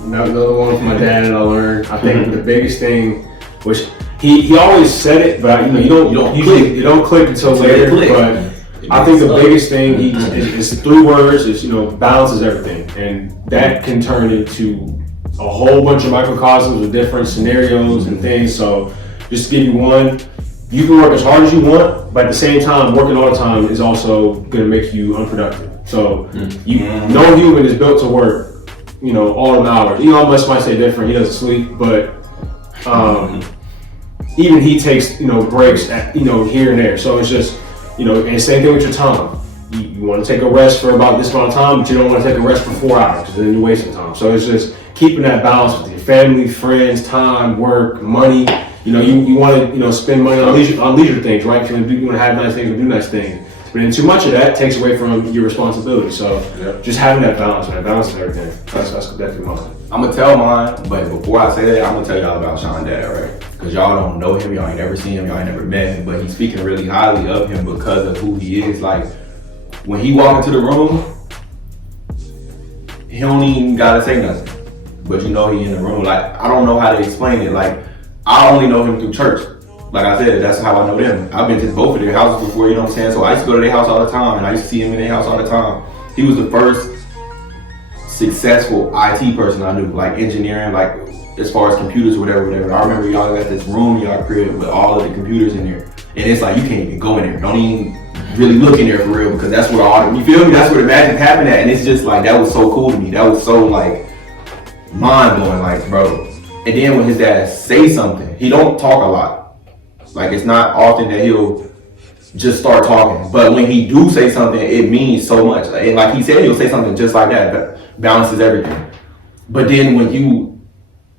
another one from my dad that I learned. I think the biggest thing, which he always said it, but you don't click until later. But I think the biggest thing is 3 words. Is balance is everything, and that can turn into a whole bunch of microcosms with different scenarios and things. So just to give you one, you can work as hard as you want, but at the same time, working all the time is also going to make you unproductive. So no human is built to work, all the hours. Elon Musk might say different, he doesn't sleep, but Even he takes, breaks at, here and there. So it's just, and same thing with your time. You want to take a rest for about this amount of time, but you don't want to take a rest for 4 hours because then you're wasting time. So it's just keeping that balance with your family, friends, time, work, money. You want to, spend money on leisure things, right? You want to have nice things and do nice things. But then too much of that takes away from your responsibility. So just having that balance, man, balance is everything. That's definitely mine. I'm gonna tell mine, but before I say that, I'm gonna tell y'all about Sean Dad, right? Because y'all don't know him, y'all ain't never seen him, y'all ain't never met him, but he's speaking really highly of him because of who he is. Like, when he walk into the room, he don't even gotta say nothing. But he in the room. Like, I don't know how to explain it. Like, I only know him through church. Like I said, that's how I know them. I've been to both of their houses before, you know what I'm saying? So I used to go to their house all the time, and I used to see him in their house all the time. He was the first successful IT person I knew, like engineering, like as far as computers or whatever. I remember y'all got this room in y'all crib with all of the computers in there. And it's like, you can't even go in there. Don't even really look in there for real, because that's where you feel me? That's where the magic happened at. And it's just like, that was so cool to me. That was so like, mind blowing, like, bro. And then when his dad say something, he don't talk a lot. Like, it's not often that he'll just start talking. But when he do say something, it means so much. And like he said, he'll say something just like that balances everything. But then when you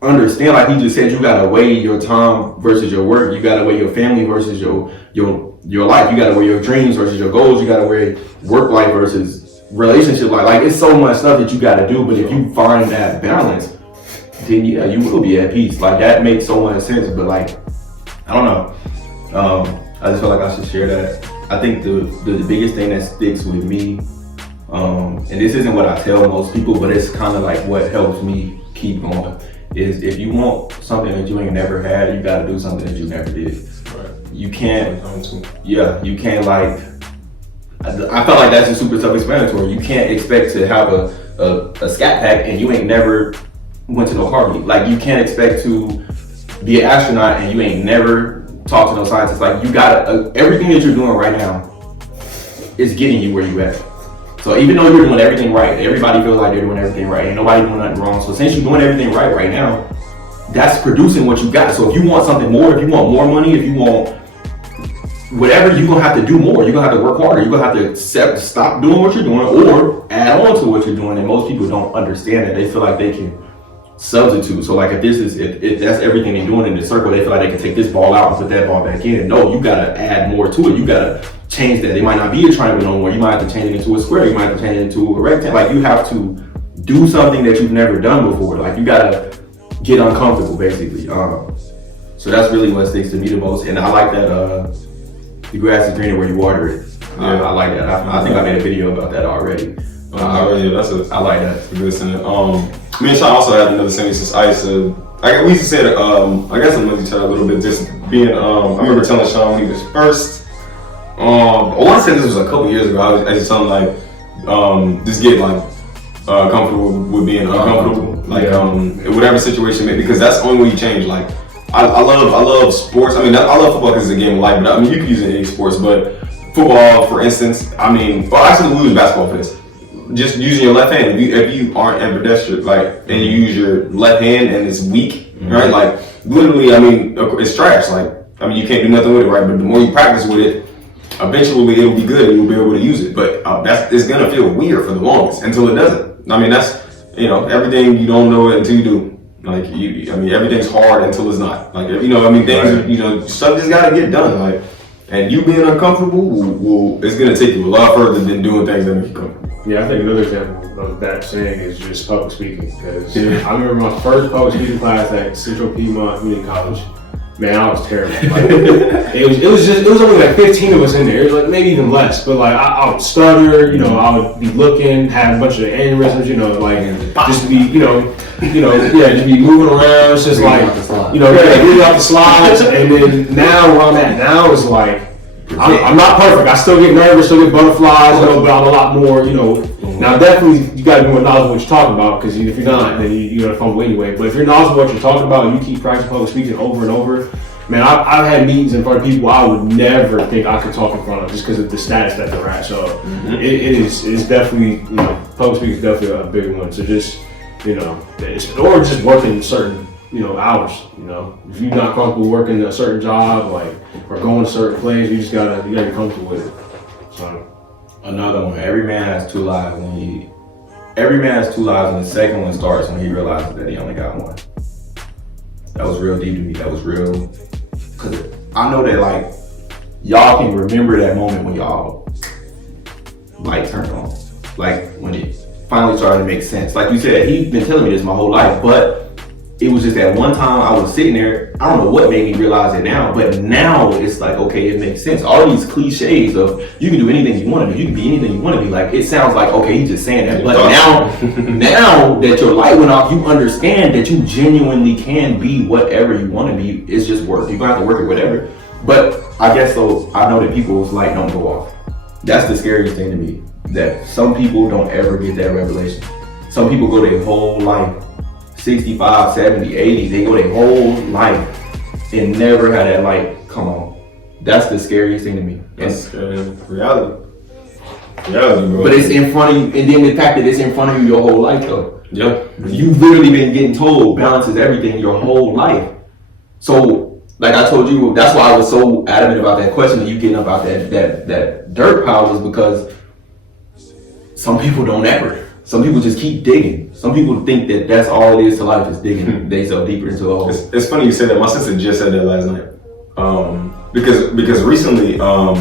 understand, like he just said, you gotta weigh your time versus your work. You gotta weigh your family versus your life. You gotta weigh your dreams versus your goals. You gotta weigh work life versus relationship life. Like, it's so much stuff that you gotta do. But if you find that balance, then yeah, you will be at peace. Like, that makes so much sense. But like, I don't know. I just feel like I should share that. I think the biggest thing that sticks with me, and this isn't what I tell most people, but it's kind of like what helps me keep going, is if you want something that you ain't never had, you gotta do something that you never did. Right. You can't, you can't like, I felt like that's just super self-explanatory. You can't expect to have a scat pack and you ain't never went to no car meet. Like, you can't expect to be an astronaut and you ain't never talked to no scientists. Like, you gotta, everything that you're doing right now is getting you where you at. So even though you're doing everything right, everybody feels like they're doing everything right, ain't nobody doing nothing wrong. So since you're doing everything right now, that's producing what you got. So if you want something more, if you want more money, if you want whatever, you're gonna have to do more. You're gonna have to work harder. You're gonna have to stop doing what you're doing or add on to what you're doing. And most people don't understand that. They feel like they can substitute. So like, if that's everything they're doing in the circle, they feel like they can take this ball out and put that ball back in. No, you gotta add more to it. You gotta change that. It might not be a triangle no more. You might have to change it into a square. You might have to change it into a rectangle. Like, you have to do something that you've never done before. Like, you gotta get uncomfortable, basically. So that's really what sticks to me the most. And I like that the grass is greener where you water it. I like that. I think I made a video about that already. I like that. It's a good sentence. Me and Sean also had another sentence. We used to say that, I guess I'm with each other a little bit, just being, I remember telling Sean when he was first, one sentence was a couple years ago. I was telling like, just get like, comfortable with being uncomfortable. Like, in whatever situation, because that's the only way you change. Like, I love sports. I love football because it's a game of life, but you can use it in any sports, but football, for instance, actually we use basketball for this. Just using your left hand. If you aren't ambidextrous, like, and you use your left hand and it's weak, right? Like, literally, it's trash. Like, you can't do nothing with it, right? But the more you practice with it, eventually it'll be good and you'll be able to use it. But it's gonna feel weird for the longest until it doesn't. That's, everything you don't know it until you do. Like, everything's hard until it's not. Like, things, stuff just gotta get done. Like, and you being uncomfortable it's gonna take you a lot further than doing things that make you comfortable. Yeah, I think another example of that saying is just public speaking. Because I remember my first public speaking class at Central Piedmont Community College. Man, I was terrible. Like, it was only like 15 of us in there. It was like maybe even less. But like, I would stutter. I would be looking, have a bunch of aneurysms. Just be, just be moving around. It's just like, reading off the slides. And then now where I'm at now is like, I'm not perfect. I still get nervous, still get butterflies, but I'm a lot more, Now, definitely, you got to be more knowledgeable what you're talking about, because if you're not, then you're going to fumble anyway. But if you're knowledgeable what you're talking about and you keep practicing public speaking over and over, man, I've had meetings in front of people I would never think I could talk in front of just because of the status that they're at. So it's definitely, public speaking is definitely a big one. So just, or just working certain hours. If you're not comfortable working a certain job, like, or going to certain places, you gotta be comfortable with it. So Another one. Every man has two lives, and the second one starts when he realizes that he only got one. That was real deep to me. That was real, cause I know that like y'all can remember that moment when y'all light turned on, like when it finally started to make sense. Like you said, he's been telling me this my whole life, but it was just that one time I was sitting there. I don't know what made me realize it now, but now it's like, okay, it makes sense. All these cliches of you can do anything you want to do, you can be anything you want to be. Like, it sounds like, okay, he's just saying that. But now that your light went off, you understand that you genuinely can be whatever you want to be. It's just work. You're gonna have to work at whatever. But I guess so. I know that people's light don't go off. That's the scariest thing to me. That some people don't ever get that revelation. Some people go their whole life, 65, 70, 80, they go their whole life and never had that light come on. That's the scariest thing to me. That's reality. Reality, bro. But it's in front of you, and then the fact that it's in front of you your whole life though. Yeah. You've literally been getting told balance is everything your whole life. So, like I told you, that's why I was so adamant about that question of you getting up out that dirt pile, was because some people don't ever. Some people just keep digging. Some people think that that's all it is to life, is digging themselves deeper into a hole. It's funny you said that. My sister just said that last night. Because recently, I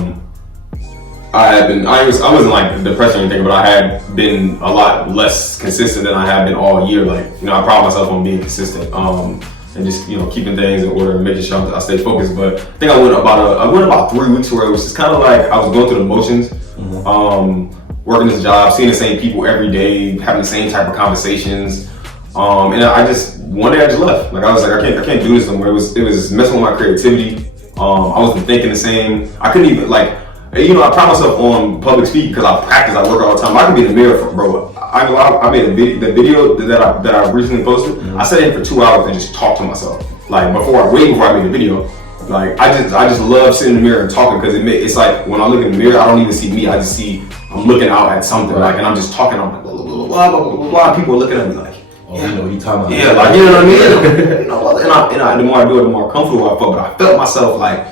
wasn't like depressed or anything, but I had been a lot less consistent than I have been all year. Like, I pride myself on being consistent, and just, keeping things in order and making sure I stay focused. But I think I went about 3 weeks where it was just kind of like I was going through the motions. Mm-hmm. Working this job, seeing the same people every day, having the same type of conversations, and one day I just left. Like, I was like, I can't do this anymore. It was messing with my creativity. I wasn't thinking the same. I couldn't even I pride myself on public speaking because I practice, I work all the time. I can be in the mirror bro. I made the video that I recently posted. Mm-hmm. I sat in for 2 hours and just talked to myself. Like, before I made the video. Like, I just love sitting in the mirror and talking, because it's like when I look in the mirror, I don't even see me. I just see I'm looking out at something, like, and I'm just talking. I'm like, blah, blah, blah, blah, blah, blah, blah. People are looking at me like, you talking about? Yeah, like, you know what I mean? And the more I do it, the more comfortable I felt. But I felt myself like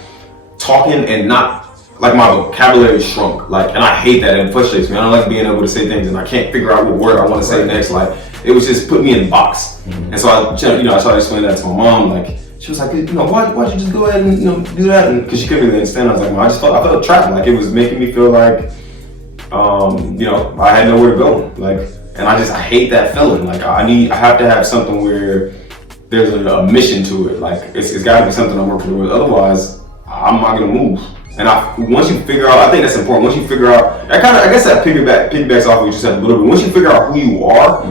talking and not, like, my vocabulary shrunk. Like, and I hate that, and it frustrates me. I don't like being able to say things and I can't figure out what word I want to say next. Like, it was just putting me in a box. Mm-hmm. And so I started explaining that to my mom. Like, she was like, why'd you just go ahead and do that? And because she couldn't really understand. I was like, I felt trapped. Like, it was making me feel like, I had nowhere to go. Like, and I hate that feeling. Like, I have to have something where there's a mission to it. Like, it's got to be something I'm working with. Otherwise, I'm not gonna move. And once you figure out, I think that's important. Once you figure out, I guess that piggybacks off what you just said a little bit. Once you figure out who you are,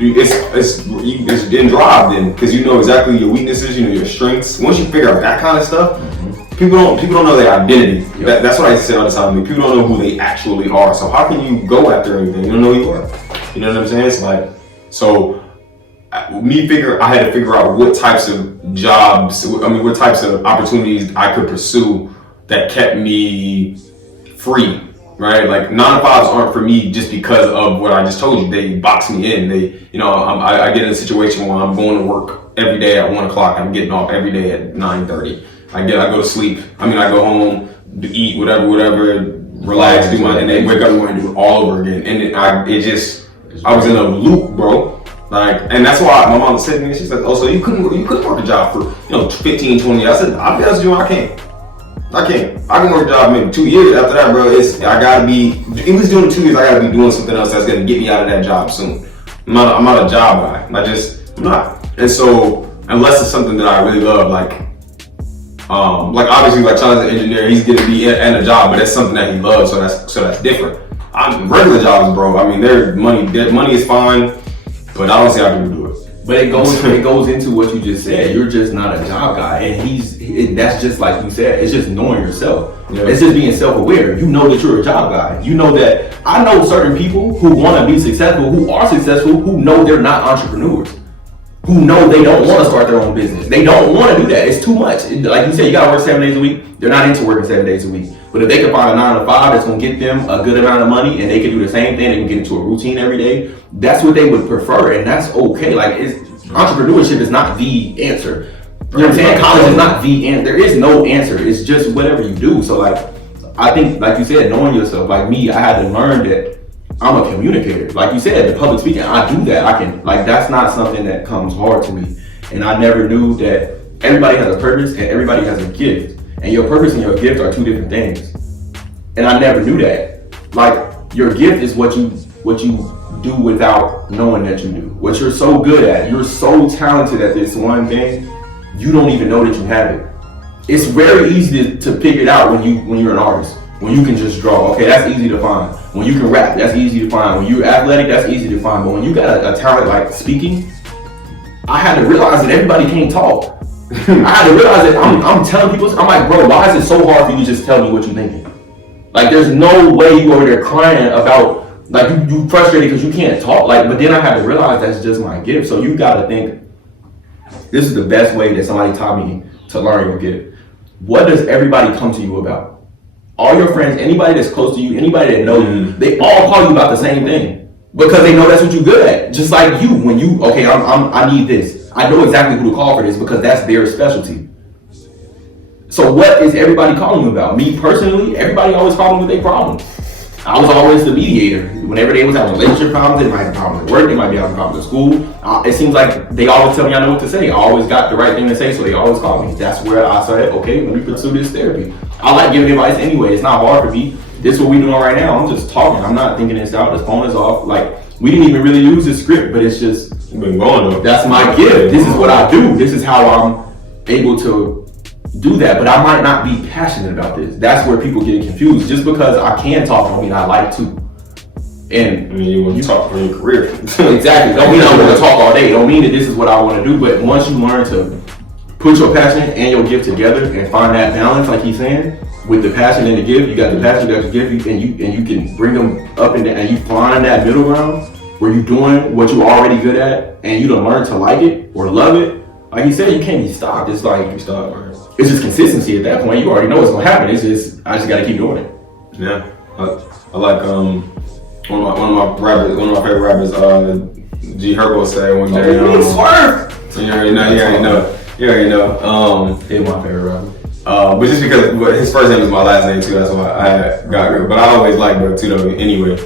it's in drive then, because you know exactly your weaknesses, your strengths. Once you figure out that kind of stuff, people don't know their identity. Yep. That's what I say all the time. People don't know who they actually are. So how can you go after anything? You don't know who you are. You know what I'm saying? It's like, I had to figure out what types of jobs, what types of opportunities I could pursue that kept me free. Right, like 9 to 5s aren't for me just because of what I just told you. They box me in. I get in a situation where I'm going to work every day at 1 o'clock. I'm getting off every day at 9:30. I go to sleep. I go home, eat whatever, relax, and then wake up and do it all over again. And I was in a loop, bro. Like, and that's why my mom said to me, she's like, "Oh, so you couldn't work a job for 15, 20 years?" I said, "I'll be honest with you, I can't. I can work a job maybe 2 years. After that, bro, I gotta be, at least doing 2 years, I gotta be doing something else that's gonna get me out of that job soon. I'm not a job guy. I'm not. And so, unless it's something that I really love, like obviously, like Charlie's an engineer, he's gonna be in a job, but that's something that he loves, so that's different. Regular jobs, bro, their money is fine, but I don't see how people do it. But it goes into what you just said. You're just not a job guy, and that's just like you said. It's just knowing yourself. Yeah. It's just being self-aware. You know that you're a job guy. You know that I know certain people who want to be successful, who are successful, who know they're not entrepreneurs, who know they don't want to start their own business. They don't want to do that. It's too much. Like you said, you got to work 7 days a week. They're not into working 7 days a week. But if they can find a 9 to 5 that's going to get them a good amount of money, and they can do the same thing, they can get into a routine every day, that's what they would prefer, and that's okay. Like, Entrepreneurship is not the answer. You know what I'm saying? College is not the answer. There is no answer. It's just whatever you do. So like, I think, like you said, knowing yourself. Like me, I had to learn that I'm a communicator. Like you said, the public speaking, I do that. I can, like, that's not something that comes hard to me. And I never knew that everybody has a purpose and everybody has a gift. And your purpose and your gift are two different things. And I never knew that. Like, your gift is what you do without knowing that you do. What you're so good at. You're so talented at this one thing, you don't even know that you have it. It's very easy to pick it out when you're an artist. When you can just draw, okay, that's easy to find. When you can rap, that's easy to find. When you're athletic, that's easy to find. But when you got a talent like speaking, I had to realize that everybody can't talk. I had to realize that I'm telling people, I'm like, bro, why is it so hard for you to just tell me what you're thinking? Like, there's no way you over there crying about, like, you frustrated because you can't talk. Like, but then I had to realize that's just my gift. So you gotta think, this is the best way that somebody taught me to learn your gift. What does everybody come to you about? All your friends, anybody that's close to you, anybody that knows you, they all call you about the same thing because they know that's what you're good at. Just like you, when you, okay, I need this. I know exactly who to call for this because that's their specialty. So what is everybody calling you about? Me personally, everybody always called me with their problems. I was always the mediator. Whenever they was having relationship problems, they might have problems at work, they might be having problems at school. It seems like they always tell me I know what to say. I always got the right thing to say, so they always call me. That's where I started, okay, let me pursue this therapy. I like giving advice anyway. It's not hard for me. This is what we're doing right now. I'm just talking. I'm not thinking this out. The phone is off. Like, we didn't even really use this script, but it's just, You've been going though. that's my gift. This is what I do. This is how I'm able to do that, but I might not be passionate about this. That's where people get confused. Just because I can talk don't mean I like to. And I mean, you want to talk for your career. exactly. Don't mean I want to talk all day. Don't mean that this is what I want to do. But once you learn to put your passion and your gift together and find that balance, like he's saying, with the passion and the gift, you got the passion, you got the gift, and you can bring them up and down, and you find that middle ground where you're doing what you're already good at, and you don't learn to like it or love it. Like he said, you can't be stopped. It's like You start, right? it's just consistency at that point. You already know what's gonna happen. It's just I just gotta keep doing it. Yeah, I like one of my favorite rappers, G Herbo said one day. Swerve. So you already know. He's my favorite rapper. But just because his first name is my last name too, that's why I got rid. But I always liked Doug too, though. Anyway,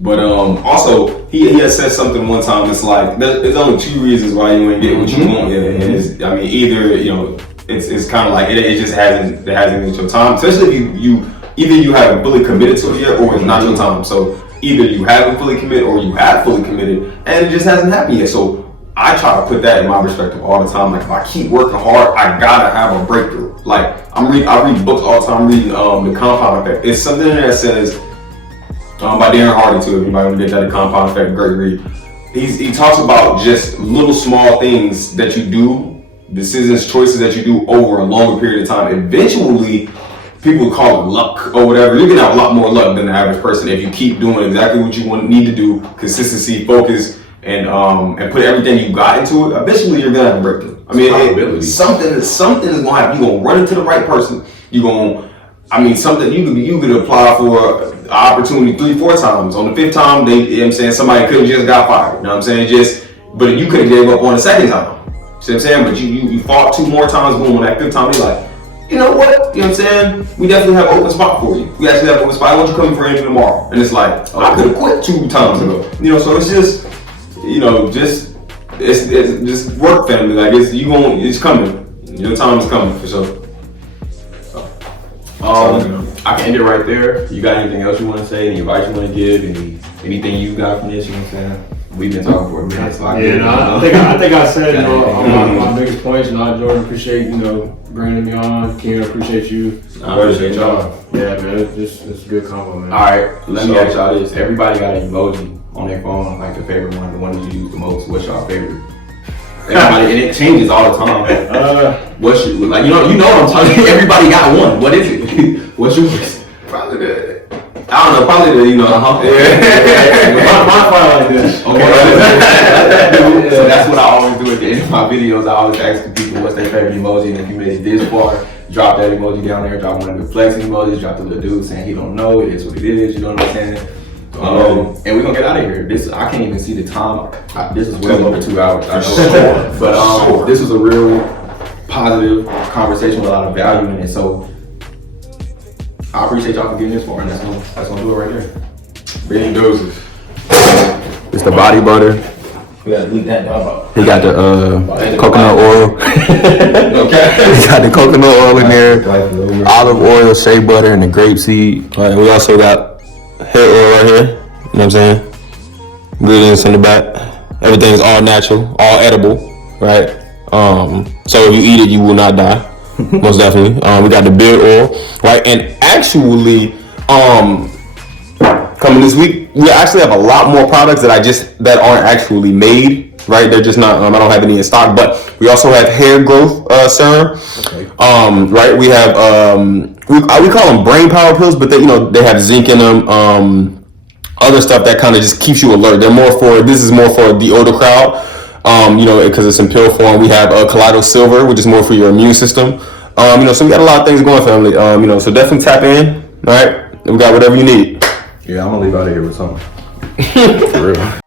but also he had said something one time. It's like there's only two reasons why you ain't get what you want, and it's, I mean, either it's kind of like it just hasn't been your time. Especially if you either you haven't fully committed to it yet, or it's not your time. So either you haven't fully committed, or you have fully committed, and it just hasn't happened yet. So I try to put that in my perspective all the time. Like, if I keep working hard, I gotta have a breakthrough. Like, I read books all the time. I'm reading The Compound Effect. It's something that says by Darren Hardy too. If anybody want to get that, The Compound Effect, great read. He talks about just little small things that you do, decisions, choices that you do over a longer period of time. Eventually, people call it luck or whatever. You're gonna have a lot more luck than the average person if you keep doing exactly what you need to do, consistency, focus, and put everything you got into it. Eventually, you're gonna have a breakthrough. I mean, something is gonna happen. You're gonna run into the right person. Something you could apply for an opportunity 3-4 times. On the 5th time, somebody could have just got fired. You know what I'm saying? But you could have gave up on the 2nd time. See what I'm saying? But you fought 2 more times. Boom, on that 5th time, you're like, you know what? You know what I'm saying? We definitely have an open spot for you. We actually have an open spot. I want you coming for an interview tomorrow. And it's like, I could have quit 2 times ago. So it's just, it's just work, family. Like, it's coming. Your time is coming for sure. I can end it right there. You got anything else you want to say? Any advice you want to give? Anything you got from this? You know what I'm saying? We've been talking for a minute. So I think I said my biggest points. Jordan, appreciate bringing me on. Ken, appreciate you. I appreciate y'all. Yeah, man, it's a good combo, man. All right, let me ask y'all this. Everybody got an emoji on their phone, like the favorite one, the one that you use the most. What's your favorite? Everybody, and it changes all the time. What's your, like, you know what I'm talking about? Everybody got one. What is it? What's yours? Probably My file like this. Okay. So that's what I always do at the end of my videos. I always ask the people what's their favorite emoji, and if you made it this far, drop that emoji down there. Drop one of the flexing emojis. Drop the little dude saying he don't know. It is what it is. You know what I'm saying? And we're gonna get out of here. I can't even see the time. This is well over 2 hours. I know. But this was a real positive conversation with a lot of value in it. So I appreciate y'all for getting this far, and that's gonna do it right there. Big doses. It's the body butter. We gotta leave that dog out. He got the coconut oil. Okay. He got the coconut oil in there, olive oil, shea butter, and the grapeseed. All right, we also got hair oil right here. You know what I'm saying? Ingredients in the back. Everything's all natural, all edible, right? So if you eat it, you will not die. Most definitely. We got the beard oil, right? And actually, coming this week, we actually have a lot more products that aren't actually made, right? They're just not. I don't have any in stock, but we also have hair growth serum. Okay. Right? We have we call them brain power pills, but they have zinc in them. Other stuff that kind of just keeps you alert. This is more for the older crowd. Because it's in pill form. We have Kaleido Silver, which is more for your immune system. So we got a lot of things going, family. So definitely tap in. All right, we got whatever you need. Yeah, I'm gonna leave out of here with something. For real.